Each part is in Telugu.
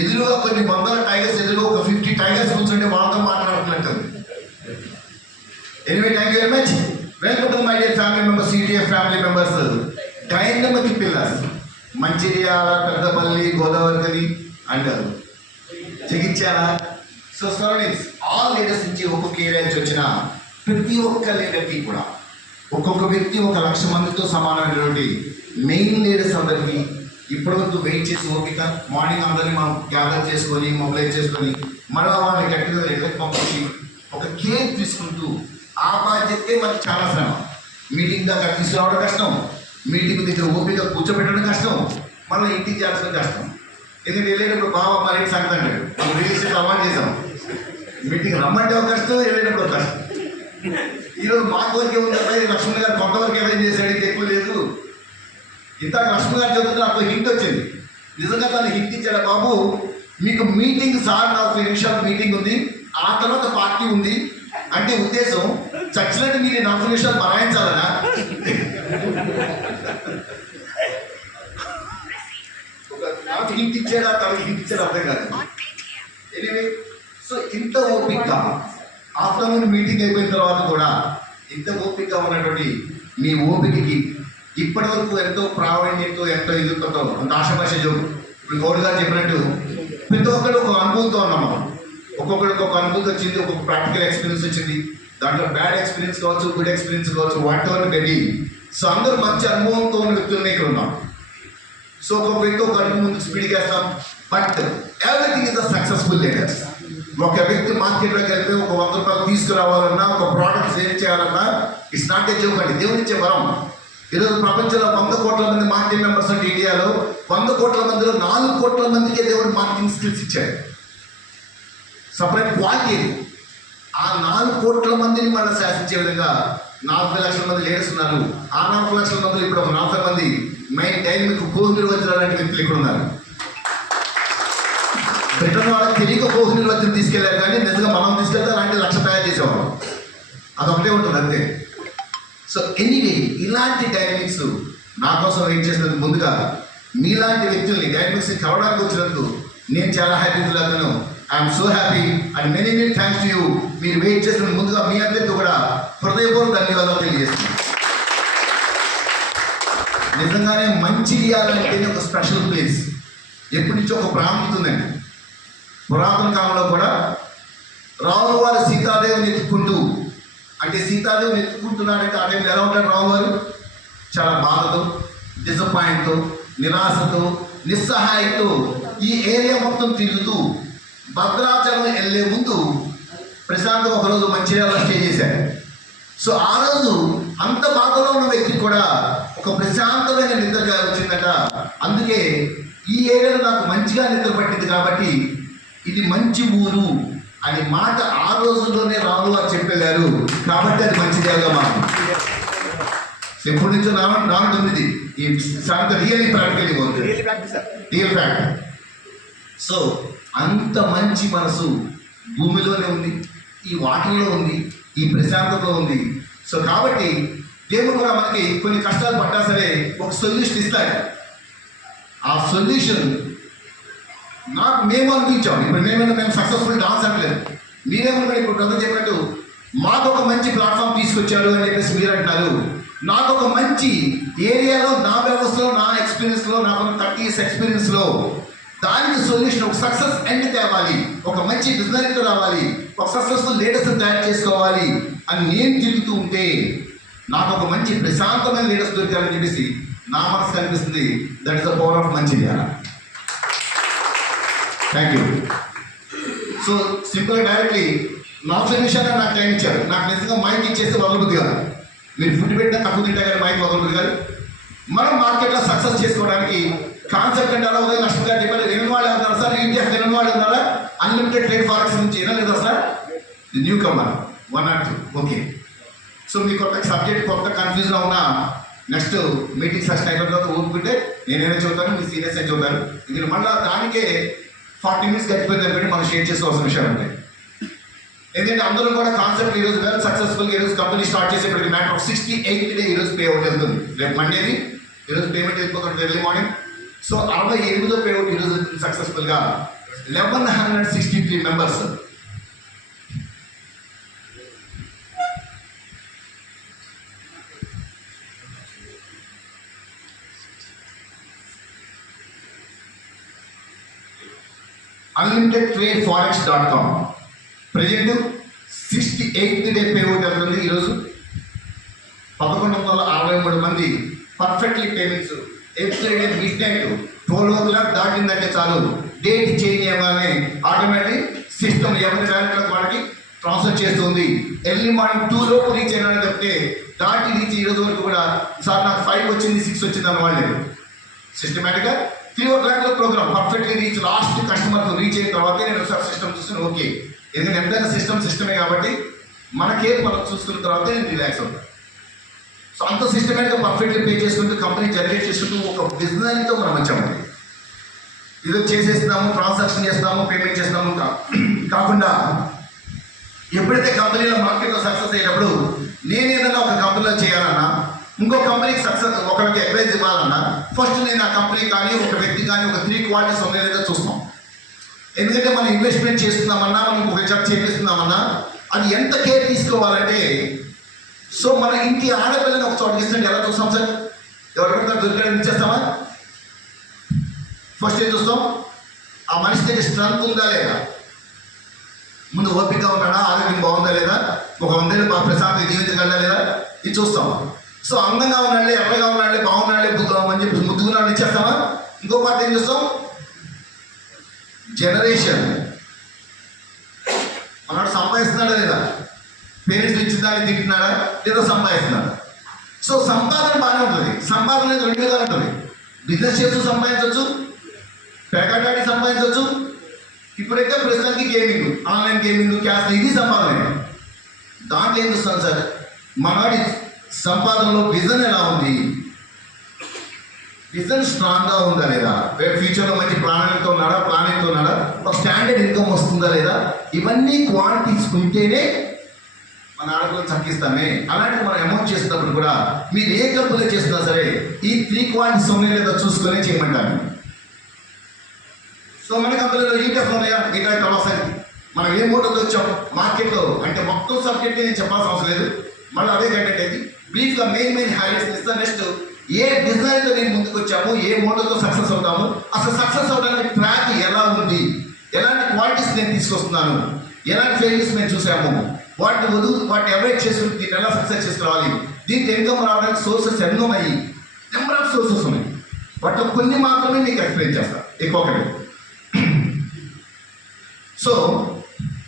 ఎదురుగా కొన్ని వందల టైగర్స్, ఎదురుగా ఒక 50 టైగర్స్ కూర్చుంటే వాళ్ళతో మాట్లాడుతున్నట్టు. Anyway, thank you very much. Welcome to my dear family members, CTF family members, dynamic pillars. Mancherial, Peddapalli, Godavari and Jagtial. So surroundings all leaders నుంచి ఒక్కొక్క ఏరియా నుంచి వచ్చిన ప్రతి ఒక్క లీడర్కి కూడా ఒక్కొక్క వ్యక్తి 1,00,000 మందితో సమానమైనటువంటి మెయిన్ లీడర్స్ అందరికీ ఇప్పటివరకు వెయిట్ చేసి ఓపిక, మార్నింగ్ అందరినీ మనం గ్యాదర్ చేసుకొని మొబిలైజ్ చేసుకొని మరలా వాళ్ళని గట్టిగా లీడర్కి పంపించి ఒక కేర్ తీసుకుంటూ, ఆ బాధ్యతే మనకి చాలా శ్రమ. మీటింగ్ దాకా తీసుకురావడం కష్టం, మీటింగ్ దగ్గర ఓపిక కూర్చోబెట్టడం కష్టం, మళ్ళీ ఇంటికి చేయాల్సిన కష్టం. ఎందుకంటే వెళ్ళేటప్పుడు బాబా మరి సంగతి అంటాడు, మనం రిలీజ్ అవాయిడ్ చేసాం. మీటింగ్ రమ్మంటే ఒక కష్టం, వెళ్ళేటప్పుడు ఒక కష్టం. ఈరోజు మా కోరిక ఉందంటే లక్ష్మణ్ గారు కొంతవరకు ఏదైనా చేశాడు, ఇది ఎక్కువ లేదు. ఇంత లక్ష్మణ్ గారు చెబుతుంటే నాకు హింట్ వచ్చింది. నిజంగా తను హింట్ ఇచ్చాడు, బాబు మీకు మీటింగ్ సార్ 40 నిమిషాలు మీటింగ్ ఉంది, ఆ తర్వాత పార్టీ ఉంది అంటే ఉద్దేశం చచ్చినట్టు మీరు 40 నిమిషాలు బరాయించాలనా? నాకు హింట్ ఇచ్చాడా, తనకి హింట్ ఇచ్చాడు అర్థం కాదు. ఎనివే, సో ఇంత ఓపిక ఆఫ్టర్నూన్ మీటింగ్ అయిపోయిన తర్వాత కూడా ఇంత ఓపికగా ఉన్నటువంటి మీ ఓపికకి ఇప్పటి వరకు ఎంతో ప్రావీణ్యంతో, ఎంతో ఎదుగుతుందో అంత ఆశాభాష జోగు. ఇప్పుడు గౌడ్ గారు చెప్పినట్టు ప్రతి ఒక్కరు ఒక అనుభవంతో ఉన్నాం. ఒక్కొక్కరికి ఒక అనుభూతి వచ్చింది, ఒక్కొక్క ప్రాక్టికల్ ఎక్స్పీరియన్స్ వచ్చింది. దాంట్లో బ్యాడ్ ఎక్స్పీరియన్స్ కావచ్చు, గుడ్ ఎక్స్పీరియన్స్ కావచ్చు, వాట్ ఎవర్ బెబీ. సో అందరూ మంచి అనుభవంతో ఉన్న వ్యక్తులనే ఇక్కడ ఉన్నాం. సో ఒక్కొక్క వ్యక్తి ఒక అడుగు ముందుకు స్పీడ్గా వేస్తాం. But everything is the successful leaders. ఒక వ్యక్తి మార్కెట్లోకి వెళ్తే ఒక 100 రూపాయలు తీసుకురావాలన్నా, ఒక ప్రోడక్ట్ సేల్ చేయాలన్నా, ఇట్స్ నాట్ ఏ జోక్ అండి, దేవునిచ్చే వరం. ఈరోజు ప్రపంచంలో 100 కోట్ల మంది మార్కెటింగ్ మెంబర్స్ అంటే ఇండియాలో 100 కోట్ల మందిలో 4 కోట్ల మందికే దేవుడు మార్కెటింగ్ స్కిల్స్ ఇచ్చాడు. Separate quality. ఆ 4 కోట్ల మందిని మనం శాసించే విధంగా 40 లక్షల మంది లీడర్స్ ఉన్నారు. ఆ 40 లక్షల మందిలో ఇప్పుడు ఒక 40 మంది మెయిన్ డైనమిక్ కోహినూర్ లాంటి వ్యక్తులు ఇక్కడ ఉన్నారు. బ్రిటన్ వాళ్ళకి తెలియక కోహినూర్ తీసుకెళ్లారు, కానీ నిజంగా మనం తీసుకెళ్తే అలాంటి 1,00,000 తయారు చేసేవాళ్ళం. అదొకటే ఉంటుంది అంతే. సో ఎనీవే, ఇలాంటి డైనమిక్స్ నా కోసం వెయిట్ చేసినందుకు ముందుగా మీలాంటి వ్యక్తుల్ని డైనమిక్స్ కలవడానికి వచ్చినందుకు నేను చాలా హ్యాపీ ఫీల్ అవుతాను. I'm so happy and many thanks to you. మీరు వెయిట్ చేసిన ముందుగా మీ అందరికీ కూడా హృదయపూర్వక ధన్యవాదాలు తెలియజేస్తున్నాను. నిజంగానే మంచిర్యాల అంటేనే ఒక స్పెషల్ ప్లేస్. ఎప్పటి నుంచో ఒక ప్రాముఖ్యత ఉందండి. పురాతన కాలంలో కూడా రాముల వారు సీతాదేవిని ఎత్తుకుంటూ, అంటే సీతాదేవిని ఎత్తుకుంటున్నాడంటే ఆ టైంలో ఎలా ఉంటాడు రాముల వారు? చాలా బాధతో, డిసప్పాయింట్తో, నిరాశతో, నిస్సహాయంతో ఈ ఏరియా మొత్తం తిరుగుతూ భద్రాచలం వెళ్ళే ముందు ప్రశాంతంగా ఒకరోజు మంచిర్యాలలో స్టే చేశాడు. సో ఆ రోజు అంత బాధలో ఉన్న వ్యక్తికి కూడా ఒక ప్రశాంతమైన నిద్ర వచ్చిందట. అందుకే ఈ ఏరియాలో నాకు మంచిగా నిద్ర పట్టింది కాబట్టి ఇది మంచి ఊరు అనే మాట ఆ రోజుల్లోనే రాములు వారు చెప్పేశారు. కాబట్టి అది మంచిర్యాలగా మారింది. ఎప్పటి నుంచో నానుంది ఈ శాంత real practical real fact. So అంత మంచి మనసు భూమిలోనే ఉంది, ఈ వాటర్లో ఉంది, ఈ ప్రశాంతతలో ఉంది. సో కాబట్టి దేవుడు కూడా మనకి కొన్ని కష్టాలు పడ్డా సరే ఒక సొల్యూషన్ ఇస్తాడు. ఆ సొల్యూషన్ నాకు మేము అనిపించాం. ఇప్పుడు మేము సక్సెస్ఫుల్ డాన్స్ అనలేదు, మీరేమన్నా ఇప్పుడు బ్రదర్ చెప్పినట్టు మాకు ఒక మంచి ప్లాట్ఫామ్ తీసుకొచ్చారు అని చెప్పేసి మీరు అంటున్నారు. నాకు ఒక మంచి ఏరియాలో, నా వ్యవస్థలో, నా ఎక్స్పీరియన్స్లో, నాకు 30 years ఎక్స్పీరియన్స్లో దానికి సొల్యూషన్, ఒక సక్సెస్ ఎండ్ తేవాలి, ఒక మంచి బిజినెస్ రావాలి, ఒక సక్సెస్ఫుల్ లీడర్స్ తయారు చేసుకోవాలి అని నేను తిరుగుతూ ఉంటే నాకు ఒక మంచి ప్రశాంతమైన లీడర్స్ దొరికారని చెప్పేసి నా మనసు కనిపిస్తుంది. That is the power of Mancherial. Thank you. So simple directly 40 నిమిషాలు నాకు టైం ఇచ్చారు. నాకు నిజంగా మైక్ ఇచ్చేస్తే వదలబుద్ధి కాదు. మీరు ఫుడ్ పెట్టినా తక్కువ తింటా కానీ మైక్ వదలబుద్ధి కాదు. మనం మార్కెట్లో సక్సెస్ చేసుకోవడానికి కాన్సెప్ట్ అంటే అలా ఉదయం లక్ష్మి గారు చెప్పారు, వినని వాళ్ళు ఉన్నారు సార్, ఇండియా వినని వాళ్ళు ఉన్నారా, అన్లిమిటెడ్ ట్రేడ్ ఫారెక్స్ నుంచి వినలేదా sir? Newcomer 1 or 2 okay. So మీకు కొత్త సబ్జెక్ట్ కొత్త కన్ఫ్యూజ్గా ఉన్నా నెక్స్ట్ మీటింగ్ సక్సెస్ అయిన తర్వాత ఊరుకుంటే నేనేదో చదువుతాను, మీ సీనియర్స్ అయితే చదువుతారు. ఇది మళ్ళీ దానికే 40 minutes గడిచిపోయింది అనుకోండి, మనం షేర్ చేసుకోవాల్సిన విషయాలు ఉంటాయి. ఎందుకంటే అందరూ కూడా కాన్సెప్ట్ ఈరోజు వెల్ సక్సెస్ఫుల్గా ఈరోజు కంపెనీ స్టార్ట్ చేసేప్పటికి మ్యాటర్ ఆఫ్ 68 డే ఈరోజు పే అవుట్ వెళ్తుంది. రేపు మండేది ఈరోజు పేమెంట్ వెళ్ళిపోతుంది ఎర్లీ మార్నింగ్. సో 68వ పే అవుట్ ఈరోజు సక్సెస్ఫుల్గా 1163 members. unlimitedtradeforex.com present 68th day payment అవుతుంది. ఈరోజు 1163 మంది perfectly payments every day mid night 12 దాటిందంటే చాలు, డేట్ చేంజ్ చేయగానే ఆటోమేటిక్ సిస్టమ్ ఎవరి బ్యాంకులకు వాళ్ళకి ట్రాన్స్ఫర్ చేస్తుంది. ఎర్లీ మార్నింగ్ 2 లోపు రీచ్ అయినా చెప్తే దాటి రీచ్ ఈ రోజు వరకు కూడా సార్ నాకు 5 వచ్చింది 6 వచ్చింది అన్న వాళ్ళు సిస్టమేటిక్గా 3 ప్రోగ్రామ్ పర్ఫెక్ట్లీ రీచ్ లాస్ట్ కస్టమర్తో రీచ్ అయిన తర్వాత నేను ఒకసారి సిస్టమ్ చూస్తాను. ఓకే, ఎందుకంటే ఎంతైనా సిస్టమే కాబట్టి మనకే మనం చూసుకున్న తర్వాత నేను రిలాక్స్ అవుతాను. సో అంత సిస్టమేటిక్గా పర్ఫెక్ట్లీ పే చేసుకుంటూ కంపెనీ జనరేట్ చేసుకుంటూ ఒక బిజినెస్తో మనం వచ్చామండి. ఇది చేసేస్తున్నాము, ట్రాన్సాక్షన్ చేస్తాము, పేమెంట్ చేస్తాము కాకుండా ఎప్పుడైతే కంపెనీలో మార్కెట్లో సక్సెస్ అయ్యేటప్పుడు నేను ఏదైనా ఒక కంపెనీలో చేయాలన్నా, ఇంకో కంపెనీకి సక్సెస్ ఒకరికి అడ్వైజ్ ఇవ్వాలన్నా ఫస్ట్ నేను ఆ కంపెనీ కానీ ఒక వ్యక్తి కానీ ఒక 3 క్వాలిటీస్ ఉన్నాయి లేదా చూస్తాం. ఎందుకంటే మనం ఇన్వెస్ట్మెంట్ చేస్తున్నామన్నా, మనం ఒక జాబ్ చేపిస్తున్నామన్నా అది ఎంత కేర్ తీసుకోవాలంటే, సో మన ఇంటి ఆడపిల్లని ఒక చోట ఇస్తుంటే ఎలా చూస్తాం సార్? ఎవరికైనా దొరికడం ఇచ్చేస్తామా? ఫస్ట్ ఏం చూస్తాం, ఆ మనిషి దగ్గర స్ట్రెంత్ ఉందా లేదా, ముందు ఓపిక ఉన్నాడా, ఆరోగ్యం బాగుందా లేదా, ఒక 100 ఏళ్ళు ప్రశాంతంగా జీవించగలదా లేదా, ఇది చూస్తాం. సో అందంగా ఉన్నాడే, ఎర్రగా ఉన్నాడే, బాగున్నాడే అని చెప్పి ముద్దుగున్నాడు ఇచ్చేస్తామా? ఇంకో పార్టీ ఏం చూస్తాం, జనరేషన్ మనవాడు సంపాదిస్తున్నాడా లేదా, పేరెంట్స్ ఇచ్చిందాన్ని తింటున్నాడా లేదా సంపాదిస్తున్నాడా. సో సంపాదన బాగానే ఉంటుంది. సంపాదన అనేది 2 విధాలు ఉంటుంది. బిజినెస్ చేస్తూ సంపాదించవచ్చు, పేకాటాడి సంపాదించవచ్చు. ఇప్పుడైతే ప్రస్తుతానికి గేమింగ్, ఆన్లైన్ గేమింగ్, క్యాష్, ఇది సంపాదన. దాంట్లో ఏం చూస్తాను సార్, మనవాడి సంపాదనలో విజన్ ఎలా ఉంది, విజన్ స్ట్రాంగ్గా ఉందా లేదా, ఫ్యూచర్లో మంచి ప్లానింగ్తో ఉన్నాడా, ఒక స్టాండర్డ్ ఇన్కమ్ వస్తుందా లేదా, ఇవన్నీ క్వాంటిటీస్ ఉంటేనే మన ఆడపిల్లలు చక్కిస్తామే. అలాంటి మనం అమౌంట్ చేసేటప్పుడు కూడా మీరు ఏ కంపెనీలో చేస్తున్నా సరే ఈ 3 క్వాంటిటీస్ ఉన్నాయి లేదా చూసుకొని చేయమంటాను. సో మన కంపెనీలో ఈటెఫ్ ఉన్నాయా, ఈటెఫ్ తర్వాత మనం ఏ మోడల్తో వచ్చాం మార్కెట్లో అంటే మొత్తం సబ్జెక్ట్ నేను చెప్పాల్సిన అవసరం లేదు, మళ్ళీ అదే కంటెంట్ అయితే బ్రీఫ్గా మెయిన్ హైలైట్స్ ఇస్తాను. నెక్స్ట్ ఏ డిజైన్తో నేను ముందుకు వచ్చాము, ఏ మోడల్తో సక్సెస్ అవుతాము, అసలు సక్సెస్ అవడానికి ట్రాక్ ఎలా ఉంది, ఎలాంటి క్వాలిటీస్ నేను తీసుకొస్తున్నాను, ఎలాంటి ఫెయిల్యూర్స్ మేము చూసాము, వాటిని అవాయిడ్ చేసుకుని దీన్ని ఎలా సక్సెస్ చేసుకురావాలి, దీనికి ఇన్కమ్ రావడానికి సోర్సెస్ ఎన్నో ఉన్నాయి, నెంబర్ ఆఫ్ సోర్సెస్ ఉన్నాయి. వాటిలో కొన్ని మాత్రమే మీకు ఎక్స్ప్లెయిన్ చేస్తాను, ఎక్కువకటి. సో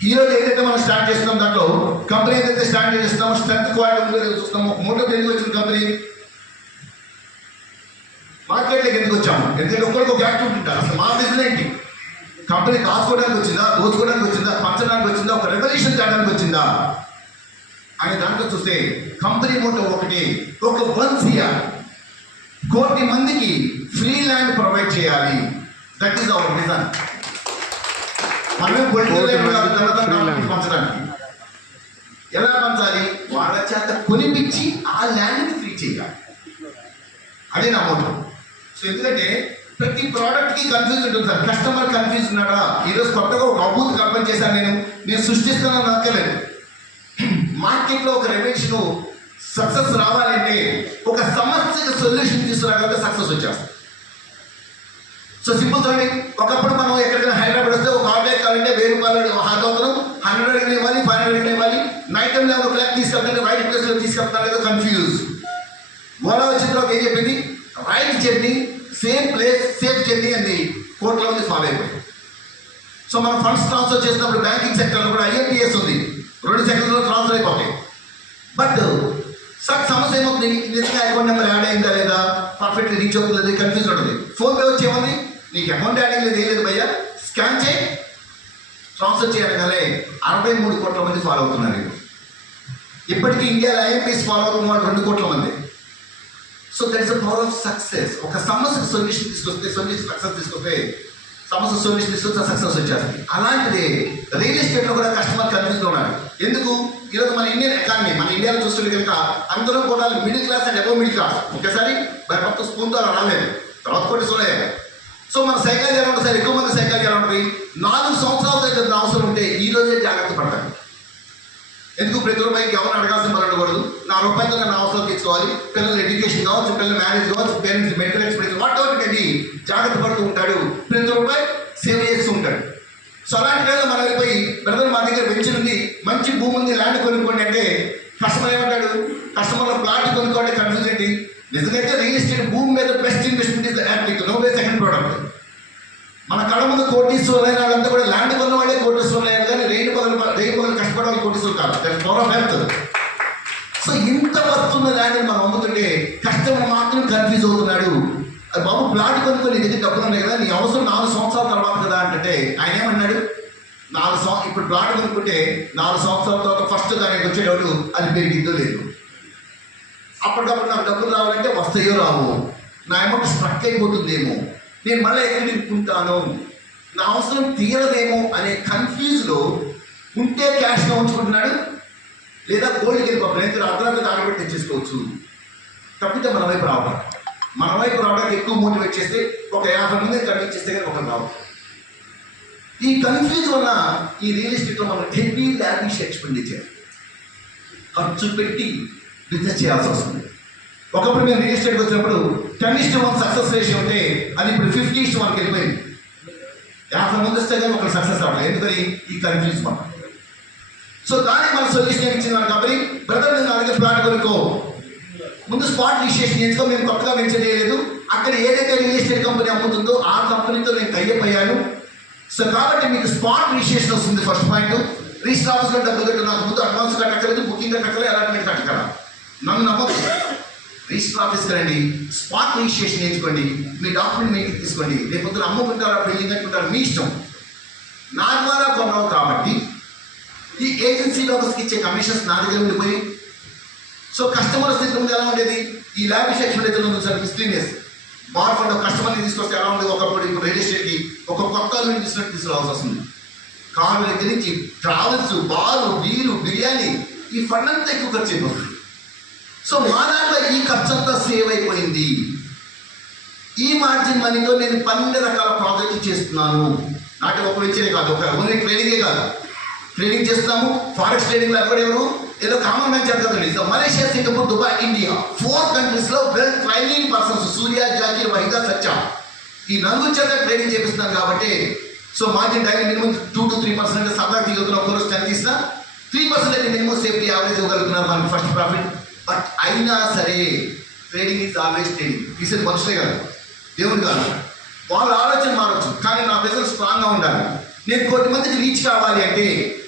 ఈరోజు ఏదైతే మనం స్టార్ట్ చేస్తున్నాం దాంట్లో కంపెనీ ఏదైతే స్టార్ట్ చేస్తున్నామో స్ట్రెంత్ క్వాలిటీ ఉందో చూస్తున్నాము. మోటో ఎందుకు వచ్చిన కంపెనీ మార్కెట్లోకి ఎందుకు వచ్చాము, ఎందుకంటే ఒక్కరికి ఒక యాక్టివిటీ ఉంటారు. అసలు మా బిజినెస్ ఏంటి, కంపెనీ దాచుకోవడానికి వచ్చిందా, దోచుకోవడానికి వచ్చిందా, పంచడానికి వచ్చిందా, ఒక రెవల్యూషన్ చేయడానికి వచ్చిందా అనే దాంట్లో చూస్తే కంపెనీ మోటో ఒకటి, ఒక 1 కోటి మందికి ఫ్రీ ల్యాండ్ ప్రొవైడ్ చేయాలి. That is our vision. మనమే పంచడానికి ఎలా పంచాలి, వాళ్ళ చేత కొనిపించి ఆ ల్యాండ్ని ఫ్రీ చేయాలి. అదే నా మోటో. సో ఎందుకంటే ప్రతి ప్రోడక్ట్కి కన్ఫ్యూజ్ ఉంటుంది సార్. కస్టమర్ కన్ఫ్యూజ్ ఉన్నాడా, ఈరోజు కొత్తగా ఒక అద్భుత కల్పన చేశాను నేను సృష్టిస్తున్నాను నక్కలేదు. మార్కెట్లో ఒక రెవల్యూషన్ సక్సెస్ రావాలంటే ఒక సమస్యకి సొల్యూషన్ తీసుకురాగలిగితే సక్సెస్ వచ్చేస్తుంది. సో సింపుల్ చూడండి, ఒకప్పుడు మనం ఎక్కడికైనా హైదరాబాద్ వస్తే ఒక ఆర్డర్ కావాలంటే 1000 రూపాయలు 100 అడిగిన ఇవ్వాలి, 500 అడిగిన ఇవ్వాలి. నైట్ టైం ఒక క్లాక్ తీసుకెళ్తాను, రైట్ ప్లేస్లో తీసుకెళ్తాను లేదా కన్ఫ్యూజ్. ఓలా వచ్చిన తర్వాత ఏం చెప్పింది, right journey, same place, safe journey అని కోర్టులో ఉంది ఫాలో అయిపోయింది. సో మనం ఫండ్స్ ట్రాన్స్ఫర్ చేసినప్పుడు బ్యాంకింగ్ సెక్టర్లో కూడా IMPS ఉంది, 2 సెకండ్స్లో ట్రాన్స్ఫర్ అయిపోతాయి. బట్ సమస్య ఏమవుతుంది, నిజంగా అకౌంట్ నెంబర్ యాడ్ అయిందా లేదా, పర్ఫెక్ట్లీ రీచ్ అవుతుంది లేదా, కన్ఫ్యూజ్ ఉంటుంది. ఫోన్పే వచ్చి ఏముంది, నీకు అకౌంట్ యాడ్ అయ్యింది ఏం లేదు భయ్యా, స్కాన్ చేయి ట్రాన్స్ఫర్ చేయగానే 63 కోట్ల మంది ఫాలో అవుతున్నారు. ఇప్పటికీ ఇండియాలో IMPS ఫాలో అవుతున్న వాళ్ళు 2 కోట్ల మంది. So that is the power of success. ఒక సమస్యకు సొల్యూషన్ తీసుకొస్తే, సక్సెస్ తీసుకొస్తే, సమస్య సొల్యూషన్ తీసుకొస్తే సక్సెస్ వచ్చేస్తుంది. అలాంటిది రియల్ ఎస్టేట్లో కూడా కస్టమర్ కన్ఫ్యూజ్గా ఉన్నారు. ఎందుకు, ఈరోజు మన ఇండియన్ ఎకానమీ, మన ఇండియాలో చూస్తుంటే కనుక అందరూ కూడా middle class and above middle class ఒకేసారి భయపడుతూ స్పూన్తో రాలేదు, తర్వాత కూడా చూడలేదు. సో మన సైకాలజీ ఎలా ఉంటుంది సార్, ఎక్కువ మంది సైకాలజీ ఎలా ఉంటుంది, ప్రతి రూపాయికి ఎవరిని అడగాల్సిన పని ఉండకూడదు. నా రూపాయలతో నా అవసరం తీసుకోవాలి. పిల్లల ఎడ్యుకేషన్ కావచ్చు, పిల్లల మ్యారేజ్ కావచ్చు, parents mental experience what ever it అది జాగ్రత్త పడుతూ ఉంటాడు. ప్రతి రూపాయి సేవ్ చేస్తూ ఉంటాడు. సో అలాంటి వేళ మనం వెళ్ళిపోయి బ్రదర్ మా దగ్గర వెంచర్ ఉంది, మంచి భూమి ఉంది, ల్యాండ్ కొనుక్కోండి అంటే కస్టమర్ ఏమంటాడు? కస్టమర్లో ప్లాట్ కొనుక్కోండి కన్ఫ్యూజ్ ఏంటి? నిజంగా రియల్ ఎస్టేట్ భూమి మీద బెస్ట్ ఇన్వెస్ట్మెంట్ ఇస్ యాప్లిక్ నో వే సెకండ్ ప్రోడక్ట్. మన కళ్ళ ముందు కోటీశ్వరులు అయిన వాళ్ళంతా కూడా ల్యాండ్ కొన్న వాళ్ళే కోటీశ్వరులు అయ్యారు, కానీ రేయి పగలు కష్టపడే వాళ్ళు కోటీశ్వరులు కాదు. That power of health. So ఇంత వస్తున్న ల్యాండ్ని మనం అమ్ముతుంటే కస్టమర్ మాత్రం కన్ఫ్యూజ్ అవుతున్నాడు. అది బాబు ప్లాట్ కొనుక్కొని దగ్గర డబ్బులు ఉన్నాయి కదా, నీ అవసరం 4 సంవత్సరాల తర్వాత కదా అంటే ఆయన ఏమన్నాడు? ఇప్పుడు ప్లాట్ కొనుక్కుంటే 4 సంవత్సరాల తర్వాత ఫస్ట్ దానికి వచ్చేటప్పుడు అది పెరిగిద్దో లేదు. అప్పటికప్పుడు నాకు డబ్బులు రావాలంటే వస్తాయో రావు, నా అమౌంట్ స్ట్రక్ అయిపోతుందేమో, నేను మళ్ళీ ఎక్కడ నింపుకుంటాను, నా అవసరం తీరదేమో అనే కన్ఫ్యూజ్లో ఉంటే క్యాష్గా ఉంచుకుంటున్నాడు, లేదా గోల్డ్కి వెళ్ళిపోతున్నాడు. ఎందుకంటే అర్ధరాత్రి ఆగబెట్టి తెచ్చేసుకోవచ్చు. తప్పితే మన వైపు రావాలి. మన వైపు రావడానికి ఎక్కువ మోటివేట్ చేస్తే ఒక 50 మంది కనిపించేస్తే కానీ ఒకరు రావు. ఈ కన్ఫ్యూజ్ వల్ల ఈ రియల్ ఎస్టేట్లో మనం హెవీ లావిష్ ఎక్స్పెండిచర్ ఖర్చు పెట్టి బిజినెస్ చేయాల్సి వస్తుంది. ఒకప్పుడు మేము రియల్ ఎస్టేట్కి వచ్చినప్పుడు 10:1 సక్సెస్ రేషియో ఉంటే అది ఇప్పుడు 50:1 వెళ్ళిపోయింది. 50 మంది వస్తే కానీ ఒకరు సక్సెస్ అవ్వాలి. ఎందుకని? ఈ కన్ఫ్యూజ్ వల్ల. సో దానికి మన సొల్యూషన్ ఇచ్చింది మన కంపెనీ. బ్రదర్ నేను అలాగే ప్లాట్ కొనుక్కో, ముందు స్పాట్ రిజిస్ట్రేషన్ చేసుకో. మేము కొత్తగా వెంచర్ చేయలేదు. అక్కడ ఏదైతే రియల్ ఎస్టేట్ కంపెనీ అమ్ముతుందో ఆ కంపెనీతో నేను టైఅప్ అయ్యాను. సో కాబట్టి మీకు స్పాట్ రిజిస్ట్రేషన్ వస్తుంది. ఫస్ట్ పాయింట్, రిజిస్టర్ ఆఫీస్లో డబ్బులు కట్టు. నాకు ముందు అడ్వాన్స్ కట్టక్కర్లేదు, బుకింగ్ కట్టక్కర్లేదు, అలాట్మెంట్ కట్టగలరా. నన్ను నమ్మకం. రిజిస్టర్ ఆఫీస్కి రండి, స్పాట్ రిజిస్ట్రేషన్ చేయించుకోండి, మీ డాక్యుమెంట్ మీకు తీసుకోండి. రేపు పొద్దున అమ్ముకుంటారా బిల్డింగ్ కట్టుకుంటారా మీ ఇష్టం. నా ద్వారా కొన్నావు కాబట్టి ఈ ఏజెన్సీ డాక్టర్స్కి ఇచ్చే కమిషన్స్ నా దగ్గర ఉండిపోయి. సో కస్టమర్ స్థితి ముందు ఎలా ఉండేది? ఈ లావిష్ ఎక్స్పెండిచర్ ఉంది సార్ 15 years. బార్ ఫండ్ కస్టమర్ని తీసుకొస్తే ఎలా ఉండేది? ఒకప్పుడు ఇప్పుడు రియల్ ఎస్టేట్కి ఒక కొత్త తీసుకురావాల్సి వస్తుంది. కారు దగ్గర నుంచి ట్రావెల్స్, బారు, బీరు, బిర్యానీ, ఈ ఫండ్ అంతా ఎక్కువ ఖర్చు అయిపోతుంది. సో మా దాంట్లో ఈ ఖర్చు అంతా సేవ్ అయిపోయింది. ఈ మార్జిన్ మనీతో నేను 12 రకాల ప్రాజెక్టులు చేస్తున్నాను. నాకు ఒక వెంచరే కాదు, ఒక ఓన్లీ ట్రైనింగే కాదు, ట్రైనింగ్ చేస్తున్నాము. ఫారెక్స్ ట్రైనింగ్లో అక్కడ ఎవరు ఏదో కామన్ మ్యాన్ చెప్తుంది. So Malaysia, Singapore, Dubai, India 4 countries well training persons Surya, Zakir, Waheeda, Sachcha ఈ 4 చేత ట్రైనింగ్ చేపిస్తున్నాను. కాబట్టి so margin daily minimum 2 to 3% సరదా తీయగలుగుతున్నాం. ఒకరోజు 10 తీసినా 3% అయితే మినిమం సేఫ్టీ యావరేజ్ ఇవ్వగలుగుతున్నారు మనకి ఫస్ట్ ప్రాఫిట్. బట్ అయినా సరే ట్రేడింగ్ ఈజ్ ఆల్వేస్ ట్రేడింగ్. తీసేది మనుషులే కాదు, దేవుడు కాదు. వాళ్ళ ఆలోచన మారచ్చు, కానీ నా బిజినెస్ స్ట్రాంగ్గా ఉండాలి. నేను 1 కోటి మందికి రీచ్ కావాలి అంటే,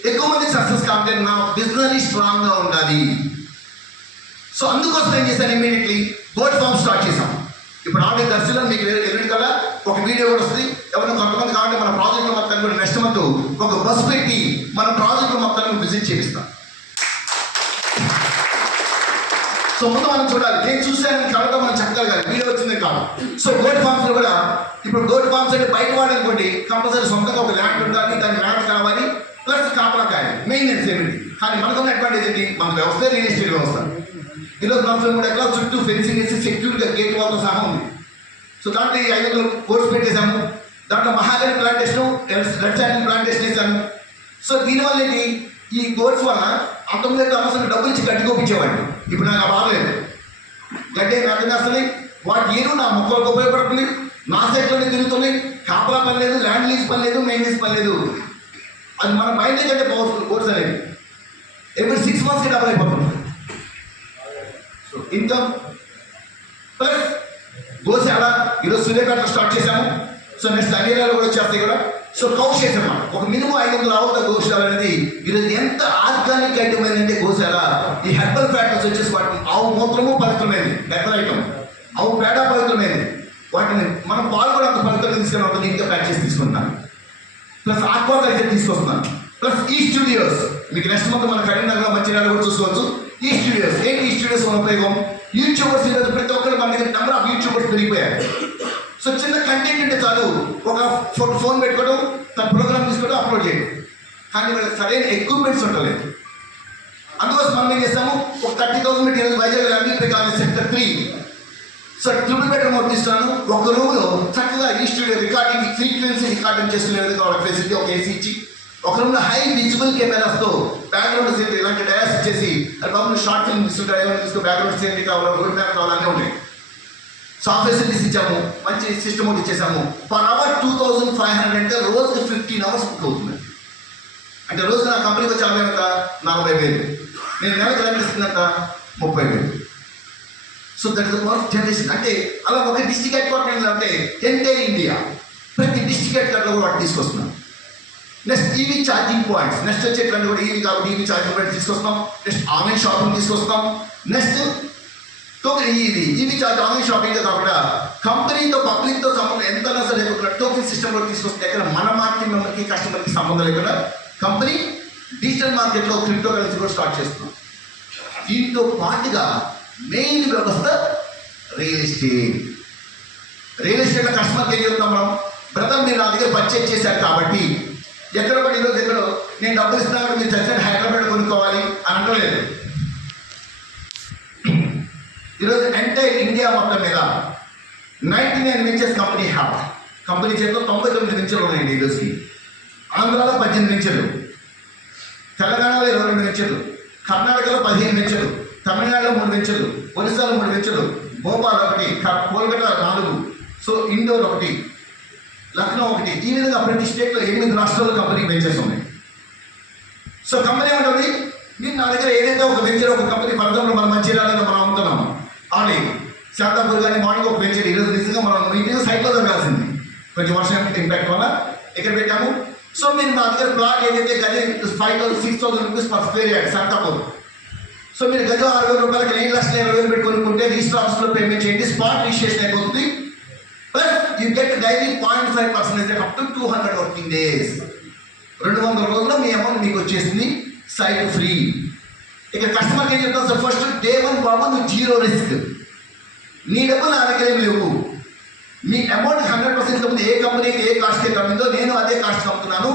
ఎక్కువ మందికి సక్సెస్ కావాలంటే నా బిజినెస్ స్ట్రాంగ్గా ఉండాలి. సో అందుకోసం ఏం చేశాను, ఇమీడియట్లీ గోట్ ఫార్మ్ స్టార్ట్ చేశాం. ఇప్పుడు ఆల్రెడీ దర్శనం మీకు ఎల్లుండి కల్లా ఒక వీడియో కూడా వస్తుంది. ఎవరైనా కొంతమంది కావాలంటే మన ప్రాజెక్టులో మొత్తాన్ని కూడా నెక్స్ట్ మంత్ ఒక బస్ పెట్టి మన ప్రాజెక్టులో మొత్తాన్ని విజిట్ చేపిస్తాం. సో ముందు మనం చూడాలి, నేను చూశాను కాబట్టి మనం చెప్పగలగాలి, వీడియో వచ్చింది కాదు. సో గోట్ ఫార్మ్స్లో కూడా ఇప్పుడు గోట్ ఫార్మ్స్ అంటే బయట వాడనుకోండి కంపల్సరీ సొంతంగా ఒక ల్యాండ్ ఉండాలి, దాని ల్యాండ్ కావాలి, ప్లస్ కాపలా కాయాలి, మెయింటెనెన్స్ ఏమిటి. కానీ మనకున్న అడ్వాంటేజ్ ఏంటి? మన వ్యవస్థ రియల్ ఎస్టేట్ వ్యవస్థ. ఈరోజు 43 ఎకరాల చుట్టూ ఫెన్సింగ్ వేసి సెక్యూర్గా గేట్ వాళ్ళతో సహా ఉంది. సో దాంట్లో 500 కోర్స్ పెట్టేశాము. దాంట్లో మహాగని ప్లాంటేషన్, రెడ్ శాండిల్ ప్లాంటేషన్ వేసాము. సో దీనివల్ల ఏంటి, ఈ కోర్స్ వల్ల అంతకుముందు అవసరం డబ్బులు ఇచ్చి గడ్డి కోపించేవాడు. ఇప్పుడు నాకు ఆ బాగలేదు, గడ్డి నాకు వస్తుంది, వాటి ఏరు నా మొక్కలకు ఉపయోగపడుతుంది, నా సైట్లోనే తిరుగుతుంది, కాపలా పని లేదు, ల్యాండ్ లీజ్ పని లేదు, మెయింటెనెన్స్ పని లేదు. అది మన మైండ్ కంటే పవర్ఫుల్ కోర్స్ అనేది. ఎవ్రీ 6 monthsకి డబుల్ అయిపోతుంది. సో ఇన్కమ్ ప్లస్ గోశాల ఈరోజు సూర్యాపేటలో స్టార్ట్ చేశాము. సో నెక్స్ట్ అన్నిలో కూడా వచ్చేస్తాయి కూడా. సో కౌష్ చేసాము ఒక మినిమం 500 ఆవుల గోశాల అనేది ఈరోజు ఎంత ఆర్గానిక్ ఐటమ్ అయిందంటే గోశాల. ఈ హెర్బల్ ఫ్యాక్టర్స్ వచ్చేసి వాటిని ఆవు మూత్రము పవిత్రమైంది, హెర్బల్ ఐటమ్, ఆవు పేడ పవిత్రమైంది. వాటిని మనం పాలు కూడా అంత పవిత్రంగా తీసుకుని అంత నీట్గా ప్యాక్ చేసి తీసుకుంటున్నాను. ప్లస్ ఆక్వా కల్చర్ తీసుకొస్తున్నాను. ప్లస్ ఈ స్టూడియోస్ మీకు నెక్స్ట్ మంత్ మన కరీంనగర్లో మంచిర్యాలలో కూడా చూసుకోవచ్చు. ఈ స్టూడియోస్ ఏంటి? ఈ స్టూడియోస్ మన ఉపయోగం యూట్యూబర్స్. ఈరోజు ప్రతి ఒక్కరు మన దగ్గర నెంబర్ ఆఫ్ యూట్యూబర్స్ పెరిగిపోయారు. సో చిన్న కంటెంట్ ఉంటే చాలు, ఒక ఫోన్ పెట్టుకోవడం, తన ప్రోగ్రామ్ తీసుకోవడం, అప్లోడ్ చేయడం. కానీ వాళ్ళకి సరైన ఎక్విప్మెంట్స్ ఉండలేదు. అందుకోసం మనం ఏం చేస్తాము, ఒక 30,000 ఈరోజు Vizag MVP college sector 3. So 3 bedroom తీస్తున్నాను. ఒక రూమ్లో చక్కగా ఈ స్టూడియో రికార్డింగ్ ఫ్రీక్వెన్సీ రికార్డింగ్ చేసుకునే విధంగా వాళ్ళకి ఫెసిలిటీ, ఒక ఏసీ ఇచ్చి ఒక రూమ్లో హై విజిబుల్ కెమెరాస్తో బ్యాక్గ్రౌండ్ సీనరీ ఇలాంటి డయాస్ ఇచ్చేసి అది బాబు షార్ట్ ఫిల్మ్ తీసుకుంటే తీసుకో బ్యాక్గ్రౌండ్ సీనరీ కావాలా రోడ్ మ్యాప్ కావాలన్నీ ఉంటాయి. సాఫ్ట్వేర్ ఫెసిలిటీస్ ఇచ్చాము, మంచి సిస్టమ్ ఒకటి ఇచ్చేసాము. పర్ అవర్ 2500 అంటే రోజుకి 15 అవర్స్ బుక్ అవుతుంది. అంటే రోజు నా కంపెనీకి వచ్చే ఆదాయం ఎంత 40,000, నేను నెలకు ఎంత ఇస్తుందంట 30,000. So that is work generation. అంటే అలా ఒక డిస్ట్రిక్ట్ హెడ్ క్వార్టర్ అంటే ఎంటైర్ ఇండియా ప్రతి డిస్ట్రిక్ట్ హెడ్ క్వార్టర్లో కూడా వాటి తీసుకొస్తున్నాం. Next EV charging points, next వచ్చే ట్రెండ్ కూడా ఈవీ కాబట్టి ఈవీ ఛార్జింగ్ పాయింట్స్ తీసుకొస్తాం. నెక్స్ట్ ఆన్లైన్ షాపింగ్ తీసుకొస్తాం. Next token EV charge online shopping కాకుండా కంపెనీతో పబ్లిక్తో సంబంధం ఎంత సరే లేకుండా టోకెన్ సిస్టమ్ కూడా తీసుకొస్తే ఎక్కడ మన మార్కెట్ మెంబర్కి కస్టమర్కి సంబంధం లేకుండా కంపెనీ డిజిటల్ మార్కెట్లో క్రిప్టో కరెన్సీ కూడా స్టార్ట్ చేస్తున్నాం. దీంతో పాటుగా మెయిన్ వ్యవస్థ రియల్ ఎస్టేట్. రియల్ ఎస్టేట్లో కస్టమర్కి ఏం చెప్తాం మనం, బ్రదర్ మీరు నా దగ్గర పర్చేజ్ చేశారు కాబట్టి ఎక్కడ కూడా ఈరోజు ఎక్కడో నేను డబ్బులు ఇస్తున్నా కూడా మీరు చచ్చిన హైదరాబాద్ కొనుక్కోవాలి అని అంటలేదు. ఈరోజు ఎంటైర్ ఇండియా మొత్తం మీద 99 వెంచర్స్ కంపెనీ చేతిలో 99 వెంచర్లు ఉన్నాయండి ఈరోజుకి. ఆంధ్రాలో 18 వెంచర్లు, తెలంగాణలో 22 వెంచర్లు, కర్ణాటకలో 15 వెంచర్లు, తమిళనాడులో 3 వెంచర్లు, ఒరిస్సాలో 3 వెంచర్లు, భోపాల్ 1, కోల్కతా 4, సో ఇండోర్ 1, లక్నో 1. ఈ విధంగా ప్రతి స్టేట్లో 8 రాష్ట్రాల్లో కంపెనీ వెంచర్స్ ఉన్నాయి. సో కంపెనీ ఏమంటుంది, మీరు నా దగ్గర ఏదైతే ఒక వెంచర్ ఒక కంపెనీ ఫర్దర్లో మనం మంచిర్యాలలో మనం అమ్ముతున్నాము ఆల్రెడీ శాంతాపూర్ కానీ మార్నింగ్ ఒక వెంచర్ ఈరోజు నిజంగా మనం ఇంటికి సైట్లో జరగాల్సింది కొంచెం వర్షం ఇంపాక్ట్ వల్ల ఇక్కడ పెట్టాము. సో మీరు నా దగ్గర ప్లాట్ ఏదైతే గది 5,000-6,000 rupees per square yard Shantapur. So మీరు గజం 60,000 రూపాయలకి 7,20,000 పెట్టి కొనుక్కుంటే రిజిస్టర్ ఆఫీస్లో పేమెంట్ చేయండి, స్పాట్ రిజిస్ట్రేషన్ అయిపోతుంది. Plus you get daily 0.5% up to 200 working days. 200 రోజుల్లో మీ అమౌంట్ మీకు వచ్చేసింది, సైట్ ఫ్రీ. ఇక కస్టమర్కి ఏం చెప్తాను సార్, ఫస్ట్ డే 1 బాబు నువ్వు 0 రిస్క్, నీ డబ్బులు నా దగ్గర ఏం లేవు, మీ అమౌంట్ 100% కమ్ముతుంది. ఏ కంపెనీకి ఏ కాస్ట్కి కమ్మిందో నేను అదే కాస్ట్ కమ్ముతున్నాను,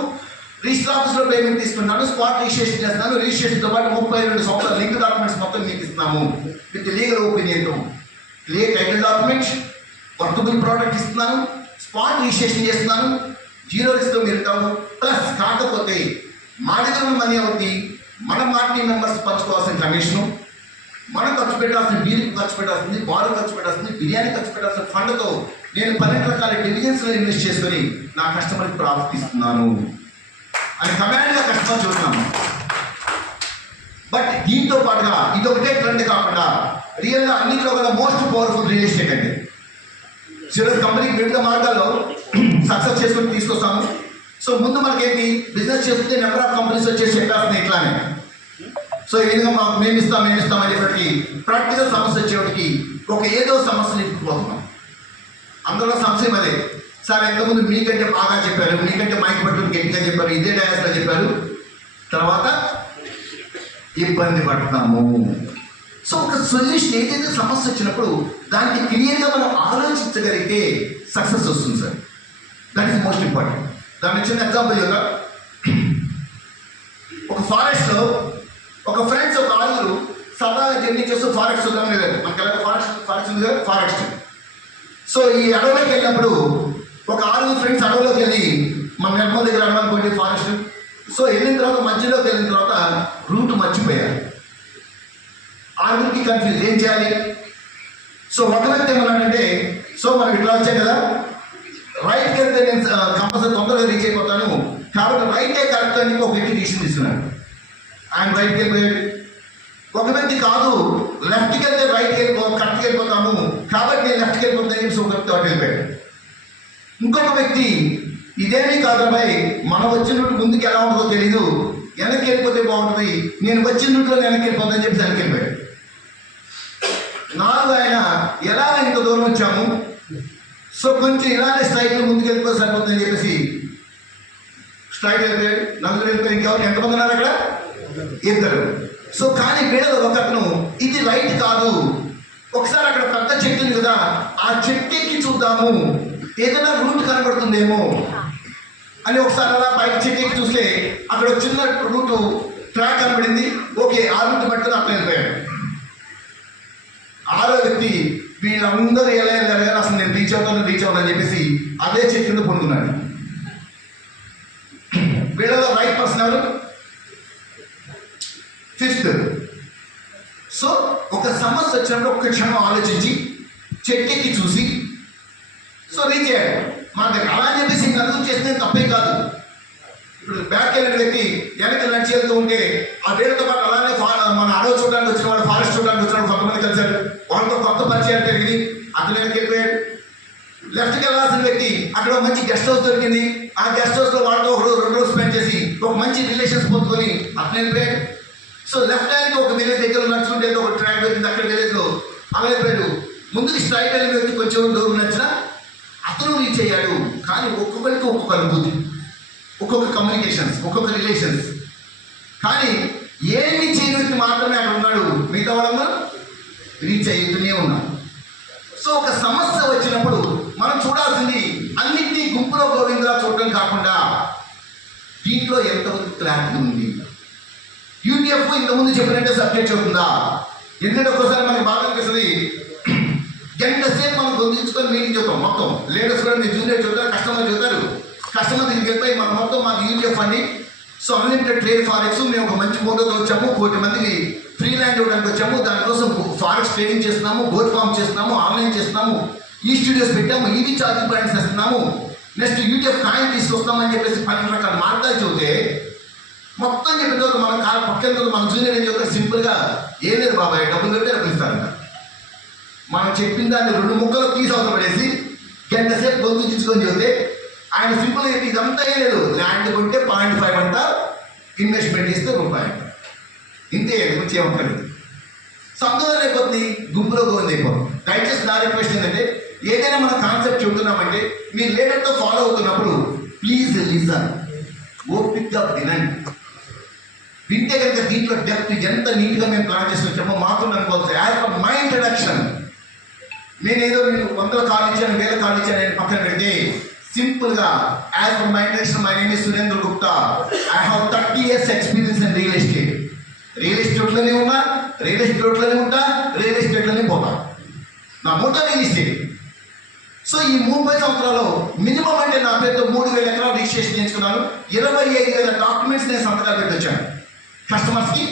రిజిస్టర్ ఆఫీస్లో పేమెంట్ తీసుకున్నాను, స్పాట్ రిజిస్ట్రేషన్ చేస్తున్నాను. రిజిస్ట్రేషన్తో పాటు 32 సంవత్సరాల లింక్ డాక్యుమెంట్స్ మొత్తం మీకు ఇస్తున్నాము విత్ లీగల్ ఒపీనియన్తో. Clear title documents, worthable product ఇస్తున్నాను, స్పాట్ రిజిస్ట్రేషన్ చేస్తున్నాను, 0 రిస్క్తో మీరు ఉంటాము. ప్లస్ కాకపోతే మా దగ్గర ఉన్న మనీ అవుతుంది, మన మార్కెటింగ్ మెంబర్స్ పంచుకోవాల్సిన కమిషను, మనం ఖర్చు పెట్టాల్సిన బీరుకు ఖర్చు పెట్టాల్సింది, బారు ఖర్చు పెట్టాల్సింది, బిర్యానీ ఖర్చు పెట్టాల్సిన ఫండ్తో నేను 12 రకాల డివిజన్స్లో ఇన్వెస్ట్ చేసుకొని నా కస్టమర్కి ప్రాఫిట్ ఇస్తున్నాను అని కమాండ్గా కస్టమర్ చూస్తున్నాము. బట్ దీంతో పాటుగా ఇదొకటే ట్రెండ్ కాకుండా రియల్గా అన్నింటిలో కూడా మోస్ట్ పవర్ఫుల్ రియల్ ఎస్టేట్ అండి. ఈరోజు కంపెనీకి వివిధ మార్గాల్లో సక్సెస్ చేసుకొని తీసుకొస్తాము. సో ముందు మనకేంటి, బిజినెస్ చేస్తుంటే నెంబర్ ఆఫ్ కంపెనీస్ వచ్చేసి చెప్పేస్తున్నాయి ఇట్లానే. సో ఈ విధంగా మాకు మేము ఇస్తాం అనేప్పటికీ ప్రాక్టికల్ సమస్య వచ్చేటికి ఒక ఏదో సమస్యని ఇప్పుకుపోతున్నాం. అందులో సంశయం అదే, సార్ ఎంతమంది మీకంటే బాగా చెప్పారు, మీకంటే మైక్ పట్టుకుని గట్టిగా చెప్పారు, ఇదే డయాస్లో చెప్పారు, తర్వాత ఇబ్బంది పడుతున్నాము. సో ఒక సొల్యూషన్ ఏదైతే సమస్య వచ్చినప్పుడు దానికి క్లియర్గా మనం ఆలోచించగలిగితే సక్సెస్ వస్తుంది sir. That is most important. దాని చిన్న ఎగ్జాంపుల్ యొక్క ఒక ఫారెస్ట్లో ఒక ఫ్రెండ్స్ ఒక 6 సరదాగా జర్నీ చేస్తూ ఫారెస్ట్ చూద్దామని లేదు, మనకి ఎలా ఫారెస్ట్ ఉంది కదా ఫారెస్ట్. సో ఈ అడవిలోకి వెళ్ళినప్పుడు ఒక 6 ఫ్రెండ్స్ అడవిలోకి వెళ్ళి మన నిర్మల్ దగ్గర అడవనుకోండి ఫారెస్ట్. సో వెళ్ళిన తర్వాత మధ్యలోకి వెళ్ళిన తర్వాత రూట్ మర్చిపోయారు. 6కి కన్ఫ్యూజ్, ఏం చేయాలి? సో ఒక వ్యక్తి ఏమన్నాడంటే, సో మనం ఇట్లా వచ్చాం కదా, రైట్కి వెళ్తే నేను కంపల్సరీ తొందరగా రీచ్ అయిపోతాను కాబట్టి రైటే కరెక్ట్ అని ఒక వ్యక్తి డిసిషన్ తీసుకున్నాడు. ఆయన రైట్కి వెళ్ళిపోయాడు. ఒక వ్యక్తి కాదు, లెఫ్ట్కి వెళ్తే కరెక్ట్కి వెళ్ళిపోతాము కాబట్టి నేను లెఫ్ట్కి వెళ్ళిపోతాను చెప్పి ఒక వ్యక్తి అటు వెళ్ళిపోయాడు. ఇంకొక వ్యక్తి ఇదేమీ కాదు అబ్బాయి, మనం వచ్చిన రూట్ ముందుకు ఎలా ఉంటుందో తెలీదు, వెనక్కి వెళ్ళిపోతే బాగుంటుంది, నేను వచ్చిన రూట్లో వెనక్కి వెళ్ళిపోతానని చెప్పి వెనక్కి వెళ్ళిపోయాడు. 4 ఆయన ఎలా ఇంత దూరం వచ్చాము, సో కొంచెం ఇలానే స్ట్రైట్లో ముందుకు వెళ్ళిపోతే సరిపోతుందని చెప్పేసి స్ట్రైట్ వెళ్ళిపోయాడు. 4 వెళ్ళిపోయి ఇంకెవరు ఎంతమంది ఉన్నారు అక్కడ? 2. సో కానీ వీళ్ళలో ఒకతను ఇది రైట్ కాదు, ఒకసారి అక్కడ పెద్ద చెట్టు ఉంది కదా, ఆ చెట్టు ఎక్కి చూద్దాము ఏదైనా రూట్ కనబడుతుందేమో అని ఒకసారి అలా పైకి చెట్టు ఎక్కి చూస్తే అక్కడ చిన్న రూటు ట్రాక్ కనబడింది. ఓకే, ఆ రూట్ పట్టుకుని అక్కడ వెళ్ళిపోయాడు. 6వ వ్యక్తి వీళ్ళందరూ ఎలా వెళ్ళారు కానీ అసలు నేను రీచ్ అవుతానని చెప్పేసి అదే చెట్టు కింద పొందుకున్నాడు. వీళ్ళలో రైట్ ఎక్కుతారు. సో ఒక సమస్య వచ్చినప్పుడు ఒక్క క్షణం ఆలోచించి చెట్టెక్కి చూసి సో రీచ్ అయ్యాడు మన దగ్గర. అలా అని చెప్పేసి నలుగురు చేస్తే తప్పేం కాదు. ఇప్పుడు బ్యాక్ వెళ్ళిన వ్యక్తి వెనక నడిచి వెళ్తూ ఉంటే ఆ వేరుతో పాటు అలానే మన అడవి చూడడానికి వచ్చిన వాడు, ఫారెస్ట్ చూడడానికి వచ్చిన వాడు కొంతమంది కలిశాడు. వాళ్ళతో కొత్త పరిచయాలు పెరిగింది. అతను వెనక్కి వెళ్ళిపోయాడు. లెఫ్ట్కి వెళ్ళాల్సిన వ్యక్తి అక్కడ ఒక మంచి గెస్ట్ హౌస్ దొరికింది. ఆ గెస్ట్ హౌస్లో వాళ్ళతో ఒక రోజు 2 రోజులు స్పెండ్ చేసి ఒక మంచి రిలేషన్స్ పొందుకొని అతను వెళ్ళిపోయాడు. సో లెఫ్ట్ హ్యాండ్కి ఒక విలేజ్ దగ్గర నడుచుకుంటే ఒక ట్రాక్ దొరికింది. అక్కడ విలేజ్లో అలా వెళ్ళిపోయాడు. ముందుకు స్ట్రైట్ వెళ్ళిన వ్యక్తి కొంచెం దూరం నచ్చినా అతను రీచ్ అయ్యాడు. కానీ ఒక్కొక్కరికి ఒక్కొక్క అనుభూతి, ఒక్కొక్క కమ్యూనికేషన్స్, ఒక్కొక్క రిలేషన్స్. కానీ ఏమి చేయని వ్యక్తి మాత్రమే అక్కడ ఉన్నాడు. మిగతా వాళ్ళందరూ రీచ్ అవుతూనే ఉన్నాం. సో ఒక సమస్య వచ్చినప్పుడు మనం చూడాల్సింది అన్నింటినీ గుంపులో గోవిందలా చూడటం కాకుండా దీంట్లో ఎంతవరకు క్లారిటీ ఉంది. యూటీఎఫ్ ఇంతకుముందు చెప్పినట్టే సబ్జెక్ట్ అవుతుందా? ఎందుకంటే ఒక్కోసారి మనకి బాగా అనిపిస్తుంది, గంట సేపు మనం గొంతించుకొని మీటింగ్ చెప్తాం. మొత్తం లేడీస్ కూడా మీరు జూనియర్ చూస్తారు, కస్టమర్ చూస్తారు. కస్టమర్ దగ్గరికి వెళ్ళిపోయి మనం మొత్తం మాకు యూటీఎఫ్ అండి, సో అన్లిమిటెడ్ ట్రేడ్ ఫారెక్స్, మేము ఒక మంచి ఫోటోతో వచ్చాము, 1 కోటి మందికి ఫ్రీ ల్యాండ్ ఇవ్వడానికి వచ్చాము, దానికోసం ఫారెక్స్ ట్రేడింగ్ చేస్తున్నాము, గోల్డ్ ఫార్మ్ చేస్తున్నాము, ఆన్లైన్ చేస్తున్నాము, ఈ స్టూడియోస్ పెట్టాము, ఈవీ ఛార్జింగ్ పాయింట్స్ చేస్తున్నాము, నెక్స్ట్ యూటీఎఫ్ కాయిన్ తీసుకొస్తామని చెప్పేసి 12 రకాల మార్గాలు చెబితే మొత్తం చెప్పిన తర్వాత మన పక్కన మన జూనియర్ ఏం చెప్తారు, సింపుల్గా ఏం లేదు బాబాయ్, డబ్బులు కట్టే పిలుస్తారంట. మనం చెప్పిన దాన్ని 2 ముక్కలు తీసి అవతల పడేసి గంట సేపు గొంతుకొని చెబితే ఆయన సింపుల్ ఏంటి, ఇదంతా ఏం లేదు, ల్యాండ్ కొంటే 0.5 అంట, ఇన్వెస్ట్మెంట్ ఇస్తే రూపాయి అంట, ఇంతే గురించి ఏమంటారు. సంతోషం అయిపోతుంది, గుంపులో గోవింద అయిపోతుంది. దయచేసి నా రిక్వెస్ట్ ఏంటంటే ఏదైనా మన కాన్సెప్ట్ చెబుతున్నామంటే మీరు లీడర్తో ఫాలో అవుతున్నప్పుడు ప్లీజ్ లిసన్, ఓపిక్గా వినండి. వింటే కనుక దీంట్లో డెప్త్ ఎంత నీట్గా మేము ప్లాన్ చేసి వచ్చామో మాత్రం అనుకోవచ్చు. యాజ్ పర్ మై ఇంట్రడక్షన్, నేనేదో నేను 100 కాల్ ఇచ్చాను, 1000 కాల్ ఇచ్చాను నేను పక్కన పెడితే సింపుల్గా as per my introduction, my name is Surendra Gupta. I have 30 years experience in real estate. Real ఎస్టేట్లోనే ఉన్నా, రియల్ ఎస్టేట్లోనే ఉంటా, రియల్ ఎస్టేట్లోనే పోతా. నా మోటో రియల్ ఎస్టేట్. సో ఈ 30 సంవత్సరాలు మినిమం అంటే నా పేరుతో 3000 ఎకరాలు రిజిస్ట్రేషన్ చేసుకున్నాను. 25,000 డాక్యుమెంట్స్ నేను సంతకాలు పెట్టి వచ్చాను కస్టమర్స్కి.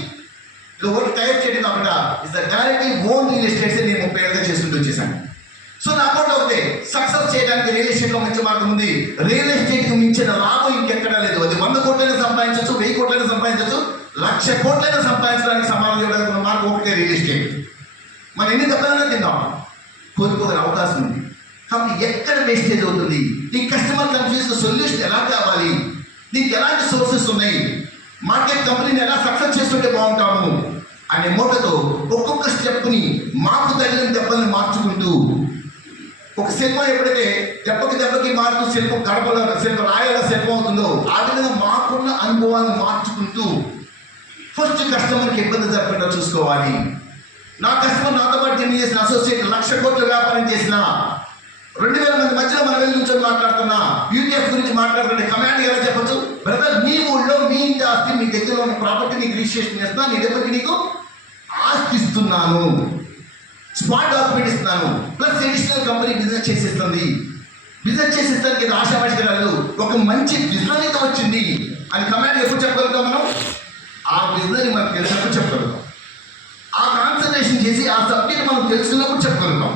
ఇది ఒకటి టైప్ చేయడం కాకుండా is the directly own real estates నేను 30 ఏళ్ళుగా చేసుకుంటూ వచ్చేసాను. సో నా కూడా ఒకటే, సక్సెస్ చేయడానికి రియల్ ఎస్టేట్లో మంచి మార్గం ఉంది. రియల్ ఎస్టేట్కి మించిన లాభం ఇంకెక్కడా లేదు. అది 100 కోట్లైనా సంపాదించవచ్చు, 1000 కోట్లైనా సంపాదించవచ్చు, 1,00,000 కోట్లైనా సంపాదించడానికి సమానం చేయడానికి ఉన్న మార్గం ఒకటే రియల్ ఎస్టేట్. మనం ఎన్ని దెబ్బలైనా తిందాం, కోరుకోగల అవకాశం ఉంది. కాబట్టి ఎక్కడ వేస్టేజ్ అవుతుంది, నీ కస్టమర్ కన్ఫ్యూజ్కి సొల్యూషన్ ఎలా కావాలి, నీకు ఎలాంటి సోర్సెస్ ఉన్నాయి, మార్కెట్ కంపెనీని ఎలా సక్సెస్ చేస్తుంటే బాగుంటాము అనే మోటతో ఒక్కొక్క స్టెప్ని మాకు తగిలిన దెబ్బల్ని మార్చుకుంటూ, ఒక శిల్పం ఎప్పుడైతే దెబ్బకి మారుతూ శిల్పం గడపలో శిల్పం రాయాల శిల్పం అవుతుందో ఆ విధంగా మాకున్న అనుభవాన్ని మార్చుకుంటూ ఫస్ట్ కస్టమర్కి ఇబ్బంది జరగకుండా చూసుకోవాలి. నా కస్టమర్ నాతో పాటు జర్నీ చేసిన అసోసియేట్ 1,00,000 కోట్ల వ్యాపారం చేసిన 2,000 మంది మధ్యలో మనం వెళ్ళి నుంచి మాట్లాడుతున్నా, యూటీఎఫ్ గురించి మాట్లాడుతుంటే కమాండ్ ఎలా చెప్పచ్చు, బ్రదర్ మీ ఊళ్ళో మీ ఇంటి ఆస్తి, మీ దగ్గరలో ఉన్న ప్రాపర్టీ నీకు రిజిస్ట్రేషన్ చేస్తున్నా, నీ దగ్గరికి నీకు ఆస్తి ఇస్తున్నాను, స్మార్ట్ డాక్యుమెంట్ ఇస్తున్నాను, ప్లస్ ఎడిషనల్ కంపెనీ బిజినెస్ చేసిస్తుంది. బిజినెస్ చేసిస్తానికి ఇది ఆశామాషిగా రాదు, ఒక మంచి బిజినెస్ అయితే వచ్చింది అని కమాండ్ ఎప్పుడు చెప్పగలుగుతాం మనం? ఆ బిజినెస్ మనకు తెలిసినప్పుడు చెప్పగలుగుతాం, ఆ కాన్సన్ట్రేషన్ చేసి ఆ సబ్జెక్ట్ మనం తెలుసుకున్నప్పుడు చెప్పగలుగుతాం.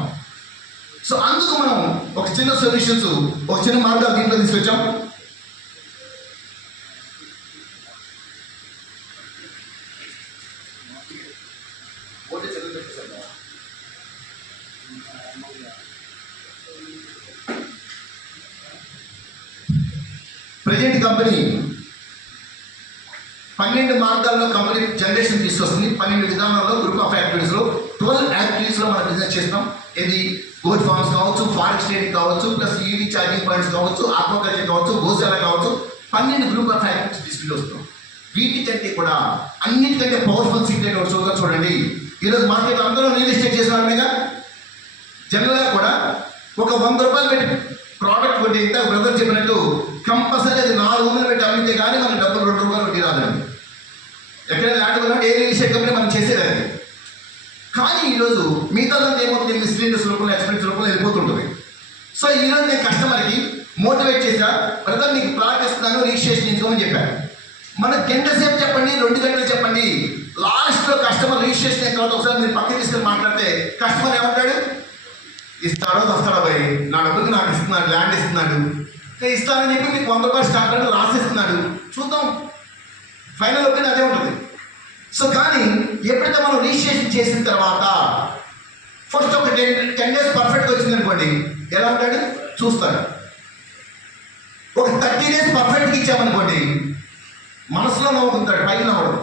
సో అందుకు మనం ఒక చిన్న సొల్యూషన్స్, ఒక చిన్న మార్గాలు దీంట్లో తీసుకొచ్చాం. ప్రజెంట్ కంపెనీ 12 మార్గాల్లో కంపెనీ జనరేషన్ తీసుకొస్తుంది. 12 విధానాల్లో గ్రూప్ ఆఫ్ యాక్టివిటీస్లో 12 యాక్టివిటీస్లో మనం బిజినెస్ చేస్తాం. ఇది గోల్డ్ ఫార్మ్స్ కావచ్చు, ఫారెక్స్ ట్రేడింగ్ కావచ్చు, ప్లస్ ఈవీ ఛార్జింగ్ పాయింట్స్ కావచ్చు, ఆక్వాకల్చర్ కావచ్చు, గోశాల కావచ్చు, 12 గ్రూప్ ఆఫ్ యాక్టివిటీస్ తీసుకుంటూ వస్తాం. వీటికంటే కూడా అన్నిటికంటే పవర్ఫుల్ సీక్రెట్ ఒకటి చూడండి. ఈరోజు మార్కెట్లో అందరూ రియల్ ఎస్టేట్ చేసిన వాళ్ళమేగా. జనరల్గా కూడా ఒక 100 రూపాయలు పెట్టి ప్రోడక్ట్ కొట్టి ఇంత బ్రదర్ చెప్పినట్టు కంపల్సరీ అది 400 పెట్టి అమ్మితే కానీ మన డబ్బులు 2 రూపాయలు వడ్డీ రాదండి. ఎక్కడైనా ల్యాండ్ కొన్నట్టు ఏ రియల్ ఎస్టేట్ కంపెనీ మనం చేసేదండి. కానీ ఈరోజు మిగతా ఏమవుతుంది, మిస్లీనియస్ రూపంలో, ఎక్స్పీరియన్స్ రూపంలో వెళ్ళిపోతుంటుంది. సో ఈరోజు నేను కస్టమర్కి మోటివేట్ చేశా, బ్రదర్ నీకు ప్లాట్ ఇస్తున్నాను, రిజిస్ట్రేషన్ చేసుకోమని చెప్పాను. మన గంట సేపు చెప్పండి, 2 గంటలు చెప్పండి, లాస్ట్లో కస్టమర్ రిజిస్ట్రేషన్ అయిన తర్వాత ఒకసారి మీరు పక్కన తీసుకొని మాట్లాడితే కస్టమర్ ఏమంటాడు? ఇస్తాడో వస్తాడో పోయి నా డబ్బుకి నాకు ఇస్తున్నాడు, ల్యాండ్ ఇస్తున్నాడు, ఇస్తానని చెప్పి మీకు 100 రూపాయలు స్టాంప్ అంటే రాసిస్తున్నాడు, చూద్దాం, ఫైనల్ ఒపీనియన్ అదే ఉంటుంది. సో కానీ ఎప్పుడైతే మనం రిజిస్ట్రేషన్ చేసిన తర్వాత ఫస్ట్ ఒక 10 డేస్ పర్ఫెక్ట్గా వచ్చింది అనుకోండి, ఎలా ఉంటాడు? చూస్తాడు. ఒక 30 డేస్ పర్ఫెక్ట్గా ఇచ్చామనుకోండి, మనసులో నవ్వుకుంటాడు, పైకి నవ్వడం.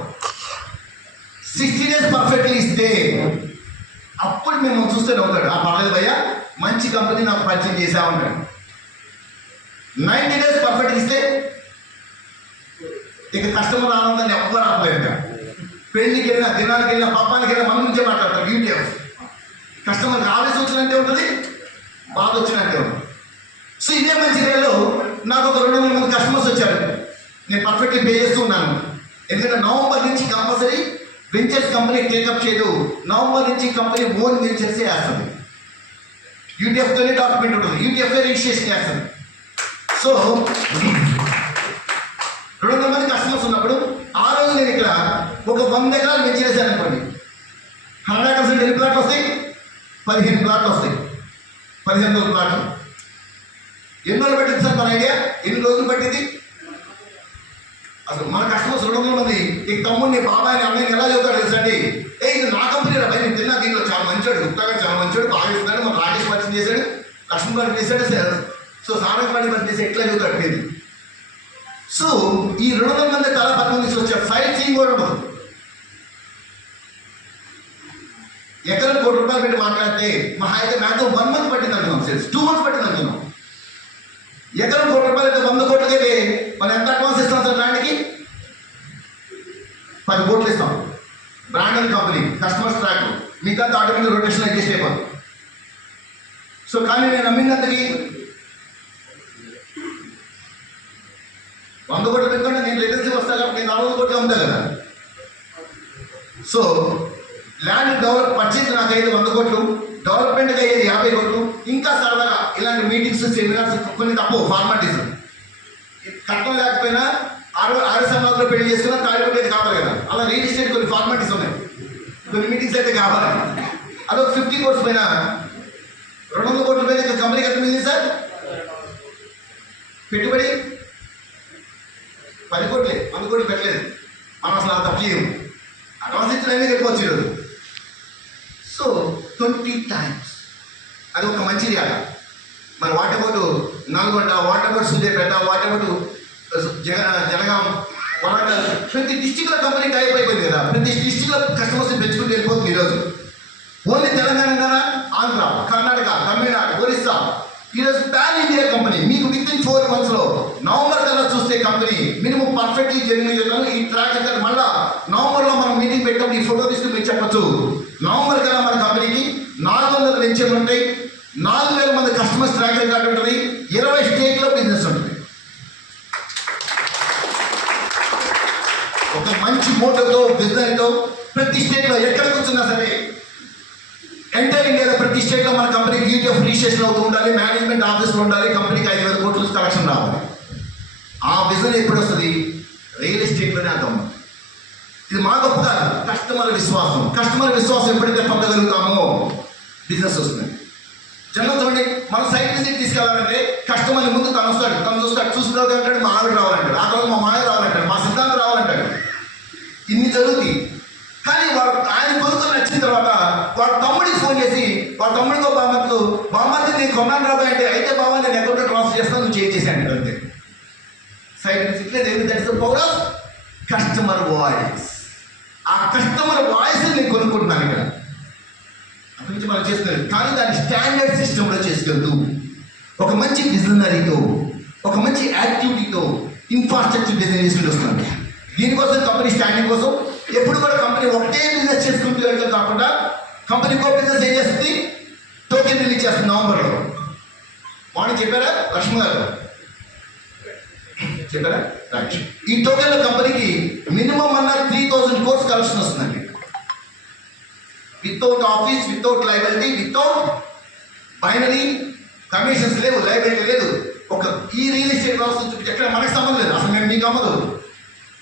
60 డేస్ పర్ఫెక్ట్గా ఇస్తే అప్పుడు మేము చూస్తే నవ్వుతాడు, ఆ పర్లేదు భయ్యా, మంచి కంపెనీ నాకు పరిచయం చేసామంటాడు. 90 డేస్ పర్ఫెక్ట్గా ఇస్తే ఇక కస్టమర్ ఆనందాన్ని ఎవ్వరు ఆపలేదు. పెళ్లికి వెళ్ళినా, దినానికి వెళ్ళినా, పప్పానికి వెళ్ళినా మన నుంచే మాట్లాడతారు. యూటీఎఫ్ కస్టమర్కి ఆవేశం వచ్చినట్టే ఉంటుంది, బాధ వచ్చినట్టే ఉంటుంది. సో ఇదే మంచి నెలలో నాకు ఒక 200 మంది కస్టమర్స్ వచ్చారు. నేను పర్ఫెక్ట్లీ పే చేస్తూ ఉన్నాను. ఎందుకంటే నవంబర్ నుంచి కంపల్సరీ వెంచర్స్ కంపెనీ టేకప్ చేయదు. నవంబర్ నుంచి కంపెనీ ఓన్ వెంచర్సే వేస్తుంది. యూటీఎఫ్తోనే డాక్యుమెంట్ ఉంటుంది, యూటీఎఫ్ఏ రిజిస్ట్రేషన్ చేస్తుంది. సో 200 మంది కస్టమర్స్ ఉన్నప్పుడు ఆ రోజు నేను ఇక్కడ ఒక 100 ఎకరాలు వెంచర్ అనుకోండి. 100 acres ఎన్ని ప్లాట్లు వస్తాయి? 15 ప్లాట్లు వస్తాయి. 1500 ప్లాట్లు. ఎన్ని రోజులు పట్టింది సార్? మన ఐడియా ఎన్ని రోజులు పట్టింది? అసలు మన కస్టమర్స్ 200 మంది ఈ తమ్ముడిని, బాబాయిని, అన్నయ్యని ఎలా చెబుతాడు తెలుసండి? ఇది నా కంపెనీ రా భయ్, నేను తిన్నా, దీంట్లో చాలా మంచోడు, గుప్తా గారు చాలా మంచోడు, బాగా ఇస్తున్నాడు, మన రాకేష్ పరిచయం చేశాడు, లక్ష్మణ్ గారు చేశాడు, సో సారంగ పాటి పరిచయం చేసి ఎట్లా చెబుతాడు లేదు. సో ఈ 200 మంది తల 10 మంది వచ్చే ఫైల్ సీయింగ్ కూడా ఉండదు. ఎకరం ₹1,00,00,000 పెట్టి మాట్లాడితే మహా అయితే మ్యాక్సిమం 1 month పట్టింది అనుకున్నాం, సేల్స్ 2 months పట్టింది అనుకున్నాం. ఎకరం ₹1,00,00,000 అయితే 100 కోట్లకి అయితే మనం ఎంత అడ్వాన్స్ ఇస్తాం సార్? ల్యాండ్కి 10 కోట్లు ఇస్తాం. Brand and company, customers track, మిగతా ఆటోమేటిక్ రొటేషన్ అడ్జస్ట్ అయిపోతుంది. సో కానీ నేను అమ్మినంతకి 100 కోట్లు పెట్టుకుంటే నేను రిటర్న్స్ వస్తా కాబట్టి నేను 40 కోట్లు అమ్ముతా కదా. సో ల్యాండ్ డెవలప్ పర్చేజ్ నాకు అయ్యేది 100 కోట్లు, డెవలప్మెంట్కి అయ్యేది 50 కోట్లు. ఇంకా సరదాగా ఇలాంటి మీటింగ్స్, సెమినార్స్ కొన్ని తప్పు ఫార్మాలిటీస్. కట్టం లేకపోయినా ఆరు సమాజంలో పెళ్లి చేసుకున్నా తాడిపోయేది కావాలి కదా. అలా రియల్ ఎస్టేట్ కొన్ని ఫార్మాలిటీస్ ఉన్నాయి, కొన్ని మీటింగ్స్ అయితే కావాలి. అదొక 50 కోట్స్ పైన 200 కోట్ల పైన కంపెనీకి ఎంత మిగిలింది సార్? పెట్టుబడి 10 కోట్లే, 100 కోట్లు పెట్టలేదు. మనం అసలు అంత తప్పు చేయము. అడ్వాన్స్ ఇచ్చినవన్నీ వెళ్ళిపోవచ్చు ఈరోజు. సో 20 times అది ఒక మంచి రియాల. మరి what about Nalgonda, what about Suryapet, what about Jangaon, Warangal, ప్రతి డిస్టిక్లో కంపెనీ టైప్ అయిపోయింది కదా. ప్రతి డిస్టిక్లో కస్టమర్స్ పెంచుకుంటూ వెళ్ళిపోతుంది ఈరోజు. ఓన్లీ తెలంగాణ, ఆంధ్ర, కర్ణాటక, తమిళనాడు, ఒరిస్సా, ఈరోజు పాన్ ఇండియా కంపెనీ. మీకు విత్ ఇన్ 4 monthsలో నవంబర్ కల్లా చూస్తే కంపెనీ మినిమం పర్ఫెక్ట్లీ జర్నీ చెప్తాను. ఈ ట్రాక్ రికార్డ్ మళ్ళీ నవంబర్లో మనం మీటింగ్ పెట్టాం, ఈ ఫోటో తీసుకుని మీరు చెప్పచ్చు. నవంబర్ కల్లా మన కంపెనీకి 400 వెంచర్లు ఉంటాయి, 4,000 మంది కస్టమర్స్ ట్రాక్ రికార్డ్ ఉంటుంది, 20 స్టేట్లో బిజినెస్ ఉంటుంది. ఒక మంచి మోటోతో, బిజినెస్తో ప్రతి స్టేట్లో ఎక్కడ కూర్చున్నా సరే, ఎంటైర్ ఇండియాలో ప్రతి స్టేట్లో మన కంపెనీకి యూటీఎఫ్ రిజిస్ట్రేషన్ అవుతూ ఉండాలి, మేనేజ్మెంట్ ఆఫీస్లో ఉండాలి, కంపెనీకి 5,000 కోట్లు కలెక్షన్ రావాలి. ఆ బిజినెస్ ఎప్పుడు వస్తుంది? రియల్ ఎస్టేట్లోనే అర్థం. ఇది మా గొప్ప కాదు, కస్టమర్ విశ్వాసం. కస్టమర్ విశ్వాసం ఎప్పుడైతే పొందగలుగుతామో బిజినెస్ వస్తుంది. జనం చూడండి, మన సైట్ విజిట్ తీసుకెళ్ళాలంటే కస్టమర్ని ముందు తను వస్తాడు, తను చూస్తాడు, చూసిన తర్వాత అంటాడు మా ఆవిడ రావాలంటాడు, ఆ తర్వాత మా మాయ రావాలంటాడు, మా సిద్ధాంతం రావాలంటాడు. ఇన్ని జరుగుతాయి. కానీ వాడు ఆయన కొనుక్కొని నచ్చిన తర్వాత వాడు తమ్ముడికి ఫోన్ చేసి, వాడు తమ్ముడితో బామ్మతో నేను కొన్నాను రాబాయ్ అంటే, అయితే బాబా నేను ఎక్కడో ట్రాన్స్ఫర్ చేస్తాను, నువ్వు చేంజ్ చేసి అంటాడు అంతే. సైట్ విజిట్ లేదు, that is the power of customer voice. ఆ కస్టమర్ వాయిస్ నేను కొనుక్కుంటున్నాను ఇక్కడ, అక్కడి నుంచి మనం చేస్తున్నారు. కానీ దాన్ని స్టాండర్డ్ సిస్టంలో చేసుకెళ్తూ ఒక మంచి విజనరీతో, ఒక మంచి యాక్టివిటీతో ఇన్ఫ్రాస్ట్రక్చర్ డిజైన్ చేసుకుంటూ వస్తున్నాను. దీనికోసం కంపెనీ స్టాండింగ్ కోసం ఎప్పుడు కూడా కంపెనీ ఒకటే బిజినెస్ చేసుకుంటూ వెళ్ళడం కాకుండా కంపెనీ ఇంకో బిజినెస్ ఏం చేస్తుంది? టోకెన్ రిలీజ్ చేస్తుంది నవంబర్లో. మార్నింగ్ చెప్పారా లక్ష్మణ్ గారు? చెప్పారా? ఈ టోకెన్ల కంపెనీకి మినిమం అన్న 3,000 crores కలెక్షన్ వస్తుందండి. Without office, without liability, without binary, commissions లేవు, లైబిలిటీ లేదు. ఒక ఈ రియల్ ఎస్టేట్ వ్యవస్థ చూపించి ఎక్కడ మనకు సంబంధం లేదు. అసలు మేము మీకు అమ్మదు,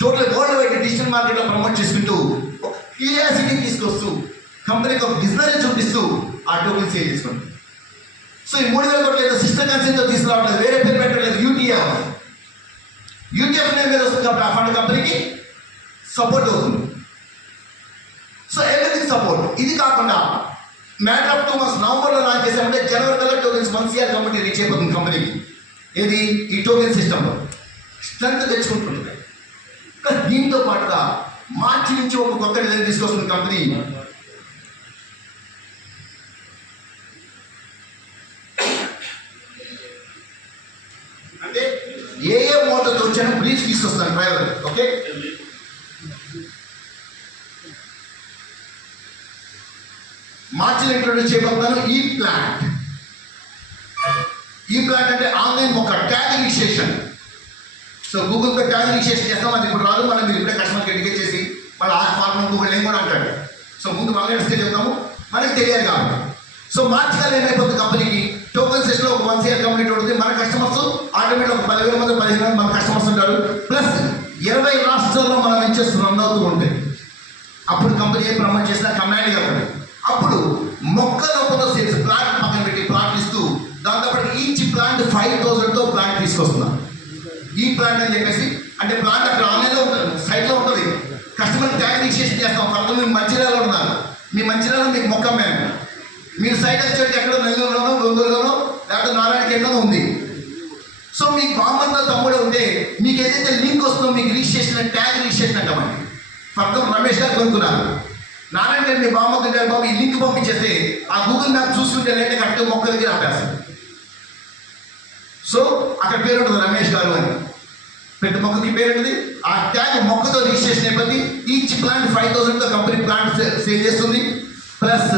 టోటల్ వరల్డ్ వైడ్ డిజిటల్ మార్కెట్లో ప్రమోట్ చేసుకుంటూ ఒక క్యూరియాసిటీ తీసుకొస్తూ కంపెనీకి ఒక బిజినెస్ చూపిస్తూ ఆ టోకెన్ సేల్ చేసుకోండి. సో ఈ 3,000 కోట్ల ఏదో సిస్టమ్ కన్సెంట్తో తీసుకురావట్లేదు, వేరే పేరు పెట్టలేదు, యూటీఎఫ్ నేమ్ మీద వస్తుంది కాబట్టి ఆ ఫండ్ కంపెనీకి సపోర్ట్ అవుతుంది. So everything support. ఇది కాకుండా మ్యాటర్ ఆఫ్ 2 months నవంబర్లో లాంచ్ చేసామంటే జనవరి కల్లా టోకెన్స్ 1 CR కంపెనీ రీచ్ అయిపోతుంది కంపెనీకి. ఏది ఈ టోకెన్ సిస్టంలో స్ట్రెంత్ తెచ్చుకుంటుంది. ప్లస్ దీంతో పాటుగా మార్చి నుంచి ఒక కొత్త డిజైన్ తీసుకొస్తుంది కంపెనీ. అంటే ఏ మోటార్తో వచ్చానో బ్రీఫ్ తీసుకొస్తాను డ్రైవర్. ఓకే, మార్చిలో ఇంట్రొడ్యూస్ చేయబోతున్నాను ఈ ప్లాంట్. ఈ ప్లాంట్ అంటే ఆన్లైన్ ఒక ట్యాగ్ రిజిస్ట్రేషన్. సో గూగుల్తో ట్యాగ్ రిజిస్ట్రేషన్ చేస్తాం, అది ఇప్పుడు రాదు. మనం మీరు ఇప్పుడే కస్టమర్కి ఎడ్యుకేట్ చేసి మళ్ళీ ఆ ఫార్మ్ గూగుల్ ఏం కూడా అంటాడు. సో ముందు మనం ఎడిస్తే చెప్తాము, మనకి తెలియదు కాబట్టి. సో మార్చి కల్లా ఏమైపోతుంది కంపెనీకి టోకెన్ సెషన్లో ఒక 1 CR కంపెనీ ఉంటుంది. మన కస్టమర్స్ ఆటోమేటిక్ ఒక 10,000 మంది 15,000 మంది మన కస్టమర్స్ ఉంటారు. ప్లస్ 20 రాష్ట్రాల్లో మన వెంచర్స్ రన్ అవుతూ ఉంటాయి. అప్పుడు కంపెనీ ఏం ప్రమోట్ చేసినా కమాండ్ కాబట్టి అప్పుడు మొక్క లోపల సేల్స్ ప్లాంట్ పక్కన పెట్టి ప్లాంట్ ఇస్తూ దాంతోపాటు ఈచ్ ప్లాంట్ 5,000తో ప్లాంట్ తీసుకొస్తున్నాం. ఈ ప్లాంట్ అని చెప్పేసి అంటే ప్లాంట్ అక్కడ ఆన్లైన్లో ఉంటుంది, సైట్లో ఉంటుంది. కస్టమర్ ట్యాగ్ రిజిస్ట్రేషన్ చేస్తాం. ఫర్దర్ మీరు మంచిర్యాలలో ఉన్నారు, మీ మంచిర్యాలలో మీకు మొక్క మేము మీరు సైట్ వచ్చేటి ఎక్కడో నెల్లూరులోనో ఒంగోలులోనో లేకపోతే నారాయణకేలోనో ఉంది. సో మీకు బామ్మతో తమ్ముడు ఉంటే మీకు ఏదైతే లింక్ వస్తుందో మీకు రిజిస్ట్రేషన్ ట్యాగ్ రిజిస్ట్రేషన్ అంటామండి. ఫర్దర్ రమేష్ గారు కొనుక్కున్నారు, నారాయణ మీ బామ్మ తింటారు బాబు, ఈ లింక్ పంపించేస్తే ఆ గూగుల్ మ్యాప్ చూసుకుంటే లేదంటే కరెక్ట్ మొక్క దగ్గర ఆపేస్తారు. సో అక్కడ పేరు ఉంటుంది రమేష్ గారు అని, పెద్ద మొక్కకి పేరు ఉంటుంది. ఆ ట్యాగ్ మొక్కతో రిజిస్ట్రేషన్ అయిపోతుంది. ఈచ్ ప్లాంట్ 5,000తో కంపెనీ ప్లాంట్ సేల్ చేస్తుంది. ప్లస్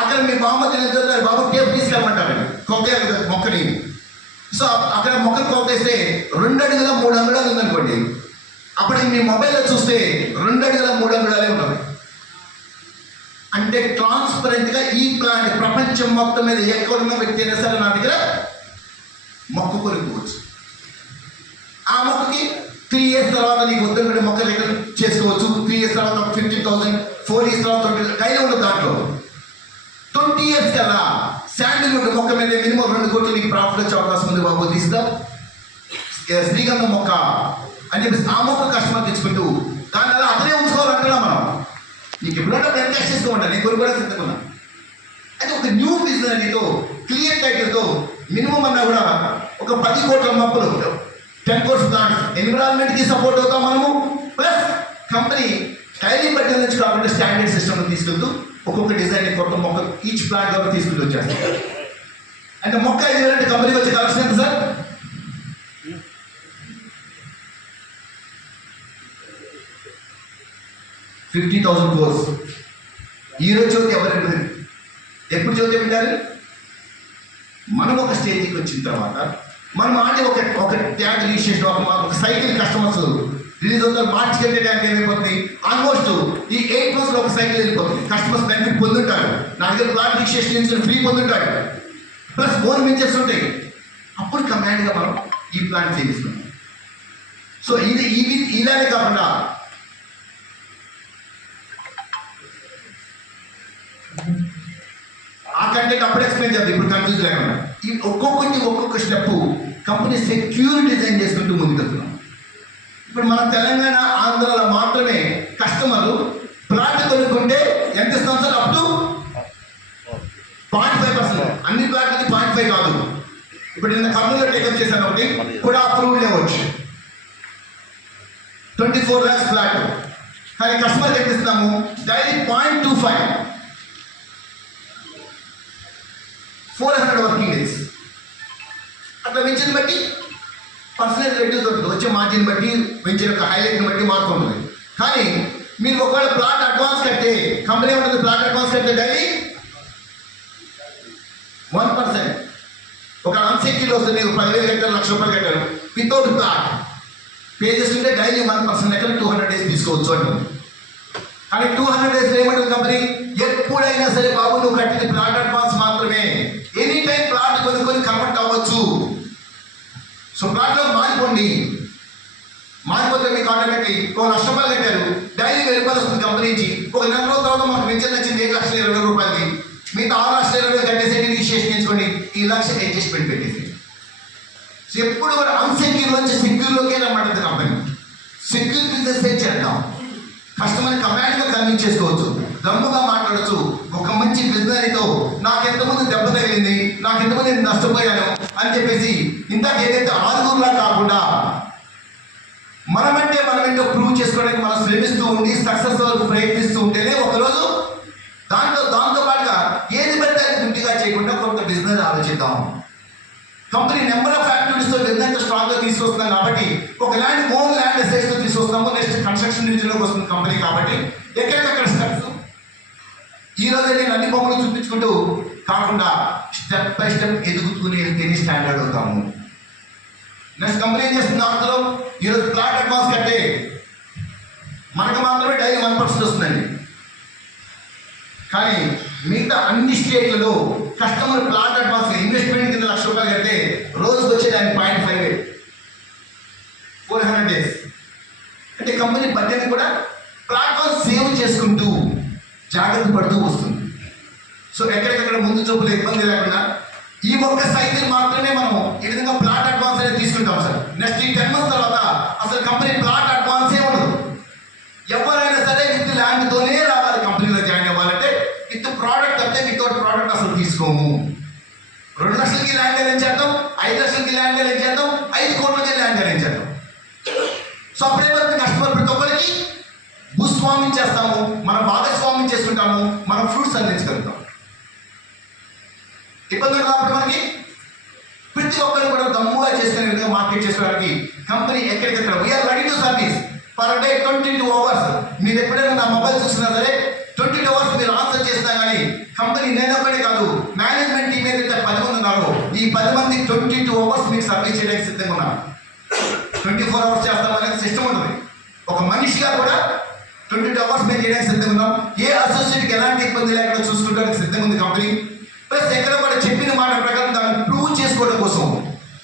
అక్కడ మీ బామ్మ తింటారు బాబు టేప్ తీసుకెళ్ళమంటారండి కొక్కే మొక్కని. సో అక్కడ మొక్కను కొక్కేస్తే 2 అడుగుల 3 అంగుళాలు ఉందనుకోండి, అప్పటికి మీ మొబైల్లో చూస్తే 2 అడుగుల 3 అంగుళాలే ఉంటుంది. అంటే ట్రాన్స్పరెంట్గా ఈ ప్లాంట్ ప్రపంచం మొత్తం మీద ఎక్కడున్న వ్యక్తి అయినా సరే నా దగ్గర మొక్క కొనుక్కోవచ్చు. ఆ మొక్కకి 3 years తర్వాత నీకు వద్ద మొక్క రిటర్న్ చేసుకోవచ్చు. 3 years తర్వాత 50,000, 4 years తర్వాత 20,000 డైలీ ఉండదు. దాంట్లో 20 years కల్లా శాండిల్వుడ్ మొక్క మీద మినిమం 2 కోట్లు నీకు ప్రాఫిట్ వచ్చే అవకాశం ఉంది బాబు. తీస్తాం శ్రీగంధం మొక్క అని చెప్పేసి ఆ మొక్క కస్టమర్ తెచ్చుకుంటూ దాని అలా అతనే ఉంచుకోవాలంటున్నా మనం. నీకు ఎప్పుడైనా బ్రెడ్కాస్ట్ చేసుకోమంటా, నేను కొన్ని కూడా సిద్ధమన్నా. అది ఒక న్యూ బిజినెస్తో క్లియర్ టైటిల్తో మినిమం అన్నా కూడా ఒక 10 కోట్ల మొక్కలు 10 crores ప్లాంట్స్ ఎన్విరాన్మెంట్కి సపోర్ట్ అవుతాం మనము. ప్లస్ కంపెనీ డైలీ బట్టి నుంచి కాబట్టి స్టాండర్డ్ సిస్టమ్లో తీసుకెళ్తూ ఒక్కొక్క డిజైన్ కొత్త మొక్క ఈచ్ ప్లాంట్ ద్వారా తీసుకుంటూ వచ్చేస్తాం. అంటే మొక్క 5,000 అంటే కంపెనీకి వచ్చే కలెక్షన్ ఎంత సార్? 50,000 crores. ఈరోజు చదివితే ఎవరు ఎప్పుడు చదివితే వింటారు? మనం ఒక స్టేజ్కి వచ్చిన తర్వాత మనం ఆడే ఒక ట్యాగ్ రిజిస్ట్రేషన్ ఒక సైకిల్ కస్టమర్స్ రిలీజ్ అవుతారు. మార్చికి వెళ్ళే ట్యాగ్ ఏమైపోతుంది, ఆల్మోస్ట్ ఈ 8 monthsలో ఒక సైకిల్ వెళ్ళిపోతుంది. కస్టమర్స్ బెనిఫిట్ పొందుంటారు, నా దగ్గర ప్లాంట్ రిజిస్ట్రేషన్ ఫ్రీ పొందుంటాడు. ప్లస్ ఓన్ వెంచర్స్ ఉంటాయి. అప్పుడు కమాండ్గా మనం ఈ ప్లాంట్ చేయిస్తున్నాం. సో ఇది ఇలానే కాకుండా ఆ కంటెంట్ అప్పుడు ఎక్స్ప్లెయిన్ చేద్దాం, ఇప్పుడు కన్ఫ్యూజ్ లేకుండా. ఈ ఒక్కొక్క స్టెప్ కంపెనీ సెక్యూర్ డిజైన్ చేసుకుంటూ ముందుకెళ్తున్నాం. ఇప్పుడు మన తెలంగాణ ఆంధ్రాలో మాత్రమే కస్టమర్లు ప్లాట్ కొనుక్కుంటే ఎంత ఇస్తాం సార్? Up to 0.5%. అన్ని ప్లాట్లకి 0.5 కాదు. ఇప్పుడు నిన్న కంపెనీలో టేకప్ చేశాను ఒకటి కూడా అప్రూవల్ ఇవ్వచ్చు 24 lakhs ఫ్లాట్. కానీ కస్టమర్కి ఎంత ఇస్తాము? Daily 0.25, 400 working days. అట్లా వెంచర్ని బట్టి పర్సనల్ రెడ్యూస్ ఉంటుంది, వచ్చే మార్జిన్ బట్టి వెంచర్ యొక్క హైలైట్ని బట్టి మార్పు ఉంటుంది. కానీ మీరు ఒకవేళ ప్లాట్ అడ్వాన్స్ కట్టే కంపెనీ ఉంటుంది, ప్లాట్ అడ్వాన్స్ కట్టే డైలీ 1%. ఒక అన్సెక్యూర్లో వస్తుంది, మీరు 10,000 కట్టారు, ₹1,00,000 కట్టారు వితౌట్ ప్లాట్ పే చేస్తుంటే డైలీ 1% లెక్కన 200 days తీసుకోవచ్చు అంటుంది. కానీ 200 days ఏమంటుంది కంపెనీ? ఎప్పుడైనా సరే బాబు నువ్వు కట్టిన ప్లాట్ అడ్వాన్స్ మాత్రమే, ఎనీ టైం ప్లాట్ కొనుక్కొని కన్వర్ట్ అవ్వచ్చు. సో ప్లాట్లో మారిపోండి, మారిపోతే మీకు ఆటోమేటిక్లీ ఒక ₹1,00,000 కట్టారు, డైలీ ₹1,000 వస్తుంది కంపెనీ నుంచి. ఒక నెల రోజుల తర్వాత మాకు వెంచర్ నచ్చింది ₹7,20,000, మిగతా ₹6,20,000 కట్టేసి రిజిస్ట్రేషన్ చేసుకొని ఈ లక్ష అడ్జస్ట్మెంట్ పెట్టేసి. సో ఎప్పుడు కూడా అన్సెక్యూర్ నుంచి సెక్యూర్లోకే రమ్మంటుంది కంపెనీ. సెక్యూర్ బిజినెస్ చేద్దాం, కస్టమర్ని కమాండ్గా కన్విన్స్ చేసుకోవచ్చు, దమ్ముగా మాట్లాడచ్చు. ఒక మంచి బిజినెస్తో నాకు ఎంతమంది దెబ్బ తగిలింది, నాకు ఎంతమంది నష్టపోయాను అని చెప్పేసి ఇందాక ఏదైతే ఆరుగురులా కాకుండా మనమేంటో ప్రూవ్ చేసుకోవడానికి మనం శ్రమిస్తూ ఉండి సక్సెస్ వరకు ప్రయత్నిస్తూ ఉంటేనే ఒకరోజు దాంతో పాటుగా ఏది పెడితే అది గుడ్డిగా చేయకుండా కొంత బిజినెస్ ఆలోచిద్దాం. కంపెనీ నెంబర్ ఆఫ్ యాక్టివిటీస్తో బిజినెస్ స్ట్రాంగ్గా తీసుకొస్తున్నాం కాబట్టి ఒక ఓన్ ల్యాండ్ అసెట్స్తో తీసుకొస్తాము. నెక్స్ట్ కన్స్ట్రక్షన్ డివిజన్లోకి వస్తుంది కంపెనీ కాబట్టి ఎక్కడికక్కడ స్టెప్స్ ఈ రోజు నేను అన్ని బొమ్మలు చూపించుకుంటూ కాకుండా స్టెప్ బై స్టెప్ ఎదుగుతూనే వెళ్తేనే స్టాండర్డ్ అవుతాము. నెక్స్ట్ కంపెనీ ఏం చేస్తుంది, అందులో ఈరోజు ప్లాట్ అడ్వాన్స్ కట్టే మనకు మాత్రమే డైలీ 1% వస్తుందండి. కానీ మిగతా అన్ని స్టేట్లలో కస్టమర్ ప్లాట్ అడ్వాన్స్ ఇన్వెస్ట్మెంట్ కింద ₹1,00,000 కడితే రోజుకు వచ్చే దాని 0.5 400 days. అంటే కంపెనీ బడ్జెట్ కూడా ప్లాట్ఫామ్ సేవ్ చేసుకుంటూ జాగ్రత్త పడుతూ వస్తుంది. సో ఎక్కడికక్కడ ముందు చూపులు ఇబ్బంది లేకుండా ఈ ఒక్క సైకిల్ మాత్రమే మనం ఈ విధంగా ప్లాట్ అడ్వాన్స్ అనేది తీసుకుంటాం సార్. నెక్స్ట్ ఈ 10 months తర్వాత అసలు కంపెనీ ప్లాట్ అడ్వాన్సే ఉండదు. ఎవరైనా సరే విత్ ల్యాండ్తోనే రావాలి కంపెనీలో జాయిన్ అవ్వాలంటే. విత్ ప్రోడక్ట్ అంటే వితౌట్ ప్రోడక్ట్ అసలు తీసుకోము. 2 లక్షలకి ల్యాండ్ అరేంజ్ చేద్దాం, 5 లక్షలకి ల్యాండ్ అరేంజ్ చేద్దాం, 5 కోట్లకి ల్యాండ్ అరేంజ్ చేద్దాం. సో అప్పుడే వరకు కస్టమర్ ప్రతి ఒక్కరికి భూస్వామ్యం చేస్తాము, మనం భాగస్వామ్యం చేసుకుంటాము, మనం ఫ్రూట్స్ అందించగలుగుతాం. ఇబ్బందులు కాబట్టి మనకి ప్రతి ఒక్కరు కూడా దమ్ముగా చేసుకునే విధంగా మార్కెట్ చేసుకోవడానికి కంపెనీ ఎక్కడికక్కడ we are ready to service per day 22 hours. మీరు ఎప్పుడైనా నా మొబైల్ చూసినా సరే 22 hours మీరు ఆన్సర్ చేసినా కానీ కంపెనీ నేనొక్కడే కాదు, మేనేజ్మెంట్ టీమ్ ఏదైతే 10 మంది ఉన్నారో ఈ 10 మంది 22 hours మీకు సర్వీస్ చేయడానికి సిద్ధంగా ఉన్నారు. 24 hours చేస్తామనేది సిస్టమ్ ఉంటుంది. ఒక మనిషిగా కూడా 22 hours మేము చేయడానికి సిద్ధంగా ఉన్నాం. ఏ అసోసియేట్కి ఎలాంటి ఇబ్బంది లేకుండా చూసుకోవడానికి సిద్ధంగా ఉంది కంపెనీ. ప్లస్ ఎక్కడ కూడా చెప్పిన మాట ప్రకారం దాన్ని ప్రూవ్ చేసుకోవడం కోసం.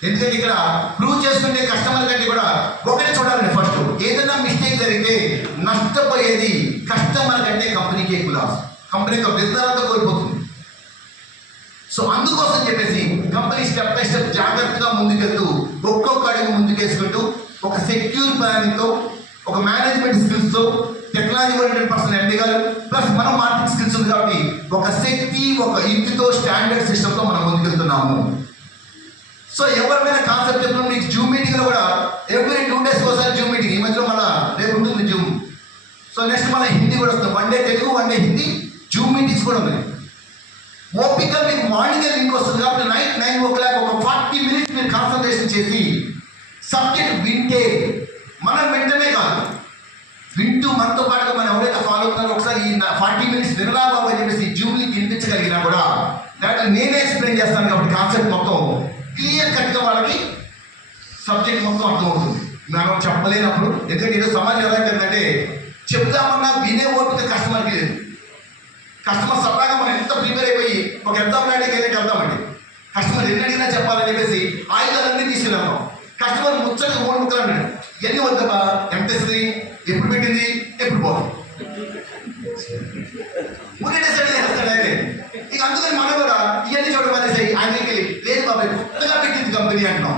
ఎందుకంటే ఇక్కడ ప్రూవ్ చేసుకుంటే కస్టమర్ కంటే కూడా ఒకటి చూడాలండి. ఫస్ట్ ఏదైనా మిస్టేక్ జరిగితే నష్టపోయేది కస్టమర్ కంటే కంపెనీకి ఎక్కువ లాస్, కంపెనీ యొక్క బిజినెస్ అంతా కోల్పోతుంది. సో అందుకోసం చెప్పేసి కంపెనీ స్టెప్ బై స్టెప్ జాగ్రత్తగా ముందుకెళ్తూ ఒక్కొక్క అడుగు ముందుకేసుకుంటూ ఒక సెక్యూర్ ప్లానింగ్తో, ఒక మేనేజ్మెంట్ స్కిల్స్తో, టెక్నాలజీ ఓరియంటెడ్ పర్సన్ ఎండి గారు ప్లస్ మనం మార్కెట్ స్కిల్స్ ఉంది కాబట్టి ఒక శక్తి, ఒక యుక్తితో, స్టాండర్డ్ సిస్టమ్తో మనం ముందుకెళ్తున్నాము. సో ఎవరిమైనా కాన్సెప్ట్ చెప్పినప్పుడు మీకు జూమ్ మీటింగ్లో కూడా ఎవ్రీ 2 days ఒకసారి జూమ్ మీటింగ్. ఈ మధ్యలో మళ్ళీ రేపు ఉంటుంది జూమ్. సో నెక్స్ట్ మళ్ళీ హిందీ కూడా వస్తుంది. 1 day Telugu, 1 day Hindi Zoom meetings కూడా ఉన్నాయి. ఓపిక మీకు మార్నింగ్ లింక్ వస్తుంది కాబట్టి నైట్ 9 o'clock ఒక 40 minutes మీరు కాన్సన్ట్రేషన్ చేసి సబ్జెక్ట్ వింటే, మనం వెంటనే కాదు వింటూ మనతో పాటుగా మనం ఎవరైతే ఫాలో అవుతున్నారో ఒకసారి ఈ 40 minutes వినరా బాబు అని చెప్పేసి జూమ్ లింక్ వినిపించగలిగినా కూడా దాంట్లో నేనే ఎక్స్ప్లెయిన్ చేస్తాను కాబట్టి కాన్సెప్ట్ మొత్తం క్లియర్ కట్గా వాళ్ళకి సబ్జెక్ట్ మొత్తం అర్థం అవుతుంది. మనం చెప్పలేనప్పుడు ఎందుకంటే ఈరోజు సమాజం ఎలా ఏంటంటే చెప్తామన్నా వినే ఓపిక కస్టమర్కి లేదు. కస్టమర్ సరదాగా మనం ఎంత ప్రిపేర్ అయిపోయి ఒక ఎగ్జామ్ రాయడానికి ఏదైతే వెళ్తామండి, కస్టమర్ ఎన్ని అడిగినా చెప్పాలని చెప్పేసి ఆయుధాలన్నీ తీసుకెళ్ళాము. కస్టమర్ ముచ్చగా 3 ముక్కలు అన్నాడు, ఎన్ని వద్దబ్బా, ఎంత ఇస్తుంది, ఎప్పుడు పెట్టింది, ఎప్పుడు పోతుంది, ఊరికే సైడ్ చేస్తాడు అయితే. ఇక అందుకని మనం కూడా ఇవన్నీ చూడమనేసి ఆయన వెళ్ళి లేదు బాబాయ్ కొత్తగా పెట్టింది కంపెనీ అంటున్నాం.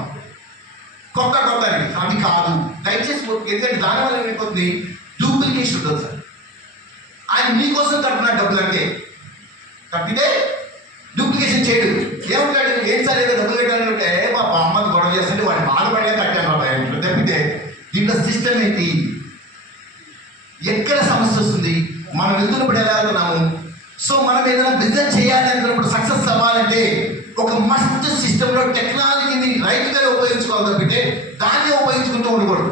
కొత్త అని అది కాదు దయచేసి. ఎందుకంటే దానివల్ల ఏమైపోతుంది, డూప్లికేషన్ ఉంటుంది సార్. ఆయన మీకోసం కట్టిన డబ్బులు అంటే కట్టితే డూప్లికేషన్ చేయడు. ఏమంటాడు, ఏం సార్ ఏదో డబ్బులు కట్టాలంటే మా అమ్మకి గొడవ చేస్తుంటే వాడిని బాధపడే కట్టాను బాబాయ్ అంటే. తప్పితే దీంట్లో సిస్టమ్ ఏంటి, ఎక్కడ సమస్య వస్తుంది, మనం వెళ్తున్నప్పుడు ఎలా వెళ్తున్నాము. సో మనం ఏదైనా బిజినెస్ చేయాలి అనుకున్నప్పుడు సక్సెస్ అవ్వాలంటే ఒక మస్ట్ సిస్టంలో టెక్నాలజీని రైట్గా ఉపయోగించుకోవాలి తప్పితే దాన్ని ఉపయోగించుకుంటూ ఉండకూడదు.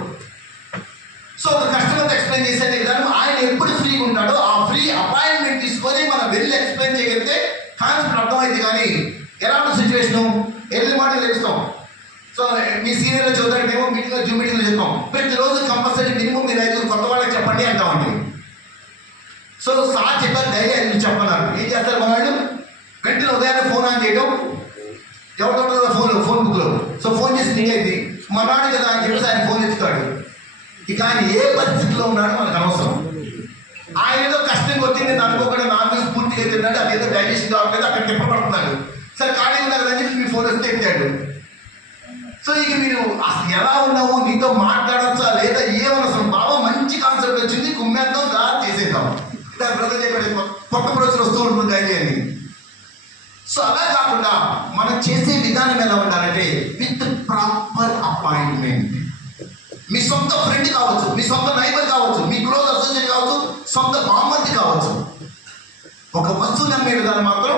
సో ఒక కస్టమర్ ఎక్స్ప్లెయిన్ చేసే విధానం ఆయన ఎప్పుడు ఫ్రీగా ఉంటాడో ఆ ఫ్రీ అపాయింట్మెంట్ తీసుకొని మనం వెళ్ళి ఎక్స్ప్లెయిన్ చేయగలిగితే కాన్సెప్ట్ అర్థమైంది. కానీ ఎలాంటి సిచ్యువేషను ఎర్లీ మార్నింగ్ లేస్తాం. సో మీ సీనియర్లో చూద్దాంటేమో మీటింగ్లో జూమ్ మీటింగ్లో చెప్తాం, ప్రతిరోజు కంపల్సరీ మినిమం మీరు 5 కొత్త వాళ్ళకి చెప్పండి అంటామండి. సో సార్ చెప్పారు డైలీ 5 చెప్పన్నారు. ఏం చేస్తారు మన వాళ్ళు, వెంటనే ఉదయాన్నే ఫోన్ ఆన్ చేయడం, ఎవరితో ఫోన్ బుక్లో. సో ఫోన్ చేసి నీకైంది మనాడు కదా అని చెప్పేసి ఆయన ఫోన్ ఎత్తుతాడు. ఆయన ఏ పరిస్థితిలో ఉన్నాడో మనకు అనవసరం. ఆయన ఏదో కష్టం వచ్చింది అనుకోకుండా నాన్ వెజ్ పూర్తిగా తిన్నాడు, అది ఏదో డైజెషన్ కావట్లేదు, అక్కడ తిప్పబడుతున్నాడు. సరే ఖాళీ ఉన్నారు అని చెప్పి మీ ఫోన్ వస్తే ఎత్తాడు. సో ఇక మీరు అసలు ఎలా ఉన్నావు, నీతో మాట్లాడచ్చా లేదా ఏమనవసరం. బాబా మంచి కాన్సెప్ట్ వచ్చింది, కుమ్మేద్దాం దా చేసేద్దాం. ఇలా బ్రదర్ చెప్పాడు కొత్త రోజులు వస్తూ ఉంటుంది కానీ అని. సో అలా కాకుండా మనం చేసే విధానం ఎలా ఉండాలంటే విత్ ప్రాపర్ అపాయింట్మెంట్. మీ సొంత ఫ్రెండ్ కావచ్చు, మీ సొంత నైబర్ కావచ్చు, మీ క్లోజ్ అసోసియేట్ కావచ్చు, సొంత బామ్మర్ది కావచ్చు. ఒక వస్తువుని అమ్మే విధానం మాత్రం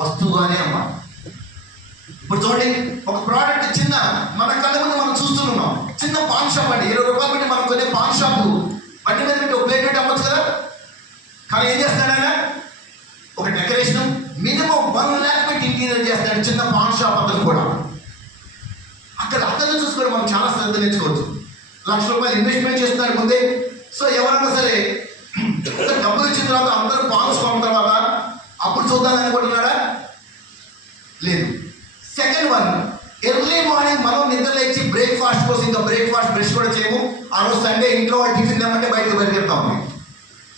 వస్తువుగానే అమ్మాలి. ఇప్పుడు చూడండి, ఒక ప్రోడక్ట్ చిన్న మన కళ్ళ ముందు మనం చూస్తున్నాం. చిన్న పాన్ షాప్ అండి, 20 రూపాయలు పెట్టి మనం కొనే పాన్ షాప్ బండి మీద పెట్టి ఒక ప్లేట్ పెట్టి అమ్మచ్చు కదా. కానీ ఏం చేస్తాడైనా ఒక డెకరేషన్ మినిమం 1 lakh పెట్టి ఇంటీరియర్ చేస్తాడు చిన్న పాన్ షాప్ అతను కూడా. అక్కడ అతను చూసుకొని మనం చాలా శ్రద్ధ నేర్చుకోవచ్చు. 1,00,000 రూపాయలు ఇన్వెస్ట్మెంట్ చేస్తున్నాడు ముందే. సో ఎవరన్నా సరే డబ్బులు ఇచ్చిన తర్వాత అందరూ పాన్స్ కొన్న తర్వాత అప్పుడు చూద్దాం అనుకుంటున్నాడా? లేదు. సెకండ్ వన్, ఎర్లీ మార్నింగ్ మనం నిద్ర లేచి బ్రేక్ఫాస్ట్ కోసం ఇంకా బ్రేక్ఫాస్ట్ బ్రష్ కూడా చేయము. ఆ రోజు సండే ఇంట్లో వాళ్ళు టిఫిన్ తెమ్మంటే బయటకు బయలుదేరుతాం.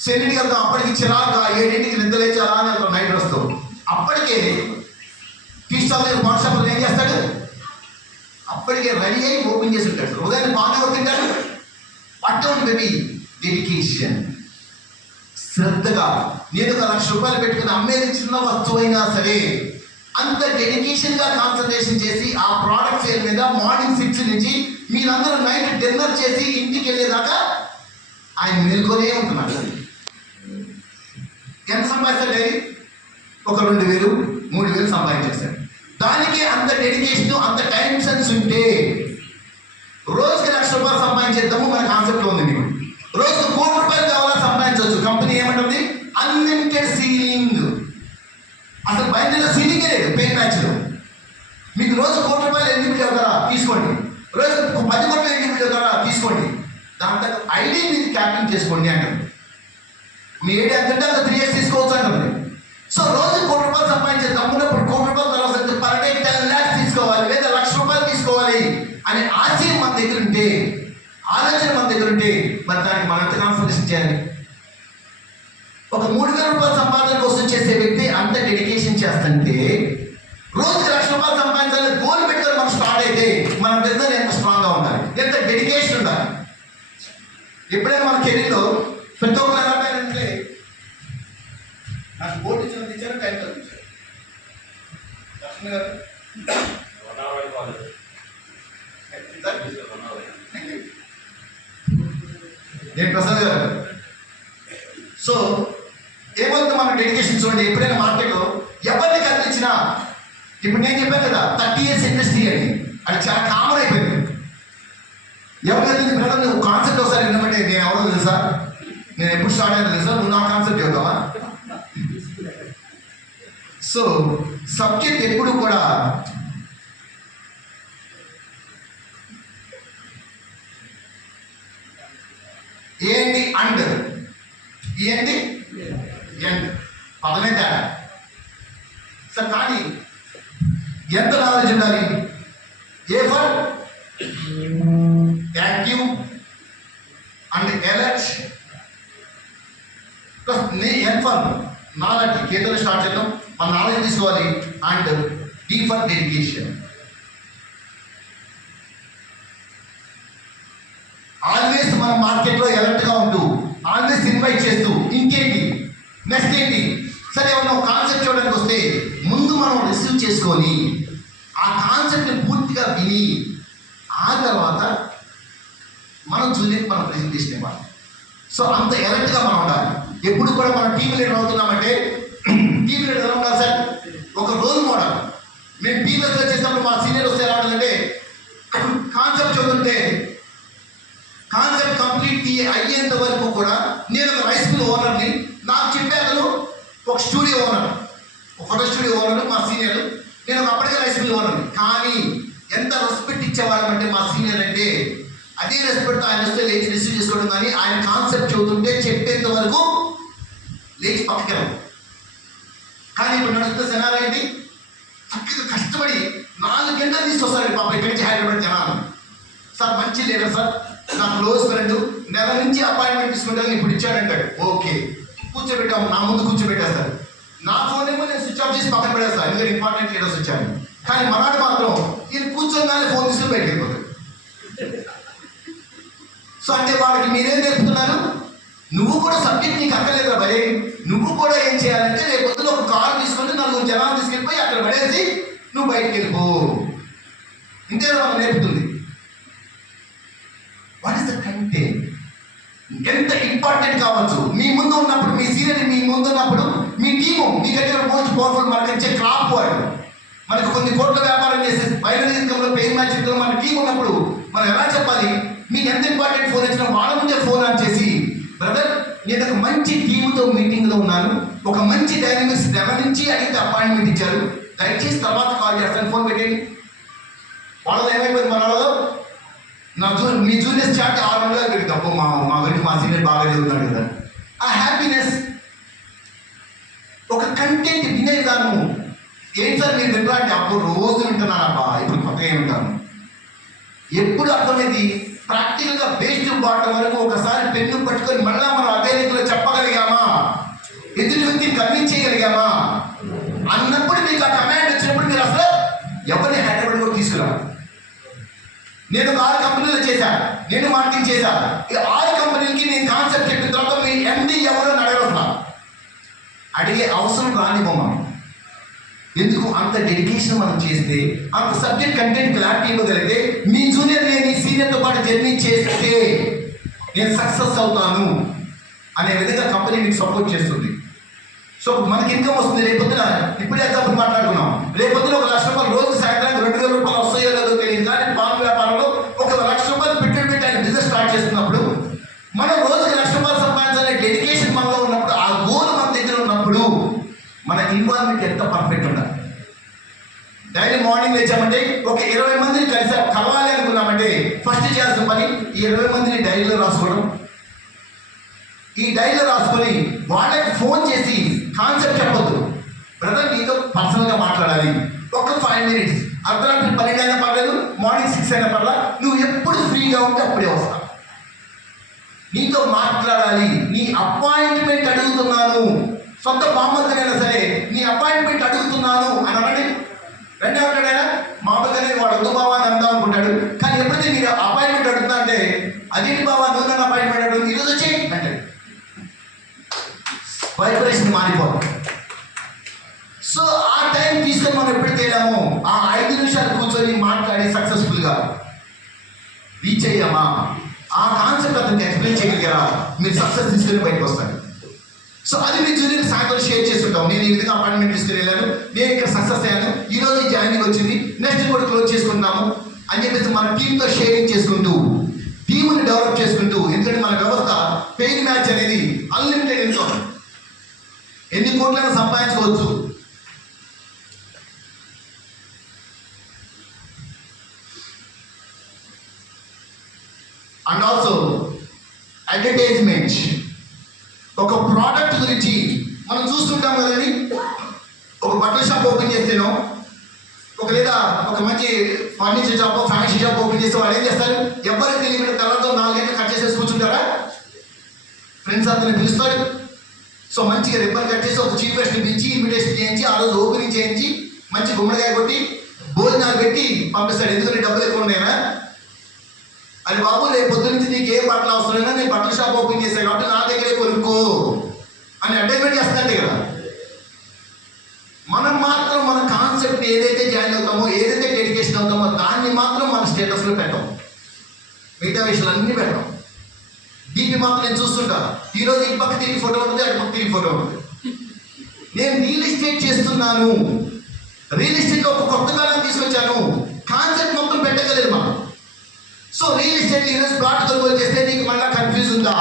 సెన్నింటికి వెళ్తాం, అప్పటికి చిరాకు 7ంటికి నిద్ర లేచి అలా అని వెళ్తాం నైట్ వస్తాం. అప్పటికే టీ స్టాల్ దగ్గర పాన్ షాప్లో ఏం చేస్తాడు? అప్పటికే రెడీ అయ్యి ఓపెన్ చేసి ఉంటాడు. ఉదయాన్నే పాన్ ఎవరు తింటాడు? పట్టణం బేబీ డెడికేషన్, శ్రద్ధగా. నేను 1,00,000 రూపాయలు పెట్టుకుని అమ్మేది చిన్న వస్తువు అయినా సరే అంత డెడికేషన్గా కాన్సన్ట్రేషన్ చేసి ఆ ప్రోడక్ట్ సేల్ మీద మార్నింగ్ 6 నుంచి మీరందరూ నైట్ డిన్నర్ చేసి ఇంటికి వెళ్ళేదాకా ఆయన మేల్కొనే ఉంటున్నాడు. ఎంత సంపాదిస్తాడు? ఒక 2,000, 3,000 సంపాదించేస్తాడు. దానికి అంత డెడికేషన్, అంత టైం సెన్స్ ఉంటే రోజుకి 1,00,000 రూపాయలు సంపాదించేద్దాము మన కాన్సెప్ట్లో ఉంది. మీకు రోజుకు 1 కోటి రూపాయలు కావాలా సంపాదించవచ్చు. కంపెనీ ఏమంటుంది? Unlimited ceiling. అసలు బయట సీలింగే లేదు పెయిన్ మ్యాచ్లో. మీకు రోజు 1 కోటి రూపాయలు ఎలిజిబిలిటీ అవుతారా? తీసుకోండి. రోజు 10 కోట్లు ఎలిజిబిలిటీ అవుతారా? తీసుకోండి. దాంట్లో ఐడి మీరు క్యాపింగ్ చేసుకోండి అంటారు. మీ ఐడి అంతంటే అంత 3 years తీసుకోవచ్చు అంటుంది. సో రోజు 1 కోటి రూపాయలు సంపాదించే తమ్మున్నప్పుడు 1 కోటి రూపాయలు తర్వాత పర్ డే 10 lakhs తీసుకోవాలి లేదా 1,00,000 రూపాయలు తీసుకోవాలి అనే ఆశయం మన దగ్గర ఉంటే, ఆలోచన మన దగ్గర ఉంటే మరి దానికి మనం ఎంత కాన్సన్ట్రేషన్ చేయాలి? ఒక 3,000 రూపాయలు సంపాదన కోసం చేసే వ్యక్తి అంత డెడికేషన్ చేస్తుంటే రోజుకి 1,00,000 రూపాయలు సంపాదించాలని గోల్ పెట్టుకొని మనం స్టార్ట్ అయితే మన బిజినెస్ ఎంత స్ట్రాంగ్గా ఉండాలి, ఎంత డెడికేషన్ ఉండాలి. ఎప్పుడైనా మన కెరీర్లో ప్రతి ఒక్కరు ఎలా అంటే నాకు బోర్డు ఇచ్చారు టైం తగ్గించారు. లక్ష్మణ్ గారు నేను ప్రసాద్ గారు. సో ఏమవుతుంది మన డెడికేషన్ చూడండి. ఎప్పుడైనా మార్కెట్లో ఎవరిని కనిపించినా, ఇప్పుడు నేను చెప్పాను కదా 30 years ఇండస్ట్రీ అని, అది చాలా కామన్ అయిపోయింది. ఎవరికైతే బ్రదర్ నువ్వు కాన్సెప్ట్ ఒకసారి వినమంటే నేను ఎవరో తెలుసా, నేను ఎప్పుడు స్టార్ట్ అయ్యాను తెలుసా, నువ్వు నా కాన్సెప్ట్ చెబుతావా? సో సబ్జెక్ట్ ఎప్పుడు కూడా ఏంటి అండ్ ఏంటి ఎండ్ పదమే తేడా సార్. కానీ ఎంత నాలెడ్జ్ ఉండాలి? A for active and alert plus N for knowledge. కేంద్రం స్టార్ట్ చేద్దాం. మన నాలెడ్జ్ తీసుకోవాలి. And D for dedication. Always మన మార్కెట్లో ఎలర్ట్గా ఉంటూ, ఆల్వేస్ ఇన్వైట్ చేస్తూ, ఇంకేంటి నెక్స్ట్ ఏంటి సరే ఏమన్నా ఒక కాన్సెప్ట్ చూడడానికి వస్తే ముందు మనం రిసీవ్ చేసుకొని ఆ కాన్సెప్ట్ని పూర్తిగా విని ఆ తర్వాత మనం జూనియర్కి మనం ప్రెజెంటేషన్ ఇవ్వాలి. సో అంత ఎలర్ట్గా మనం ఉండాలి. ఎప్పుడు కూడా మనం టీమ్ లీడర్ అవుతున్నామంటే టీమ్ లీడర్ ఎలా ఉండాలి సార్? ఒక రోల్ మోడల్. మేము టీమ్ లీడర్ చేసినప్పుడు మా సీనియర్ వస్తే ఎలా ఉండాలంటే కాన్సెప్ట్ చదువుతుంటే కాన్సెప్ట్ కంప్లీట్ అయ్యేంత వరకు కూడా నేను ఒక రైస్ మిల్ ఓనర్ని, నాకు చెప్పే అతను ఒక స్టూడియో ఓనర్, ఒక ఫోటో స్టూడియో ఓనర్ మా సీనియర్, నేను ఒక అప్పటికే రైస్ మిల్ ఓనర్ని. కానీ ఎంత రెస్పెక్ట్ ఇచ్చేవాళ్ళం అంటే మా సీనియర్ అంటే అదే రెస్పెక్ట్ ఆయన వస్తే లేచి రిసీవ్ చేసుకోవడం. కానీ ఆయన కాన్సెప్ట్ చదువుతుంటే చెప్పేంత వరకు లేచి పక్కకెళ్ళం. కానీ ఇప్పుడు నడుస్తున్న సినారా ఏంటి? చక్కగా కష్టపడి 4 గంటలు తీసుకొస్తారండి పాప ఇక్కడి నుంచి హైదరాబాద్ జనాలు. సార్ మంచి లీడర్ సార్, నా క్లోజ్ ఫ్రెండ్ నెల నుంచి అపాయింట్మెంట్ తీసుకుంటాను, ఇప్పుడు ఇచ్చాడంటాడు. ఓకే, కూర్చోబెట్టాము, నా ముందు కూర్చోబెట్టేస్తాడు. నా ఫోన్ ఏమో నేను స్విచ్ ఆఫ్ చేసి పక్కన పెడేస్తాను, ఎందుకంటే ఇంపార్టెంట్ లీడర్స్ వచ్చాను. కానీ మనాడు మాత్రం ఈయన కూర్చోగానే ఫోన్ తీసుకుని బయటకు వెళ్ళిపోతాడు. సో అంటే వాళ్ళకి మీరేం నేర్పుతున్నారు? నువ్వు కూడా సబ్జెక్ట్ నీకు అక్కర్లేదురా భయ, నువ్వు కూడా ఏం చేయాలంటే రేపు పొద్దున ఒక కారు తీసుకుంటే 4 జనాలు తీసుకెళ్ళిపోయి అక్కడ పడేసి నువ్వు బయటకు వెళ్ళిపో. ఇంతే మనం నేర్పుతుంది. What is the content? ఎంత ఇంపార్టెంట్ కావచ్చు. మీ ముందు ఉన్నప్పుడు, మీ సీనియర్ మీ ముందు ఉన్నప్పుడు, మీ టీము మీకంటే మోస్ట్ పవర్ఫుల్ మనకి ఇచ్చే క్రాప్ వాడు, మనకు కొన్ని కోట్ల వ్యాపారం చేసే బయలుదేరి ఇన్కంలో పెయిన్ మ్యాచ్ మన టీం ఉన్నప్పుడు మనం ఎలా చెప్పాలి? మీకు ఎంత ఇంపార్టెంట్ ఫోన్ ఇచ్చినా వాళ్ళ ముందే ఫోన్ ఆన్ చేసి, బ్రదర్ నేను ఒక మంచి టీంతో మీటింగ్లో ఉన్నాను, ఒక మంచి డైనమిక్స్ నెల నుంచి అడిగితే అపాయింట్మెంట్ ఇచ్చారు, దయచేసి తర్వాత కాల్ చేస్తాను, ఫోన్ పెట్టేయండి. వాళ్ళలో ఏమైపోయింది? మన వాళ్ళలో మీ జూనియర్స్ చాట్ 6 నెలలు పెట్టి తప్పు మా గురించి మా సీనియర్ బాగా చదువుతున్నాడు కదా. ఆ హ్యాపీనెస్, ఒక కంటెంట్ వినే విధానము. ఏంటి సార్ మీరు వింటా అంటే అప్పుడు రోజు వింటున్నానబ్బా, ఇప్పుడు కొత్తగా వింటాను. ఎప్పుడు అర్థమైంది? ప్రాక్టికల్గా బేస్డ్ బాటం వరకు ఒకసారి పెన్ను పట్టుకొని మళ్ళా మనం అదే రీతిలో చెప్పగలిగామా, ఎదుటి వ్యక్తిని కన్విన్స్ చేయగలిగామా అన్నప్పుడు మీకు ఆ కమాండ్ వచ్చినప్పుడు మీరు అసలు ఎవరిని హైదరాబాద్ కూడా తీసుకురా. నేను 6 కంపెనీలు చేశాను, నేను మార్కెటింగ్ చేశాను. ఈ 6 కంపెనీలకి నేను కాన్సెప్ట్ చెప్పిన తర్వాత మీ ఎండి ఎవరో అడగవసలా, అడిగే అవసరం రానివ్వమా. ఎందుకు? అంత డెడికేషన్ మనం చేస్తే, అంత సబ్జెక్ట్ కంటెంట్ క్లారిటీ ఇవ్వగలిగితే, మీ జూనియర్ నేను ఈ సీనియర్తో పాటు జర్నీ చేస్తే నేను సక్సెస్ అవుతాను అనే విధంగా కంపెనీ మీకు సపోర్ట్ చేస్తుంది. సో మనకి ఇన్కమ్ వస్తుంది. రేపొద్దున ఇప్పుడే ఎగ్జాంపుల్ మాట్లాడుకున్నాం, రేపొద్దున 1 లక్ష రూపాయలు రోజు సాయంత్రానికి 2,000 రూపాయలు వస్తాయో లేదో తెలియదు. కానీ పాన్ వ్యాపారంలో 1 లక్ష రూపాయలు పెట్టి ఆయన బిజినెస్ స్టార్ట్ చేస్తున్నప్పుడు, మనం రోజుకి 1 లక్ష రూపాయలు సంపాదించాలనే డెడికేషన్ మనలో ఉన్నప్పుడు, ఆ గోల్ మన దగ్గర ఉన్నప్పుడు మన ఇన్వాల్వ్మెంట్ ఎంత పర్ఫెక్ట్ ఉండాలి. డైలీ మార్నింగ్ లేచామంటే ఒక 20 మందిని కలవాలి అనుకున్నామంటే ఫస్ట్ చేయాల్సిన పని ఈ 20 మందిని డైరీలో రాసుకోవడం. ఈ డైరీలో రాసుకొని వాళ్ళకి ఫోన్ చేసి కాన్సెప్ట్ చెప్పొద్దు, బ్రదర్ నీతో పర్సనల్గా మాట్లాడాలి, ఒక 5 మినిట్స్, అర్ధరాత్రి 12 అయినా పర్లేదు, మార్నింగ్ 6 అయినా పర్లా, నువ్వు ఎప్పుడు ఫ్రీగా ఉంటే అప్పుడే వస్తా, నీతో మాట్లాడాలి, నీ అపాయింట్మెంట్ అడుగుతున్నాను. సొంత బామ్మద్దనైనా సరే నీ అపాయింట్మెంట్ అడుగుతున్నాను అని అనండి. రెండే ఉంటాడైనా మామూలుగానే వాడు వద్దు బావా అని అందాం అనుకుంటాడు. కానీ ఎప్పుడైతే మీరు అపాయింట్మెంట్ అడుగుతా అంటే, అదేంటి బావా నువ్వు నన్ను అపాయింట్మెంట్ అడుగుతుంది, ఈరోజు వచ్చేయి అంటే వైబ్రేషన్ మారిపోతుంది. సో ఆ టైం తీసుకొని మనం ఎప్పుడు తేలామో, ఆ 5 నిమిషాలు కూర్చొని మాట్లాడి సక్సెస్ఫుల్గా రీచ్ అయ్యామా, ఆ కాన్సెప్ట్ అతనికి ఎక్స్ప్లెయిన్ చేయగలిగారా, మీరు సక్సెస్ తీసుకుని బయటకు వస్తారు. సో అది మీ జూనియర్ సాయంత్రం షేర్ చేస్తుంటాం. నేను ఈ విధంగా అపాయింట్మెంట్ తీసుకుని వెళ్ళాను, నేను ఇక్కడ సక్సెస్ అయ్యాను, ఈరోజు జాయినింగ్ వచ్చింది, నెక్స్ట్ కూడా క్లోజ్ చేసుకుంటాము అని చెప్పేసి మన టీంతో షేరింగ్ చేసుకుంటూ, టీంని డెవలప్ చేసుకుంటూ. ఎందుకంటే మన వ్యవస్థ పెయిన్ మ్యాచ్ అనేది అన్లిమిటెడ్ ఇన్కమ్, ఎన్ని కోట్లైనా సంపాదించుకోవచ్చు. And also advertisement. ఒక ప్రోడక్ట్ గురించి మనం చూస్తుంటాం కదండి. ఒక బట్టల షాప్ ఓపెన్ చేస్తేనో, లేదా ఒక మంచి furniture shop, fancy shop open చేస్తే వాళ్ళు ఏం చేస్తారు? ఎవరికి తెలియని కలర్తో 4 గంటలు కట్ చేసేసి కూర్చుంటారా? ఫ్రెండ్స్ అందరిని పిలుస్తారు. సో మంచిగా రిబ్బన్ కట్ చేసి ఒక చీఫ్ గెస్ట్ పిలిచి ఇన్విటేషన్ చేయించి, ఆ రోజు ఓపెనింగ్ చేయించి, మంచి గుమ్మడికాయ కొట్టి భోజనాలు పెట్టి పంపిస్తాడు. ఎందుకంటే డబ్బులు ఎక్కువ ఉన్నాయనా? అది బాబు రేపు పొద్దు నుంచి నీకు ఏ బట్టలు అవసరమైనా నేను బట్టల షాప్ ఓపెన్ చేశాను కాబట్టి నా దగ్గరే కొనుక్కో అని అడ్వర్టైజ్మెంట్ చేస్తాంటే కదా. మనం మాత్రం మన కాన్సెప్ట్ ఏదైతే జాయిన్ అవుతామో, ఏదైతే డెడికేషన్ అవుతామో దాన్ని మాత్రం మన స్టేటస్లో పెట్టాం, మిగతా విషయాలు అన్నీ పెట్టాం. దీన్ని మాత్రం నేను చూస్తుంటాను. ఈరోజు ఈ పక్క తిరిగి ఫోటో ఉంటుంది, అటు పక్క తిరిగి ఫోటో ఉంటుంది. నేను రియల్ ఎస్టేట్ చేస్తున్నాను, రియల్ ఎస్టేట్లో ఒక కొత్త కాలం తీసుకొచ్చాను, కాన్సెప్ట్ మొత్తం పెట్టగలేదు మనం. సో రియల్ ఎస్టేట్ ఈరోజు ప్లాట్ కొనుగోలు చేస్తే నీకు మళ్ళీ కన్ఫ్యూజ్ ఉందా?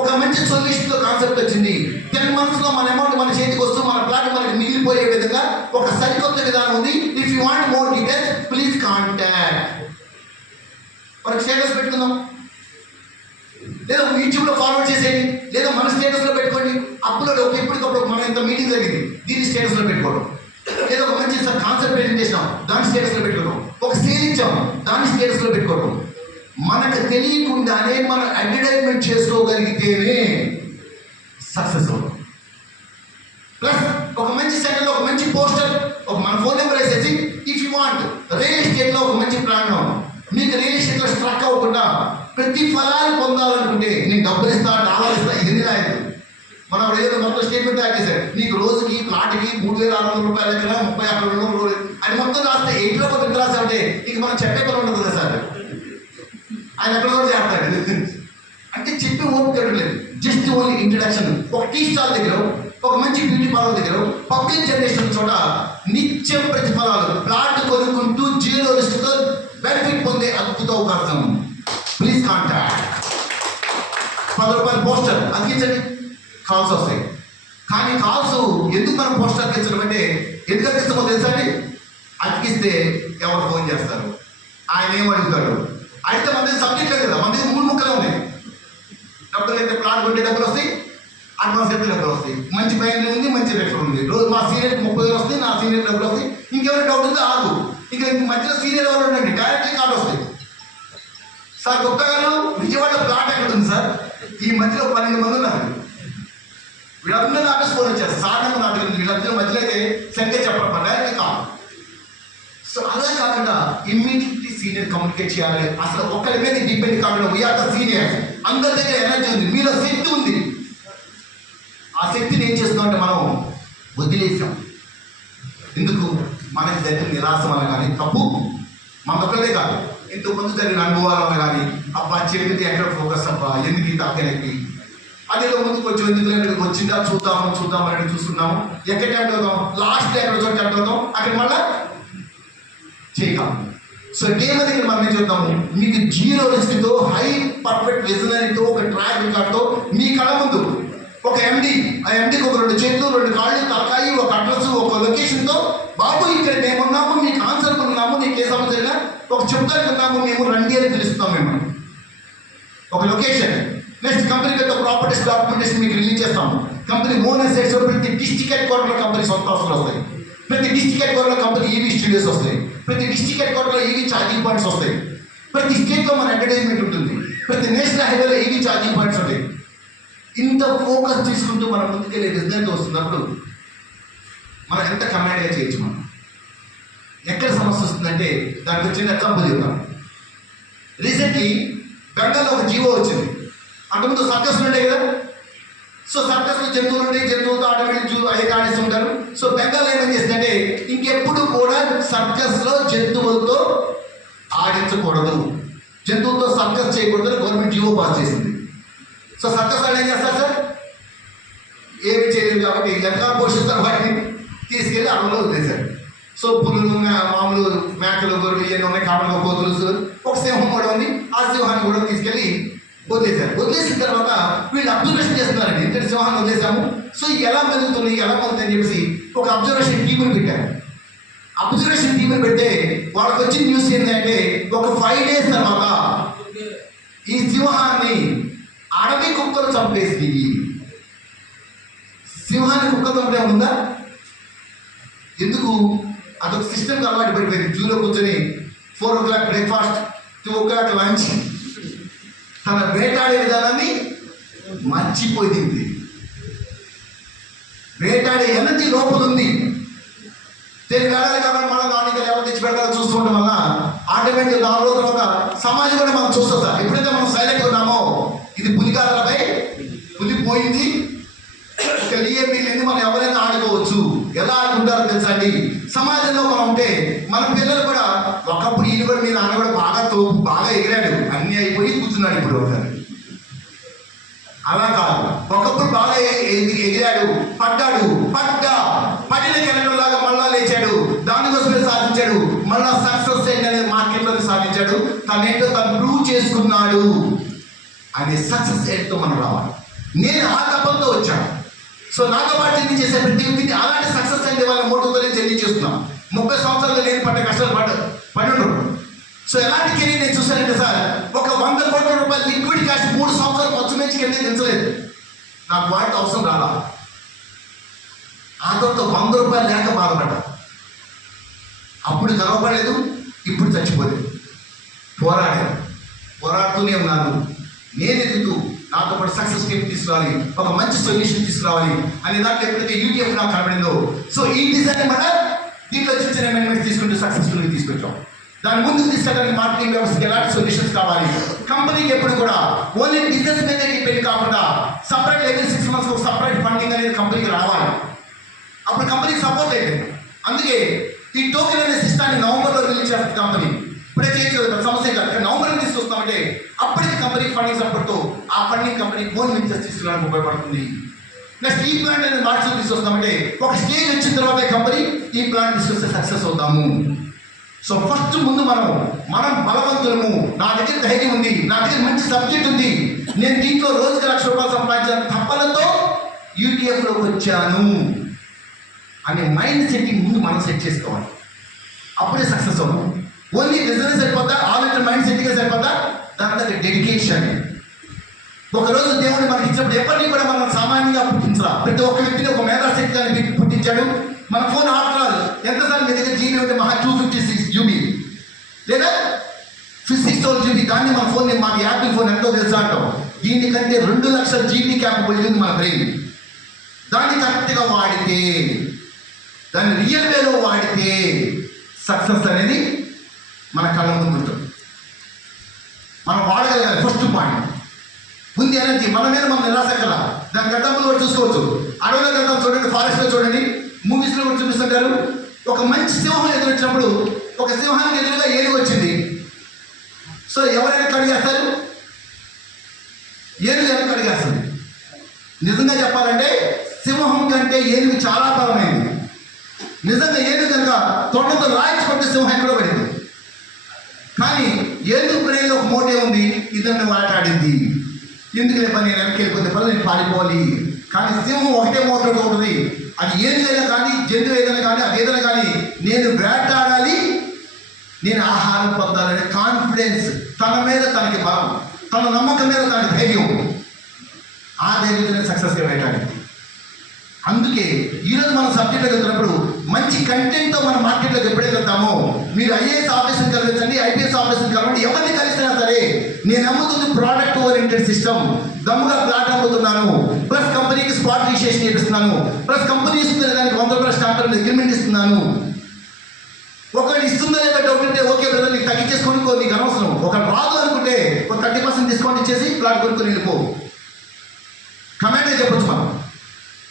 ఒక మంచి సొల్యూషన్తో కాన్సెప్ట్ వచ్చింది. 10 monthsలో మన అమౌంట్ మన చేతికి వస్తూ మన ప్లాట్ మనకి మిగిలిపోయే విధంగా ఒక సరికొత్త విధానం ఉంది. If you want more details please contact. మనకి స్టేటస్ పెట్టుకుందాం, లేదా యూట్యూబ్లో ఫార్వర్డ్ చేసేయండి, లేదా మన స్టేటస్లో పెట్టుకోండి. అప్లోడ్ ఎప్పటికప్పుడు మనం ఇంత మీటింగ్ జరిగింది దీన్ని స్టేటస్లో పెట్టుకోవడం, లేదా ఒక మంచి కాన్సెప్ట్ ప్రెజెంట్ చేసినాం దాన్ని స్టేటస్లో పెట్టుకోవడం, ఒక సేల్ ఇచ్చాం దాన్ని స్టేటస్లో పెట్టుకోవడం. మనకు తెలియకుండానే మనం అడ్వర్టైజ్మెంట్ చేసుకోగలిగితేనే సక్సెస్ అవుతాం. ప్లస్ ఒక మంచి సెకండ్ ఒక మంచి పోస్టర్, ఒక మన ఫోన్ నెంబర్ వేసేసి ఇఫ్ యూ వాంట్ రియల్ ఎస్టేట్లో ఒక మంచి ప్రాంగణం, మీకు రియల్ ఎస్టేట్లో స్ట్రక్ అవ్వకుండా ప్రతి ఫలాలు పొందాలనుకుంటే నేను డబ్బులు ఇస్తా, డాలర్ ఇస్తా, ఇది రాయదు. మనం ఏదో మొత్తం స్టేట్మెంట్ తయారు చేశారు, నీకు రోజుకి ప్లాట్కి 3,600 రూపాయల దగ్గర 30 అక్కడ అని మొత్తం రాస్తే 8 రూపాయలు ఎంత రాసామంటే ఇక మనం చెప్పే పని ఉండదు కదా సార్. ఆయన ఎక్కడ కూడా చేస్తాడు అంటే చెప్పి ఓపిక లేదు. Just only introduction. ఒక టీ స్టాల్ దగ్గర, ఒక మంచి బ్యూటీ పార్లర్ దగ్గర, పబ్లిక్ జనరేషన్ చోట నిత్యం ప్రతిఫలాలు, ప్లాట్ కొనుక్కుంటూ 0 రిస్క్తో బెనిఫిట్ పొందే అద్భుత అవకాశం. Please contact. 10 రూపాయల పోస్టర్ అందించండి, కాల్స్ వస్తాయి. కానీ కాల్స్ ఎందుకు మనం పోస్టర్ అందించడం అంటే ఎందుకు అందిస్తామో తెలుసా అండి? అతికిస్తే ఎవరు ఫోన్ చేస్తారు, ఆయన ఏం అడుగుతాడు, అయితే మన దగ్గర సబ్జెక్ట్ లేదు కదా, మన దగ్గర 3 ముక్కలే ఉన్నాయి. డబ్బులు అయితే ప్లాట్ కొంటే డబ్బులు వస్తాయి, అడ్వాన్స్ అయితే డబ్బులు వస్తాయి, మంచి బ్యాంక్ ఉంది, మంచి రెఫర్ ఉంది. రోజు మా సీనియర్కి 30,000 వస్తాయి, నా సీనియర్ డబ్బులు వస్తాయి. ఇంకెవరైనా డౌట్ ఉంటే ఆగు, ఇంకా మధ్యలో సీనియర్ ఎవరు ఉండండి, డైరెక్ట్లీ కార్డు వస్తాయి. సార్ గుప్తా గారు విజయవాడ ప్లాట్ ఎక్కడ ఉంది సార్, ఈ మధ్యలో 12 మంది ఉన్నారు, వీళ్ళందరూ ఆఫీస్ ఫోన్ వచ్చారు, సార్ నాకు నాకు వీళ్ళందరూ మధ్యలో అయితే సరిగ్గా చెప్పడం డైరెక్ట్లీ కాదు. సో అలా కాకుండా ఇమ్మీడియట్లీ సీనియర్ కమ్యూనికేట్ చేయాలి. అసలు ఒక్కరి మీద డిపెండ్ కాకుండా వీఆర్ ద సీనియర్. అందరి దగ్గర ఎనర్జీ ఉంది, మీలో శక్తి ఉంది. ఆ శక్తిని ఏం చేస్తున్నామంటే మనం వదిలేసాం. ఎందుకు? మనకి జరిగిన నిరాశ వల్ల కానీ, తప్పు మన ఒక్కరే కాదు, ఇంతకు ముందు జరిగిన అనుభవాల వల్ల కానీ, అబ్బా చెప్పింది ఎక్కడ ఫోకస్, అబ్బా ఎందుకు ఈ తగ్గనకి అదేదో ముందు కొంచెం ఎందుకు ఇక్కడికి వచ్చిందా చూద్దాం అని చూస్తున్నాము. ఎక్కడ టెంట్ అవుతాం, లాస్ట్ ఎక్కడ చోట టెంట్ అవుతాం, అక్కడ మళ్ళా చేయగలం. సో డేమ దగ్గర మనం ఏం చూద్దాము, మీకు 0 రిస్క్తో హై పర్ఫెక్ట్ విజనరీతో ఒక ట్రాక్ రికార్డ్తో మీ కళ ముందు ఒక ఎండి, ఆ ఎండికి ఒక 2 చేతులు 2 కాళ్ళు తలకాయి, ఒక అడ్రస్, ఒక లొకేషన్తో, బాబు ఇక్కడ మేమున్నాము, మీకు ఆన్సర్ ఉన్నాము, నీకు ఏ సమస్య అయినా ఒక చెప్తానికి ఉన్నాము, మేము రండి అని పిలుస్తాం. మేము ఒక లొకేషన్. నెక్స్ట్ కంపెనీ యొక్క ప్రాపర్టీస్ డాక్యుమెంటేషన్ మీకు రిలీజ్ చేస్తాము. కంపెనీ ఓన్ అసెట్స్ ప్రతి డిస్ట్రిక్ట్ హెడ్ క్వార్టర్లో కంపెనీ సొంత ఆస్తులు వస్తాయి, ప్రతి డిస్ట్రిక్ట్ హెడ్ క్వార్టర్లో కంపెనీ ఈవీ స్టూడియోస్ వస్తాయి, ప్రతి డిస్ట్రిక్ట్ హెడ్ క్వార్టర్లో ఈవీ ఛార్జింగ్ పాయింట్స్ వస్తాయి, ప్రతి స్టేట్లో మన అడ్వర్టైజ్మెంట్ ఉంటుంది, ప్రతి నేషనల్ హైవేలో ఈవీ ఛార్జింగ్ పాయింట్స్ ఉంటాయి. ఇంత ఫోకస్ తీసుకుంటూ మనం ముందుకెళ్ళే బిజినెస్ వస్తున్నప్పుడు మనం ఎంత కమాండ్గా చేయొచ్చు. మనం ఎక్కడ సమస్య వస్తుందంటే దానికి వచ్చిన ఎగ్జాంపుల్ చెప్తాం. రీసెంట్లీ బెంగాల్లో ఒక జీవో వచ్చింది. అంతకుముందు సర్కస్లు ఉంటాయి కదా, సో సర్కస్లో జంతువులు ఉంటాయి, జంతువులతో ఆటోమేటిక్ అదే కానిస్తుంటారు. సో బెంగాల్ ఏమని చేసిందంటే ఇంకెప్పుడు కూడా సర్కస్లో జంతువులతో ఆడించకూడదు, జంతువులతో సర్కస్ చేయకూడదు గవర్నమెంట్ జీవో పాస్ చేసింది. సో సర్కస్ వాళ్ళు ఏం చేస్తారు సార్, ఏమి చేయలేదు కాబట్టి ఎట్లా పోషిస్తారు, వాటిని తీసుకెళ్ళి అడవులో వదిలేశారు. సో పులులు, మామూలు మేకలు, గొర్రెలు ఇవన్నీ ఉన్నాయి, కామన్గా కోతులు, ఒక సింహం కూడా ఉంది, ఆ సింహాన్ని కూడా తీసుకెళ్ళి వదిలేశారు. వదిలేసిన తర్వాత వీళ్ళు అబ్జర్వేషన్ చేస్తున్నారండి, ఇంతటి సింహాన్ని వదిలేశాము, సో ఎలా మెలుగుతున్నాయి అని చెప్పేసి ఒక అబ్జర్వేషన్ టీముని పెట్టారు. అబ్జర్వేషన్ టీముని పెడితే వాళ్ళకి వచ్చిన న్యూస్ ఏంటంటే ఒక 5 days తర్వాత ఈ సింహాన్ని అడవి కుక్కలు చంపేసి. సింహాన్ని కుక్క చంపడం ఉందా? ఎందుకు? అదొక సిస్టమ్కి అలవాటు పడిపోయింది. జూలో కూర్చొని 4 o'clock బ్రేక్ఫాస్ట్, 2 o'clock లంచ్, తన వేటాడే విధానాన్ని మర్చిపోయింది. వేటాడే ఎనర్జీ లోపల ఉంది. తెలివి వేడాలి కాబట్టి మనం దానికి ఎవరు తెచ్చి పెట్టాలో చూస్తూ ఉండడం వల్ల ఆటోమేటిక్ 4 రోజుల తర్వాత సమాజం కూడా మనం చూస్తాం సార్. ఎప్పుడైతే మనం సైలెంట్గా ఉన్నామో ఇది పులికాలపై పులి పోయింది, ఒక లియబిల్లింది, మనం ఎవరైనా ఆడుకోవచ్చు. ఎలా ఆడుకుంటారో తెలుసా అండి, సమాజంలో మనం ఉంటే మన పిల్లలు కూడా ఒకప్పుడు ఈయన కూడా మీ నాన్న కూడా బాగా ఎగిరాడు, అన్నీ అయిపోయి కూర్చున్నాడు ఇప్పుడు ఒకసారి. అలా కాదు, ఒకప్పుడు బాగా ఎగిరాడు, పడిన కెనడలాగా మళ్ళా లేచాడు, దానికోసమే సాధించాడు, మళ్ళా సక్సెస్ అనేది మార్కెట్లో సాధించాడు, తనేంటో తను ప్రూవ్ చేసుకున్నాడు అనే సక్సెస్ ఏంటో మనం రావాలి. నేను ఆ తప్పంతో వచ్చాను. సో నాతో పాటు జర్నీ చేసే ప్రతి వ్యక్తిని అలాంటి సక్సెస్ అయింది వాళ్ళ మోటోతో జర్నీ చేస్తున్నాం. 30 సంవత్సరాలు నేను పడ్డ కష్టాలు పడి. సో ఎలాంటి కెరీర్ నేను చూసానంటే సార్, ఒక 100 కోట్ల రూపాయలు లిక్విడ్ క్యాష్ 3 సంవత్సరాలు ఖర్చు నుంచి కింద దించలేదు. నాకు వాటి అవసరం రాలా. ఆ తర్వాత 100 రూపాయలు లేక బాధపడ్డా. అప్పుడు గర్వపడలేదు, ఇప్పుడు చచ్చిపోలేదు. పోరాడుతూనే ఉన్నారు. నేను ఎదుగుతూ నాతో పాటు సక్సెస్ టీమ్ తీసుకురావాలి, ఒక మంచి సొల్యూషన్ తీసుకురావాలి అనే దాంట్లో ఎప్పుడైతే యూటీఎఫ్ నాకు కనబడిందో, సో ఈ డిజైన్ మన దీంట్లో చిన్న చిన్న అమెండ్మెంట్స్ తీసుకుంటూ సక్సెస్ఫుల్గా తీసుకొచ్చాం. దాని ముందుకు తీసుకెళ్ళడానికి మార్కెటింగ్ వ్యవస్థకి ఎలాంటి సొల్యూషన్స్ కావాలి, కంపెనీకి ఎప్పుడు కూడా ఓన్లీ బిజినెస్ మీద డిపెండ్ కాకుండా సపరేట్ every 6 months ఒక సపరేట్ ఫండింగ్ అనేది కంపెనీకి రావాలి. అప్పుడు కంపెనీకి సపోర్ట్ అయితే, అందుకే ఈ టోకెన్ అనే సిస్టాన్ని నవంబర్లో రిలీజ్ చేస్తుంది కంపెనీ. ఇప్పుడే చేయొచ్చు సమస్య కాదు, నవంబర్లో తీసుకొస్తామంటే అప్పటికి కంపెనీ ఫండింగ్ సపోర్ట్తో ఆ ఫండింగ్ కంపెనీ ఓన్ వెంచర్స్ తీసుకోవడానికి ఉపయోగపడుతుంది. నెక్స్ట్ ఈ ప్లాంట్ అనేది మార్చి తీసుకొస్తామంటే ఒక స్టేజ్ వచ్చిన తర్వాత కంపెనీ ఈ ప్లాంట్ తీసుకొస్తే సక్సెస్ అవుతాము. సో ఫస్ట్ ముందు మనం బలవంతులము, నా దగ్గర ధైర్యం ఉంది, నా దగ్గర మంచి సబ్జెక్ట్ ఉంది, నేను దీంట్లో రోజుకి ₹1,00,000 సంపాదించాను తప్పలతో యూటీఎఫ్లోకి వచ్చాను అనే మైండ్ సెట్టింగ్ ముందు మనం సెట్ చేసుకోవాలి. అప్పుడే సక్సెస్ అవుతాం. ఓన్లీ బిజినెస్ సరిపోతా, ఆల్రెడీ మైండ్ సెట్టింగ్ సరిపోతా, దాని దగ్గర డెడికేషన్. ఒకరోజు దేవుడు మనకి ఇచ్చినప్పుడు ఎవరిని కూడా మనం సామాన్యంగా పుట్టించరా. ప్రతి ఒక్క వ్యక్తిని ఒక మేధాశక్తిని పుట్టించాడు. మన ఫోన్ ఆఫ్టర్ ఆల్ ఎంతసార్లు మీ దగ్గర జీబీ ఉంటే మహా 256 GB లేదా 612 GB, దాన్ని మన ఫోన్ మాకు యాపిల్ ఫోన్ ఎంతో తెలుసా అంటాం. దీనికంటే 2,00,000 GB క్యాపబిలిటీ ఉంది మన బ్రెయిన్. దాన్ని కరెక్ట్గా వాడితే, దాన్ని రియల్ వేలో వాడితే సక్సెస్ అనేది మన కళ్ళ ముందు ఉంటుంది. మనం వాడగలగాలి. ఫస్ట్ పాయింట్ ఉంది ఎనర్జీ మన మీద మనం నిరాశకల. దాని గతంలో కూడా చూసుకోవచ్చు. అడవిలో గతం చూడండి, ఫారెస్ట్లో చూడండి, మూవీస్లో కూడా చూపిస్తుంటారు. ఒక మంచి సింహం ఎదురొచ్చినప్పుడు ఒక సింహానికి ఎదురుగా ఏనుగు వచ్చింది. సో ఎవరైనా కడిగేస్తారు, ఏనుగు వెనక కడిగేస్తుంది. నిజంగా చెప్పాలంటే సింహం కంటే ఏనుగు చాలా బలమైంది. నిజంగా ఏనుగు కనుక తొండతో రాయించుకుంటే సింహం ఎక్కడో పడింది. కానీ ఏనుగు బ్రెయిన్లో ఒక మోటే ఉంది, ఇద్దరిని మాట్లాడింది. ఎందుకు లేప నేను వెనక్కి వెళ్ళిపోతే పనులు నేను పారిపోవాలి. కానీ సింహం ఒకటే మోటాడుతూ ఉంటుంది. అది ఏదైనా కానీ, జంతువు ఏదైనా కానీ, అది ఏదైనా కానీ, నేను వేటాడాలి, నేను ఆహారం పొందాలనే కాన్ఫిడెన్స్, తన మీద తనకి బలం, తన నమ్మకం మీద తనకి ధైర్యం, ఆ ధైర్యంతోనే సక్సెస్గా వేటాడింది. అందుకే ఈరోజు మనం సబ్జెక్ట్లోకి వెళ్తున్నప్పుడు మంచి కంటెంట్తో మన మార్కెట్లోకి ఎప్పుడైతే వెళ్తామో, మీరు ఐఏఎస్ ఆఫీసర్ని కలిగించండి, ఐపీఎస్ ఆఫీసర్ని కలవండి, ఎవరిని కలిసినా సరే నేను నమ్ముతుంది ప్రోడక్ట్ ఓరియంటెడ్ సిస్టమ్. దమ్ముగా ప్లాట్ అమ్ముతున్నాను, ప్లస్ కంపెనీకి స్పాట్ రిజిస్ట్రేషన్ చేపిస్తున్నాను, ప్లస్ కంపెనీ ఇస్తున్న దానికి ₹100 స్టాంపర్ అగ్రిమెంట్ ఇస్తున్నాను. ఒకటి ఇస్తుందా లేదా డౌట్ ఉంటే ఓకే బ్రదర్, నీకు తగ్గించేసి కొనుక్కో, నీకు అనవసరం. ఒకటి రాదు అనుకుంటే ఒక 30% డిస్కౌంట్ ఇచ్చేసి ప్లాట్ కొనుక్కొని వెళ్ళిపో. కమాండే చెప్పొచ్చు మనం.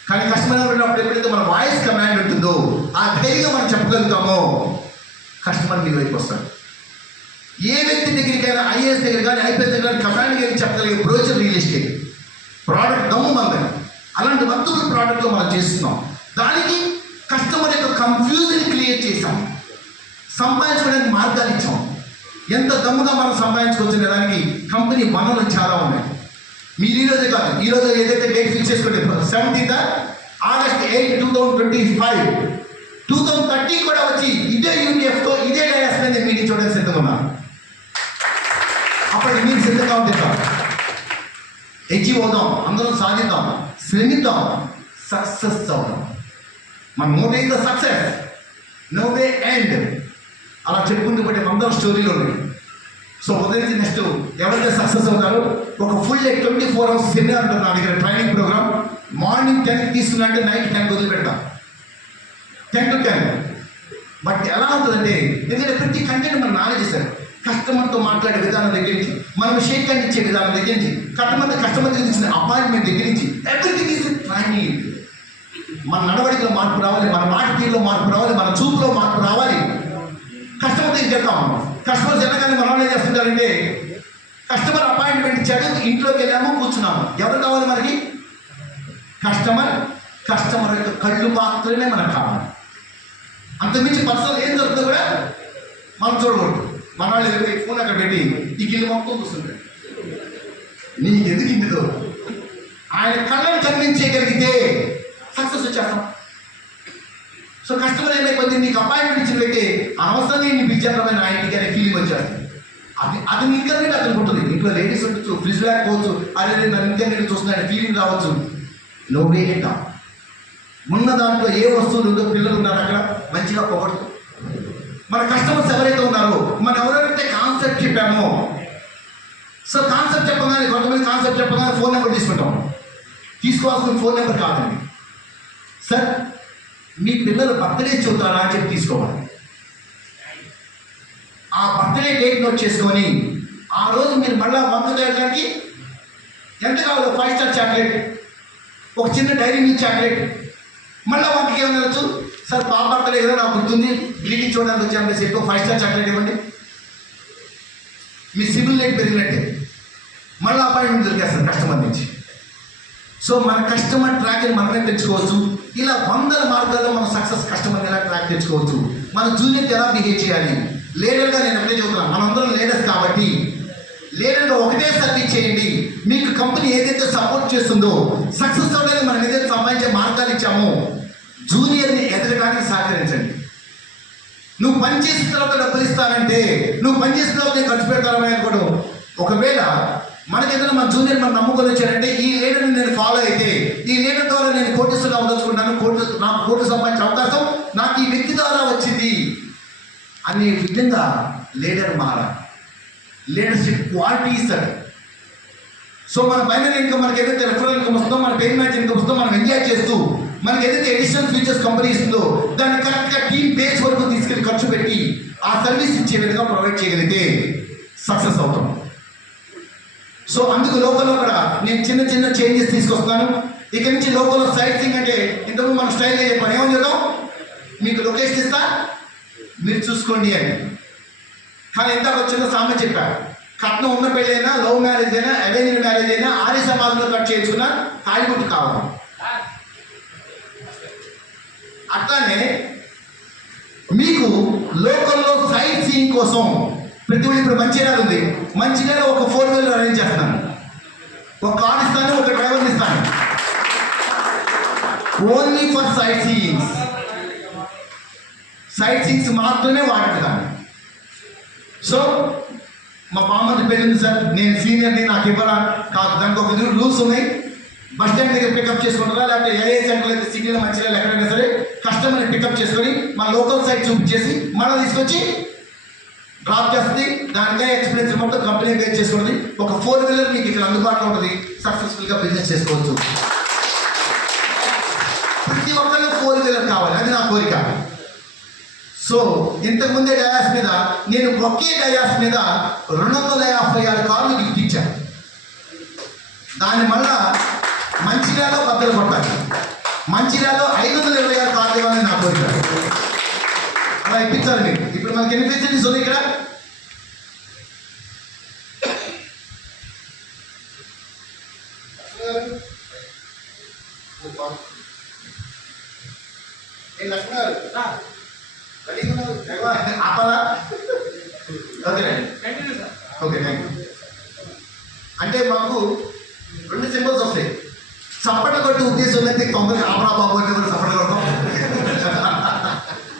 కానీ కస్టమర్ ఉన్నప్పుడు ఎప్పుడైతే మన వాయిస్ కమాండ్ ఉంటుందో, ఆ ధైర్యంగా మనం చెప్పగలుగుతామో కస్టమర్ మీ వైపు వస్తాడు. ఏ వ్యక్తి దగ్గరికైనా ఐఏఎస్ దగ్గర కానీ, ఐపీఎస్ దగ్గర కానీ కమాండ్ కానీ చెప్పగలిగే బ్రోచర్ రియల్ ఎస్టేట్ ప్రోడక్ట్ దమ్ము మన. అలాంటి వర్తుల ప్రోడక్ట్లో మనం చేస్తున్నాం. దానికి కస్టమర్ యొక్క కన్ఫ్యూజన్ క్రియేట్ చేసాం, సంపాదించుకోవడానికి మార్గాలు ఇచ్చాం. ఎంత దమ్ముగా మనం సంపాదించుకోవచ్చు దానికి కంపెనీ వనరులు చాలా ఉన్నాయి. మీరు ఈరోజే కాదు, ఈరోజు ఏదైతే డేట్ ఫిక్స్ చేసుకోండి, 17th August 8, 2025, 2030 కూడా వచ్చి ఇదే యూటీఎఫ్తో ఇదే డయాస్ మీద నేను మీటింగ్ చూడడానికి సిద్ధంగా ఉన్నాను. అప్పటికి మీరు సిద్ధంగా ఉంటే అచీవ్ అవుదాం, అందరం సాధిద్దాం, శ్రమిద్దాం, సక్సెస్ అవుదాం. మన motto is the success, no way end. అలా చెప్పుకుంటూ పోతే అందరం స్టోరీలో ఉన్నాయి. సో ఉదయం నెక్స్ట్ ఎవరైతే సక్సెస్ అవుతారో ఒక ఫుల్ డే 24 hours సెమినార్ ఉంటుంది నా దగ్గర, ట్రైనింగ్ ప్రోగ్రామ్. మార్నింగ్ 10కి తీసుకున్నాంటే నైట్ 10 వదిలి పెడతాం, 10 to 10. బట్ ఎలా ఉంటుందంటే, ఎందుకంటే ప్రతి కంటెంట్ మనం నాలెడ్జ్ సార్. కస్టమర్తో మాట్లాడే విధానం దగ్గర నుంచి, మనం షేక్ హ్యాండ్ ఇచ్చే విధానం దగ్గర నుంచి, కస్టమర్ దగ్గర ఇచ్చిన అపాయింట్మెంట్ దగ్గర నుంచి, ఎవ్రీథింగ్ ఈజ్ ట్రైనింగ్. మన నడవడికలో మార్పు రావాలి, మన మాట తీరులో మార్పు రావాలి, మన చూపులో మార్పు రావాలి. కస్టమర్ దగ్గర చెప్తాం. కస్టమర్ జనగానే మనం ఏం చేస్తుంటారంటే, కస్టమర్ అపాయింట్మెంట్ ఇచ్చాడు, ఇంట్లోకి వెళ్ళాము, కూర్చున్నాము. ఎవరు కావాలి మనకి? కస్టమర్ యొక్క కళ్ళు మాత్రమే మనకు కావాలి. అంతకుమించి పర్సనల్ ఏం జరుగుతుందో కూడా మనం చూడకూడదు. మన వాళ్ళు వెళ్ళి ఫోన్ అక్కడ పెట్టి ఈ గిల్లు మొత్తం చూస్తుంటాడు, నీకు ఎందుకు ఇంటిదో. ఆయన కళ్ళని కనిపించేయగలిగితే సక్సెస్ వచ్చేస్తాం. సో కస్టమర్ ఏమైపోతుంది, నీకు అపాయింట్మెంట్ ఇచ్చిన వ్యక్తి అనవసరంగా నీ విద్యాపరమైన ఆ ఇంటికి అనే ఫీలింగ్ వచ్చేస్తుంది. అది మీ ఇంటర్నెట్ అతనికి ఉంటుంది. ఇంట్లో లేడీస్ ఉండొచ్చు, ఫ్రిడ్జ్ లేకపోవచ్చు, అదే నన్ను ఇంటర్నెట్ చూస్తున్నాడు ఫీలింగ్ రావచ్చు. నువ్వే ఏంటా ఉన్న దాంట్లో ఏ వస్తువులు ఉందో, పిల్లలు ఉన్నారు అక్కడ, మంచిగా పొగడుతూ మన కస్టమర్స్ ఎవరైతే ఉన్నారో, మనం ఎవరైతే కాన్సెప్ట్ చెప్పామో సో కాన్సెప్ట్ చెప్పగానే, కొంతమంది కాన్సెప్ట్ చెప్పగానే ఫోన్ నెంబర్ తీసుకుంటాం. తీసుకోవాల్సిన ఫోన్ నెంబర్ కాదండి. సార్ మీ పిల్లలు బర్త్డే చూస్తారా అని చెప్పి తీసుకోవాలి. ఆ బర్త్డే డేట్ నోట్ చేసుకొని ఆ రోజు మీరు మళ్ళీ వంట చేయడానికి ఎంత కావాలో 5 స్టార్ చాక్లెట్, ఒక చిన్న డైరీ మిల్క్ చాక్లెట్, మళ్ళీ వంటకి ఏమైనా వచ్చు. సార్ పాప బర్త్డే కదా నాకు గుర్తుంది, గ్రీటింగ్ చూడడానికి వచ్చాము చెప్పి 5 స్టార్ చాక్లెట్ ఇవ్వండి. మీ సిబిల్ రేట్ పెరిగినట్టే మళ్ళీ అపాయింట్మెంట్ దొరికేస్తారు కస్టమర్ నుంచి. సో మన కస్టమర్ ట్రాక్ని మనమే తెచ్చుకోవచ్చు. ఇలా వందల మార్గాల్లో మనం సక్సెస్ కస్టమర్ని ఎలా ట్రాక్ తెచ్చుకోవచ్చు. మన జూనియర్కి ఎలా బిహేవ్ చేయాలి. లీడర్గా నేను ఒకటే చెబుతున్నాను, మనందరం లీడర్స్ కాబట్టి లీడర్గా ఒకటే సర్వీస్ చేయండి. మీకు కంపెనీ ఏదైతే సపోర్ట్ చేస్తుందో సక్సెస్ అవ్వడానికి మనం ఏదైతే సంబంధించే మార్గాలు ఇచ్చామో జూనియర్ని ఎదగడానికి సహకరించండి. నువ్వు పనిచేసిన తర్వాత డబ్బులు ఇస్తానంటే, నువ్వు పనిచేసిన తర్వాత నేను ఖర్చు పెడతానని అనుకోవడం. ఒకవేళ మనకి ఏదైనా మన జూనియర్ మనం నమ్ముకొని వచ్చారంటే ఈ లీడర్ని నేను ఫాలో అయితే, ఈ లీడర్ ద్వారా నేను కోటీసులు అవ్వదలుచుకుంటాను, నాకు కోట్లు సంపాదించే అవకాశం నాకు ఈ వ్యక్తి ద్వారా వచ్చింది అనే విధంగా లీడర్ మారాలి. లీడర్షిప్ క్వాలిటీ ఇస్తాడు. సో మన ఫైనల్ ఇన్కమ్, మనకి ఏదైతే రెఫరల్ ఇన్కమ్ వస్తుందో, మన పేమెంట్ మ్యాచ్ ఇన్కమ్ వస్తుందో, మనం ఎంజాయ్ చేస్తూ మనకి ఏదైతే ఎడిషనల్ ఫీచర్స్ కంపెనీ ఇస్తుందో దాన్ని కరెక్ట్గా టీమ్ బేస్ వరకు తీసుకెళ్ళి ఖర్చు పెట్టి ఆ సర్వీస్ ఇచ్చే విధంగా ప్రొవైడ్ చేయగలిగితే సక్సెస్ అవుతాం. సో అందుకు లోకల్లో కూడా నేను చిన్న చిన్న చేంజెస్ తీసుకొస్తున్నాను. ఇక నుంచి లోకల్లో సైట్ సింగ్ అంటే ఇంతకుముందు మన స్టైల్గా చెప్పాను, ఏమని చెప్తాం, మీకు లొకేషన్ ఇస్తా మీరు చూసుకోండి అని. కానీ ఇంతకు వచ్చిన సామె చెప్పారు, కట్నం ఉన్న పెళ్ళైనా, లవ్ మ్యారేజ్ అయినా, అరేంజ్ మ్యారేజ్ అయినా, ఆర్య సమాజంలో కట్ చేసుకున్నా తాళిబొట్టు కావాలి. అట్లానే మీకు లోకల్లో సైట్ సీయింగ్ కోసం ప్రతి ఒక్కరు, ఇప్పుడు మంచిర్యాల ఉంది, మంచిర్యాల ఒక 4 వీలర్ అరేంజ్ చేస్తున్నాను, ఒక కార్ ఇస్తాను, ఒక డ్రైవర్ని ఇస్తాను, only for sightseeings. Sightseeings మాత్రమే వాడుతాను. సో మా బామ్మది పెళ్ళి ఉంది సార్, నేను సీనియర్ని, నాకు ఇవ్వరా కాదు, దానికి ఒక రూల్స్ ఉన్నాయి. బస్ స్టాండ్ దగ్గర పికప్ చేసుకుంటారా, లేకపోతే ఏ సెంటర్ అయితే సిగ్నల్ మంచిర్యాల ఎక్కడైనా సరే కస్టమర్ని పికప్ చేసుకొని మా లోకల్ సైట్ చూపించేసి మళ్ళీ తీసుకొచ్చి డ్రాప్ చేస్తుంది. దానికే ఎక్స్పీరియన్స్ మొత్తం కంపెనీ బేస్ చేసుకుంటుంది. ఒక 4 వీలర్ మీకు ఇక్కడ అందుబాటులో ఉంటుంది, సక్సెస్ఫుల్గా బిజినెస్ చేసుకోవచ్చు. ప్రతి ఒక్కరికి 4 వీలర్ కావాలి, అది నా కోరిక. సో ఇంతకుముందే డయాస్ మీద నేను ఒకే డయాస్ మీద 256 కార్లు గిఫ్ట్ ఇచ్చాను. దాన్ని మళ్ళా మంచిర్యాలలో బద్దలు కొట్టాలి, మంచిర్యాలలో 526 కార్లు ఇవ్వాలని నా కోరిక. అలా ఇప్పించాలి మీకు. ఇప్పుడు మనకి ఎన్ని ఫెసిలిటీస్ ఉన్నాయి ఇక్కడ? ఆపాలా? Okay, thank you. అంటే మాకు 2 సింబల్స్ వస్తాయి. చప్పట కొట్టే ఉద్దేశం ఉందంటే తొందరగా ఆపరా బాబు అంటే కూడా చప్పట కొడతాం,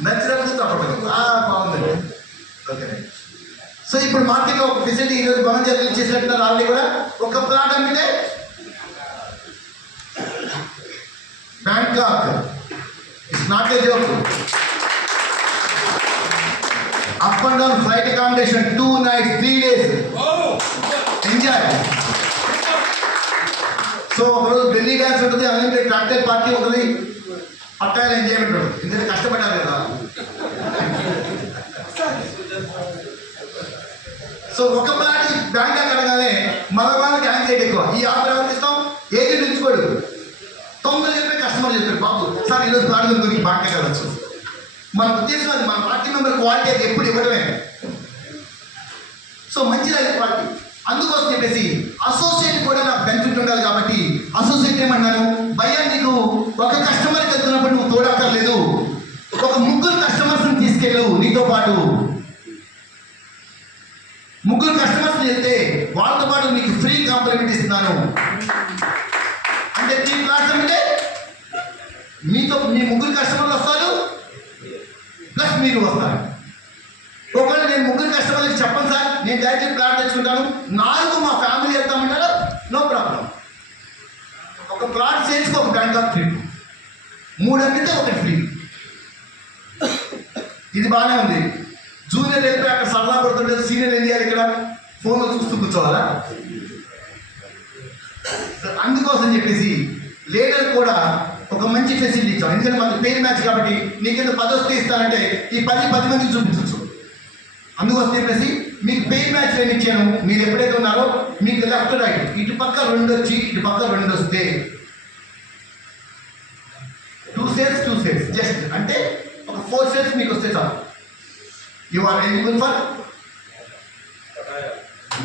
నచ్చినప్పుడు చప్పట కొడతాం. బాగుందండి, ఓకే. సో ఇప్పుడు మార్కెట్లో ఒక ఫెసిలిటీ ఈరోజు మనం చేతులు చేసినట్టున్నారు. ఆల్రెడీ కూడా ఒక ప్లాట్ అమ్మితే Bangkok, it's not a joke, up and down flight accommodation, 2 nights 3 days enjoy. So ఒకరోజు ఢిల్లీ డ్యాన్స్ ఉంటుంది, అన్లిమిటెడ్ కాక్టైల్ పార్టీ ఉంటుంది, పట్టాయిల ఎంజాయ్మెంట్ ఉంటుంది. ఎందుకంటే కష్టపడ్డారు కదా. సో ఒక ప్లాట్ బ్యాంక్ అనగానే మన వాళ్ళకి యాంగ్జైటీ ఎక్కువ. ఈ ఆఫర్ ఎవరికి ఇస్తాం? ఏజెంట్ ఉంచుకోడు, తొందరగా చెప్పే కస్టమర్ చెప్పారు, బాబు సార్ ఈరోజు ప్లాట్ దొరికి బాగా కలవచ్చు. మన ఉద్దేశం అది, మన పార్టీ మెంబర్ క్వాలిటీ అది ఎప్పుడు ఇవ్వడమే. సో మంచిది అది క్వాలిటీ. అందుకోసం చెప్పేసి అసోసియేట్ కూడా నాకు బెనిఫిట్ ఉండాలి కాబట్టి అసోసియేట్ ఏమన్నాను, భయ్యా నీకు ఒక కస్టమర్కి వెళ్తున్నప్పుడు నువ్వు తోడక్కర్లేదు, ఒక 3 కస్టమర్స్ని తీసుకెళ్ళు నీతో పాటు. 3 కస్టమర్స్ని వెళ్తే వాళ్ళతో పాటు నీకు ఫ్రీ కాంప్లిమెంట్ ఇస్తున్నాను. అంటే 3 ప్లాట్స్ అంటే మీతో మీ 3 కస్టమర్లు వస్తారు, ప్లస్ మీరు వస్తారు. ఒకవేళ నేను 3 కస్టమర్లకు చెప్పను సార్, నేను డైరెక్ట్ ప్లాట్ తెచ్చుకుంటాను, 4 మా ఫ్యామిలీ వెళ్తామంటారా, నో ప్రాబ్లం. ఒక ప్లాట్ సేల్స్కి ఒక బ్యాంకాక్ ట్రిప్, 3 అమ్మితే 1 ఫ్రీ. ఇది బాగానే ఉంది. జూనియర్ వెళ్ళిపోయి అక్కడ సరదా పడుతుంటే సీనియర్ ఏం చేయాలి? ఇక్కడ ఫోన్లో చూస్తూ కూర్చోవాలా? అందుకోసం చెప్పేసి లీడర్ కూడా ఒక మంచి ఫెసిలిటీ ఇచ్చాం. ఎందుకంటే మనకు పేరు మ్యాచ్ కాబట్టి నీకేదో 10 వస్తే ఇస్తానంటే ఈ 10 మందికి చూపించవచ్చు. అందుకోసం చెప్పేసి మీకు పేరు మ్యాచ్ నేను ఇచ్చాను. మీరు ఎప్పుడైతే ఉన్నారో మీకు లెఫ్ట్ రైట్ ఇటు పక్క 2 వచ్చి ఇటు పక్క 2 వస్తే 2 sets జస్ట్ అంటే ఒక 4 sets మీకు వస్తే చాలు. You are eligible for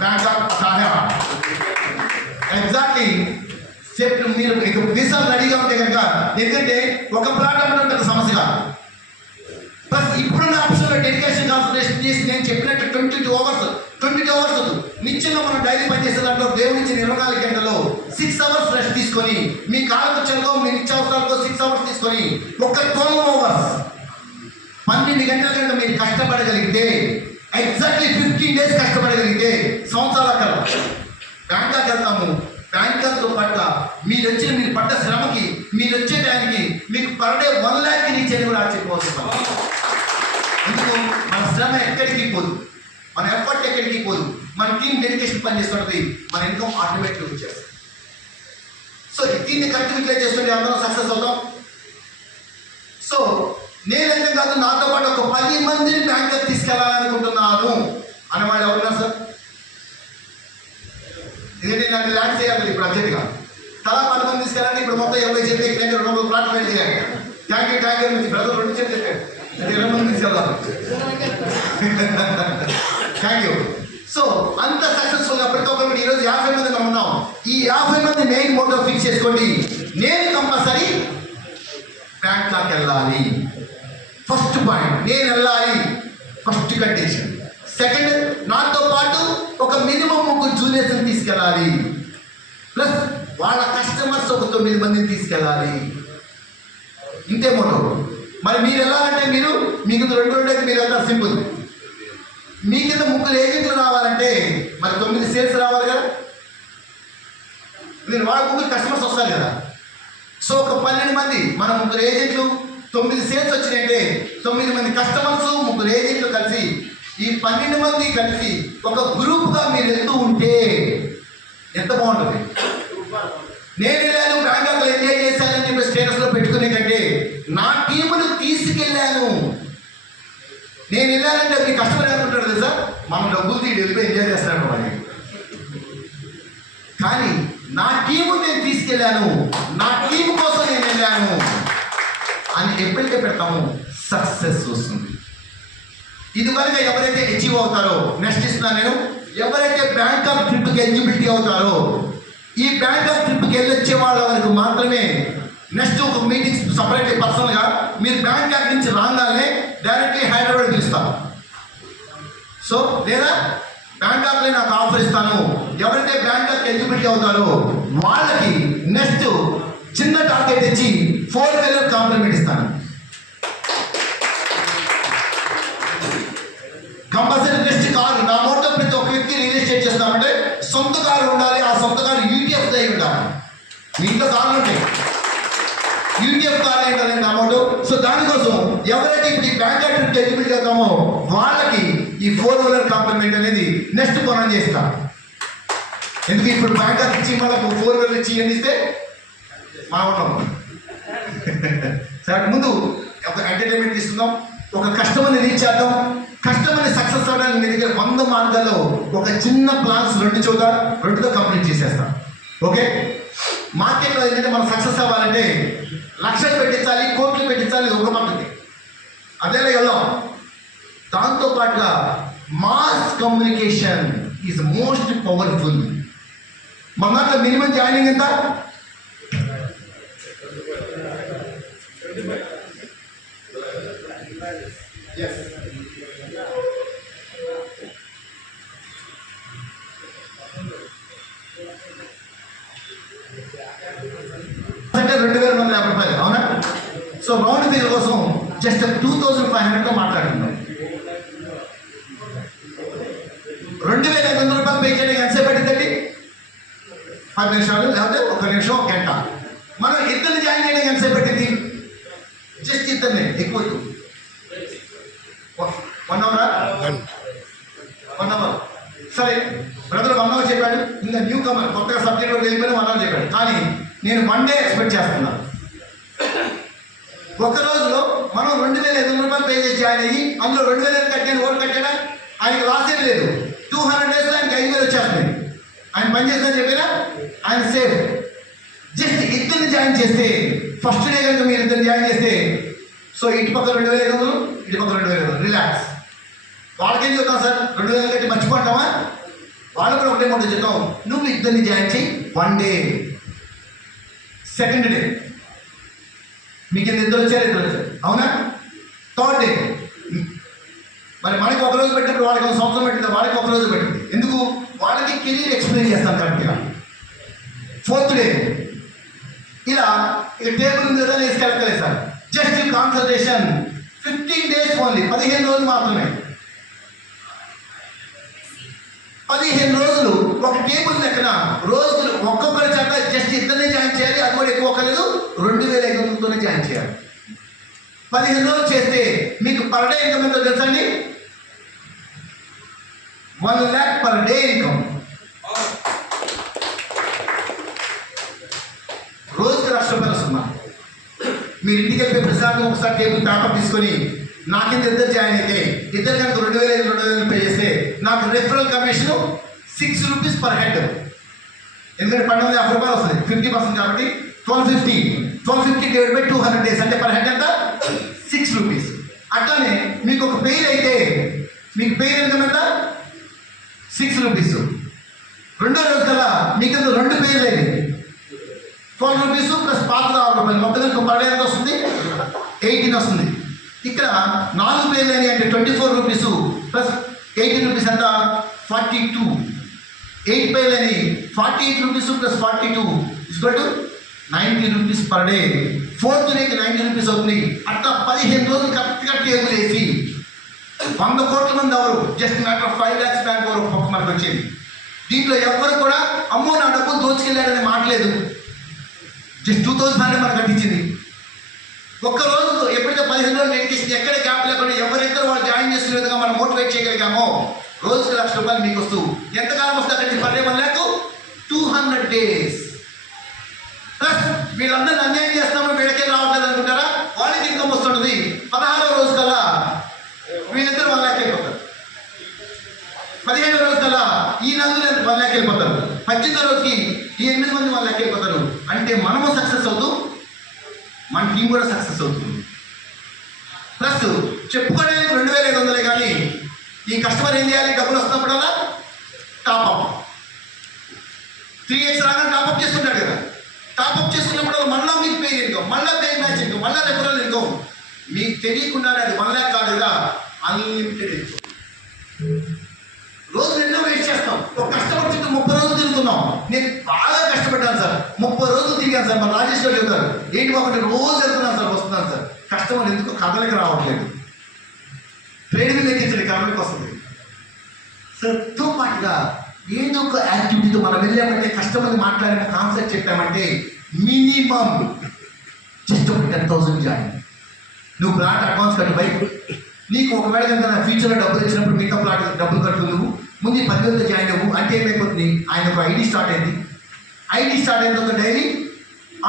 bank of Pattaya. Exactly చెప్పి మీరు మీకు వీసా రెడీగా ఉంటే కనుక, ఎందుకంటే ఒక ప్లాట్ అమ్మడం పెద్ద సమస్య కాదు. ప్లస్ ఇప్పుడున్న ఆప్షన్లో డెడికేషన్ కాన్సన్ట్రేషన్ చేసి నేను చెప్పినట్టు 22 అవర్స్ నిత్యంగా మనం డైలీ పనిచేసే దాంట్లో దేవుడి ఇచ్చిన 24 గంటల్లో 6 hours రెస్ట్ తీసుకొని మీ కాలకృత్యాలకో మీ నిత్యావసరాలకో 6 hours తీసుకొని ఒక 12 hours 12 గంటల కంటే మీరు కష్టపడగలిగితే, ఎగ్జాక్ట్లీ 15 days కష్టపడగలిగితే సంవత్సరాల కల్లా బ్యాంకాక్ వెళ్తాము. బ్యాంకాక్తో పట్ల మీరు పడ్డ శ్రమకి మీరు వచ్చే టైంకి మీకు పర్ డే 1 lakh రీచ్ అని కూడా ఆశ్చర్యపోతున్నాం. ఎందుకు? మన శ్రమ ఎక్కడికి పోదు, మన ఎఫర్ట్ ఎక్కడికి పోదు, మన టీం డెడికేషన్ పని చేస్తుంటుంది, మన ఇన్కమ్ ఆటోమేటిక్గా వచ్చేస్తుంది. సో దీన్ని కరెక్ట్ యూటిలైజ్ చేస్తుంటే అందరం సక్సెస్ అవుతాం. సో నేనైతే కాదు, నాతో పాటు ఒక 10 మందిని బ్యాంకాక్ తీసుకెళ్ళాలనుకుంటున్నాను అనేవాళ్ళు ఎవరున్నారు సార్? ఎందుకంటే నాకు ల్యాండ్ చేయాలి ఇప్పుడు అర్జెంట్గా. తలా 10 మంది తీసుకెళ్ళండి. ఇప్పుడు మొత్తం 80 చేతి 2 ప్లాట్ ఫైల్ చేయాలి. థ్యాంక్ యూ మీ బ్రదర్ 2 చేతి చెప్పాడు, 20 మంది తీసుకెళ్దాం. Thank you. సో అంత సక్సెస్ఫుల్గా ప్రతి ఒక్కరు ఈరోజు 50 మంది మనం ఉన్నాం. ఈ 50 మంది మెయిన్ మోటో ఫిక్స్ చేసుకోండి. నేను కంపల్సరీ బ్యాంకాక్ వెళ్ళాలి. ఫస్ట్ పాయింట్, నేను వెళ్ళాలి. First condition. సెకండ్, నాతో పాటు ఒక మినిమం 3 జూనియర్స్ని తీసుకెళ్ళాలి. ప్లస్ వాళ్ళ కస్టమర్స్ ఒక 9 మందిని తీసుకెళ్ళాలి. ఇంతే మోటో. మరి మీరు వెళ్ళాలంటే మీకు 2 అయితే మీరు వెళ్తారు, సింపుల్. మీ కింద 3 ఏజెంట్లు రావాలంటే మరి 9 సేల్స్ రావాలి కదా. మీరు వాళ్ళ 3 కస్టమర్స్ వస్తారు కదా. సో ఒక 12 మంది, మన 3 ఏజెంట్లు 9 సేల్స్ వచ్చినాయంటే 9 మంది కస్టమర్స్ 3 ఏజెంట్లు కలిసి ఈ 12 మంది కలిసి ఒక గ్రూప్గా మీరు వెళ్తూ ఉంటే ఎంత బాగుంటుంది. నేను వెళ్ళాను బ్యాంకాక్లో ఎంజాయ్ చేశానని చెప్పి స్టేటస్లో పెట్టుకునే కంటే నా టీమును తీసుకెళ్ళాను. నేను వెళ్ళానంటే మీ కస్టమర్ అనుకుంటాడు కదా సార్, మనం డబ్బులు తీసి వెళ్ళిపోయి ఎంజాయ్ చేస్తాను వాడిని. కానీ నా టీము నేను తీసుకెళ్ళాను, నా టీం కోసం నేను వెళ్ళాను అని ఎప్పటికే పెడతాము, సక్సెస్ వస్తుంది. ఇది కనుక ఎవరైతే అచీవ్ అవుతారో, నెక్స్ట్ ఇస్తున్నా నేను, ఎవరైతే బ్యాంకాక్ ట్రిప్కి ఎలిజిబిలిటీ అవుతారో, ఈ బ్యాంకాక్ ట్రిప్కి వెళ్ళొచ్చే వాళ్ళ వరకు మాత్రమే నెక్స్ట్ ఒక మీటింగ్స్ సపరేట్ పర్సనల్గా మీరు బ్యాంకాక్ నుంచి రాగానే డైరెక్ట్లీ హైదరాబాద్ పిలుస్తాను. సో లేదా బ్యాంకాక్లో నాకు ఆఫర్ ఇస్తాను. ఎవరైతే బ్యాంకాక్ ఎలిజిబిలిటీ అవుతారో వాళ్ళకి నెక్స్ట్ చిన్న టార్గెట్ ఇచ్చి 4-wheeler కాంప్లిమెంట్ ఇస్తాను. కంపల్సరీ నెక్స్ట్ కారు నా మోటో ప్రతి ఒక్క వ్యక్తి రియల్ ఎస్టేట్ చేస్తామంటే సొంత కారు ఉండాలి. ఆ సొంత కారు యూటీఎఫ్ అయి ఉండాలి. మీ ఇంట్లో కార్లు ఉంటాయి, యూటీఎఫ్ కార్ ఏంటంటే నా మోటో. సో దానికోసం ఎవరైతే ఇప్పుడు ఈ బ్యాంకాక్ ట్రిప్ ఎలిజిబిలిటీ అవుతామో వాళ్ళకి ఈ 4-wheeler కాంప్లిమెంట్ అనేది నెక్స్ట్ కొనం చేస్తాం. ఎందుకు ఇప్పుడు బ్యాంకాక్ ఇచ్చి మనకు 4-wheeler ఇచ్చి అందిస్తే మనం ఉన్నాం. సరే, ముందు ఒక ఎంటర్టైన్మెంట్ ఇస్తున్నాం, ఒక కస్టమర్ని రీచ్ చేద్దాం. కస్టమర్ని సక్సెస్ అవ్వడానికి మీ దగ్గర 100 మార్గాల్లో ఒక చిన్న ప్లాన్స్ 2తో కంప్లీట్ చేసేస్తాం. ఓకే, మార్కెట్లో ఏంటంటే మనం సక్సెస్ అవ్వాలంటే లక్షలు పెట్టించాలి, కోట్లు పెట్టించాలి, ఒక మాటది అదేలా వెళ్దాం. దాంతోపాటుగా mass communication is most powerful. మన దాంట్లో మినిమం జాయినింగ్ ఎంత? అంటే 2,250 అవునా? సో రౌండ్ ఫిగర్ కోసం జస్ట్ 2,500తో మాట్లాడుతున్నాం. 2,500 పే చేయడానికి ఎంతసేపు పట్టిందండి? 10 నిమిషాలు, లేకపోతే 1 నిమిషం, 1 గంట. మనం ఇద్దరిని జాయిన్ చేయడానికి ఎంతసేపు పట్టింది? జస్ట్ ఇద్దరిని, ఎక్కువ 1 అవరా? 1 అవర్. సరే బ్రదర్ 1 hour చెప్పాడు, ఇంకా న్యూ కమర్ కొత్తగా సబ్జెక్ట్ కూడా వెళ్ళిపోయిన 1 hour చెప్పాడు. కానీ నేను 1 day ఎక్స్పెక్ట్ చేస్తున్నాను. ఒక్క రోజులో మనం 2,500 రూపాయలు పే చేసి జాయిన్ అయ్యి అందులో 2,000 కట్టాను, ఓటు కట్టాడా, ఆయనకి లాస్ ఏం లేదు. 200 days ఆయనకి 5,000 వచ్చేస్తుంది. ఆయన పని చేస్తాను చెప్పినా ఆయన సేఫ్. జస్ట్ ఇద్దరిని జాయిన్ చేస్తే ఫస్ట్ డే కనుక మీరు ఇద్దరు జాయిన్ చేస్తే సో ఇటు పక్క 2,500, ఇటు పక్క 2,500 రిలాక్స్. వాళ్ళకేం చెప్తాం సార్, 2,000 కట్టి మర్చిపోతామా? వాళ్ళు కూడా ఒకటే మాట చెప్తాం, నువ్వు ఇద్దరిని జాయిన్ చేయి 1 day. సెకండ్ డే మీకు ఇద్దరు వచ్చారు, అవునా? థర్డ్ డే మరి మనకి ఒక రోజు పెట్టినప్పుడు వాళ్ళకి ఒక సంవత్సరం పెట్టింది, వాళ్ళకి ఒక రోజు పెట్టింది. ఎందుకు? వాళ్ళకి కెరీర్ ఎక్స్ప్లెయిన్ చేస్తాం కరెక్ట్గా. ఫోర్త్ డే ఇలా ఇక టేబుల్ ఉంది కదా వేసుకెళ్ళలేదు sir. Just consultation 15 days only, 15 రోజులు మాత్రమే. 15 రోజులు ఒక టేబుల్ లెక్కన రోజులు ఒక్కొక్కరి చేత జస్ట్ ఇద్దరినే జాయిన్ చేయాలి. అది కూడా ఎక్కువ లేదు, 2,500తోనే జాయిన్ చేయాలి. 15 రోజులు చేస్తే మీకు పర్ డే ఇన్కమ్ ఎంతో తెలుసా అండి? 1 lakh పర్ డే ఇన్కమ్. రోజుకి ₹1,00,000 వస్తున్నా. మీరు ఇంటికి వెళ్ళిపోయి ప్రశాంతం ఒకసారి టేబుల్ పేపర్ తీసుకొని నా కింద ఇద్దరు జాయిన్ అయితే ఇద్దరు కనుక 2,000 పే చేస్తే నాకు రెఫరల్ కమిషన్ ₹6 పర్ హెడ్. ఎందుకంటే 1,250 రూపాయలు వస్తుంది, 50% కాబట్టి 1250 డివైడ్ బై 200 days అంటే పర్ హెడ్ ఎంత? ₹6. అట్లానే మీకు ఒక పెయిర్ అయితే మీకు పెయిర్ ఇన్కమ్ ఎంత? ₹6. రెండో రోజు కల్లా మీకు ఎంత 2 పెయిర్లు అయింది, ₹12 ప్లస్ ₹6 మొత్తం కనుక పర్ డే ఎంత వస్తుంది? 18 వస్తుంది. ఇక్కడ 4 పెయిర్లు అయినాయి అంటే ₹24 ప్లస్ ₹18 ఎంత? 42. 8 పెయిర్లు అయినాయి, ₹48 ప్లస్ 42 = ₹90 పర్ డే. ఫోర్త్ డేకి ₹90 అవుతుంది. అట్లా 15 రోజులు కరెక్ట్గా టేబుల్ వేసి 100 కోట్ల మంది ఎవరు just matter of 5 lakhs bank ఒక మనకు వచ్చేది. దీంట్లో ఎవ్వరు కూడా అమ్మో నా డబ్బులు దోచుకెళ్ళాడని మాట్లేదు. జస్ట్ 2,000 మనకు కట్టించింది. ఒక్క రోజు ఎప్పుడైతే 15 రోజులు డెడికేషన్ ఎక్కడ గ్యాప్ లేకుండా ఎవరిద్దరు వాళ్ళు జాయిన్ చేసిన విధంగా మనం మోటివేట్ చేయగలిగామో రోజుకి ₹1,00,000 మీకు వస్తూ ఎంతకాలం వస్తుందండి? Per day 1 lakh 200 days. Plus వీళ్ళందరినీ అన్యాయం చేస్తామని వీళ్ళకే రావట్లేదు అనుకుంటారా? వాళ్ళకి ఇన్కమ్ వస్తుంటుంది. 16వ రోజు కల్లా వీళ్ళిద్దరు 1 lakh వెళ్ళిపోతారు. 15వ రోజు కల్లా ఈ నలుగురు 1 lakh వెళ్ళిపోతారు. 18వ రోజుకి ఈ 8 మంది 1 lakh వెళ్ళిపోతారు. అంటే మనము సక్సెస్ అవుతూ మన టీం కూడా సక్సెస్ అవుతుంది. ప్లస్ చెప్పుకోవడానికి 2,500 కానీ ఈ కస్టమర్ ఏం చేయాలి? డబ్బులు వస్తున్నప్పుడల్లా టాప్అప్ 3x రాగానే టాప్అప్ చేసుకుంటాడు కదా. టాప్అప్ చేసుకున్నప్పుడు మళ్ళీ మీకు పే ఇన్కమ్, మళ్ళీ పే మ్యాచ్ ఇన్కమ్, మళ్ళీ రెఫరల్ ఇన్కమ్. మీకు తెలియకుండానే అది 1 lakh కాదు కదా, అన్లిమిటెడ్ ఇన్కమ్. రోజు ఎన్నో వెయిట్ చేస్తాం. ఒక కస్టమర్ చుట్టూ 30 రోజులు తిరుగుతున్నాం. నేను బాగా కష్టపడ్డాను సార్, 30 రోజులు తిరిగాను సార్. మన రాజేష్ గారు చెప్తారు, ఏంటి ఒకటి రోజు వెళ్తున్నాను సార్, వస్తున్నాను సార్. కస్టమర్ ఎందుకు కథలకి రావట్లేదు, ట్రేడ్ మీద ఎక్కించండి, కథలకి వస్తుంది సార్. తో పాటుగా ఏదో ఒక యాక్టివిటీతో మనం వెళ్ళామంటే కస్టమర్ని మాట్లాడిన కాన్సెప్ట్ చెప్పామంటే మినిమం జస్ట్ ఒక 10,000 జాయిన్. నువ్వు ప్లాట్ అడ్వాన్స్ కట్టు బైక్. నీకు ఒకవేళ కనుక నా ఫ్యూచర్లో డబ్బులు ఇచ్చినప్పుడు మిగతా ప్లాట్ డబ్బులు కట్టు. నువ్వు ముందు 10,000 జాయిన్ అవ్వు. అంటే ఏమైపోతుంది? ఆయన ఒక ఐడి స్టార్ట్ అయింది. ఐడి స్టార్ట్ అయిన తర్వాత డైలీ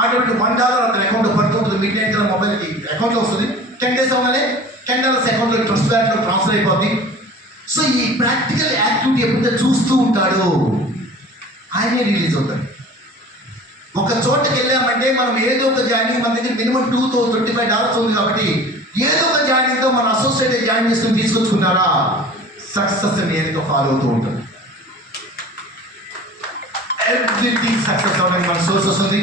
ఆటోమేటిక్ $1 అతని అకౌంట్లో పడుతుంటుంది. మిడ్ నైట్ కల్లా మొబైల్కి అకౌంట్లో వస్తుంది. 10 days అవ్వగానే $10 అకౌంట్లో ట్రస్ట్ బ్యాంక్లో ట్రాన్స్ఫర్ అయిపోద్ది. సో ఈ ప్రాక్టికల్ యాక్టివిటీ ఎప్పుడైతే చూస్తూ ఉంటాడో ఆయనే రిలీజ్ అవుతాడు. ఒక చోటకి వెళ్ళామంటే మనం ఏదో ఒక జాయినింగ్ మన దగ్గర మినిమం $225 ఉంది కాబట్టి ఏదో ఒక జాయినింగ్తో మన అసోసియేట్ జాయిన్ చేసుకుని తీసుకొచ్చుకున్నారా సక్సెస్ నేరుగా ఫాలో అవుతూ ఉంటుంది. ఎవ్రీథింగ్ సక్సెస్ అవడానికి మన సోర్సెస్ ఉంది,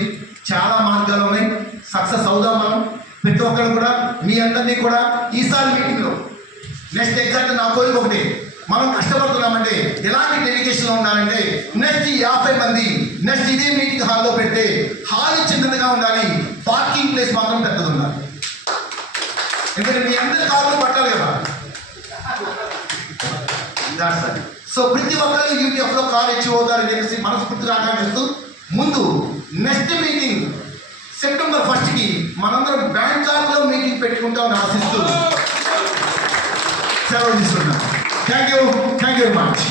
చాలా మార్గాలు ఉన్నాయి. సక్సెస్ అవుదాం మనం. ప్రతి ఒక్కరు కూడా మీ అందరినీ కూడా ఈసారి మీటింగ్లో నెక్స్ట్ ఎగ్జాక్ట్ నా కోరిక ఒకటి, మనం కష్టపడుతున్నామంటే ఎలాంటి డెడికేషన్లో ఉండాలంటే నెక్స్ట్ 50 మంది నెక్స్ట్ ఇదే మీటింగ్ హాల్లో పెడితే హాల్ చిన్నదిగా ఉండాలి, పార్కింగ్ ప్లేస్ మాత్రం పెద్దది ఉండాలి. ఎందుకంటే మీ అందరి కార్లు పట్టాలి కదా. సో ప్రతి ఒక్కరు యూటీఎఫ్లో కార్ అచీవ్ అవుతారని చెప్పేసి మనస్ఫూర్తిగా ఆకాంక్షిస్తూ ముందు నెక్స్ట్ మీటింగ్ సెప్టెంబర్ 1st మనందరం బ్యాంకాక్లో మీటింగ్ పెట్టుకుంటామని ఆశిస్తూ సెలవు తీసుకున్నాం. Thank you very much.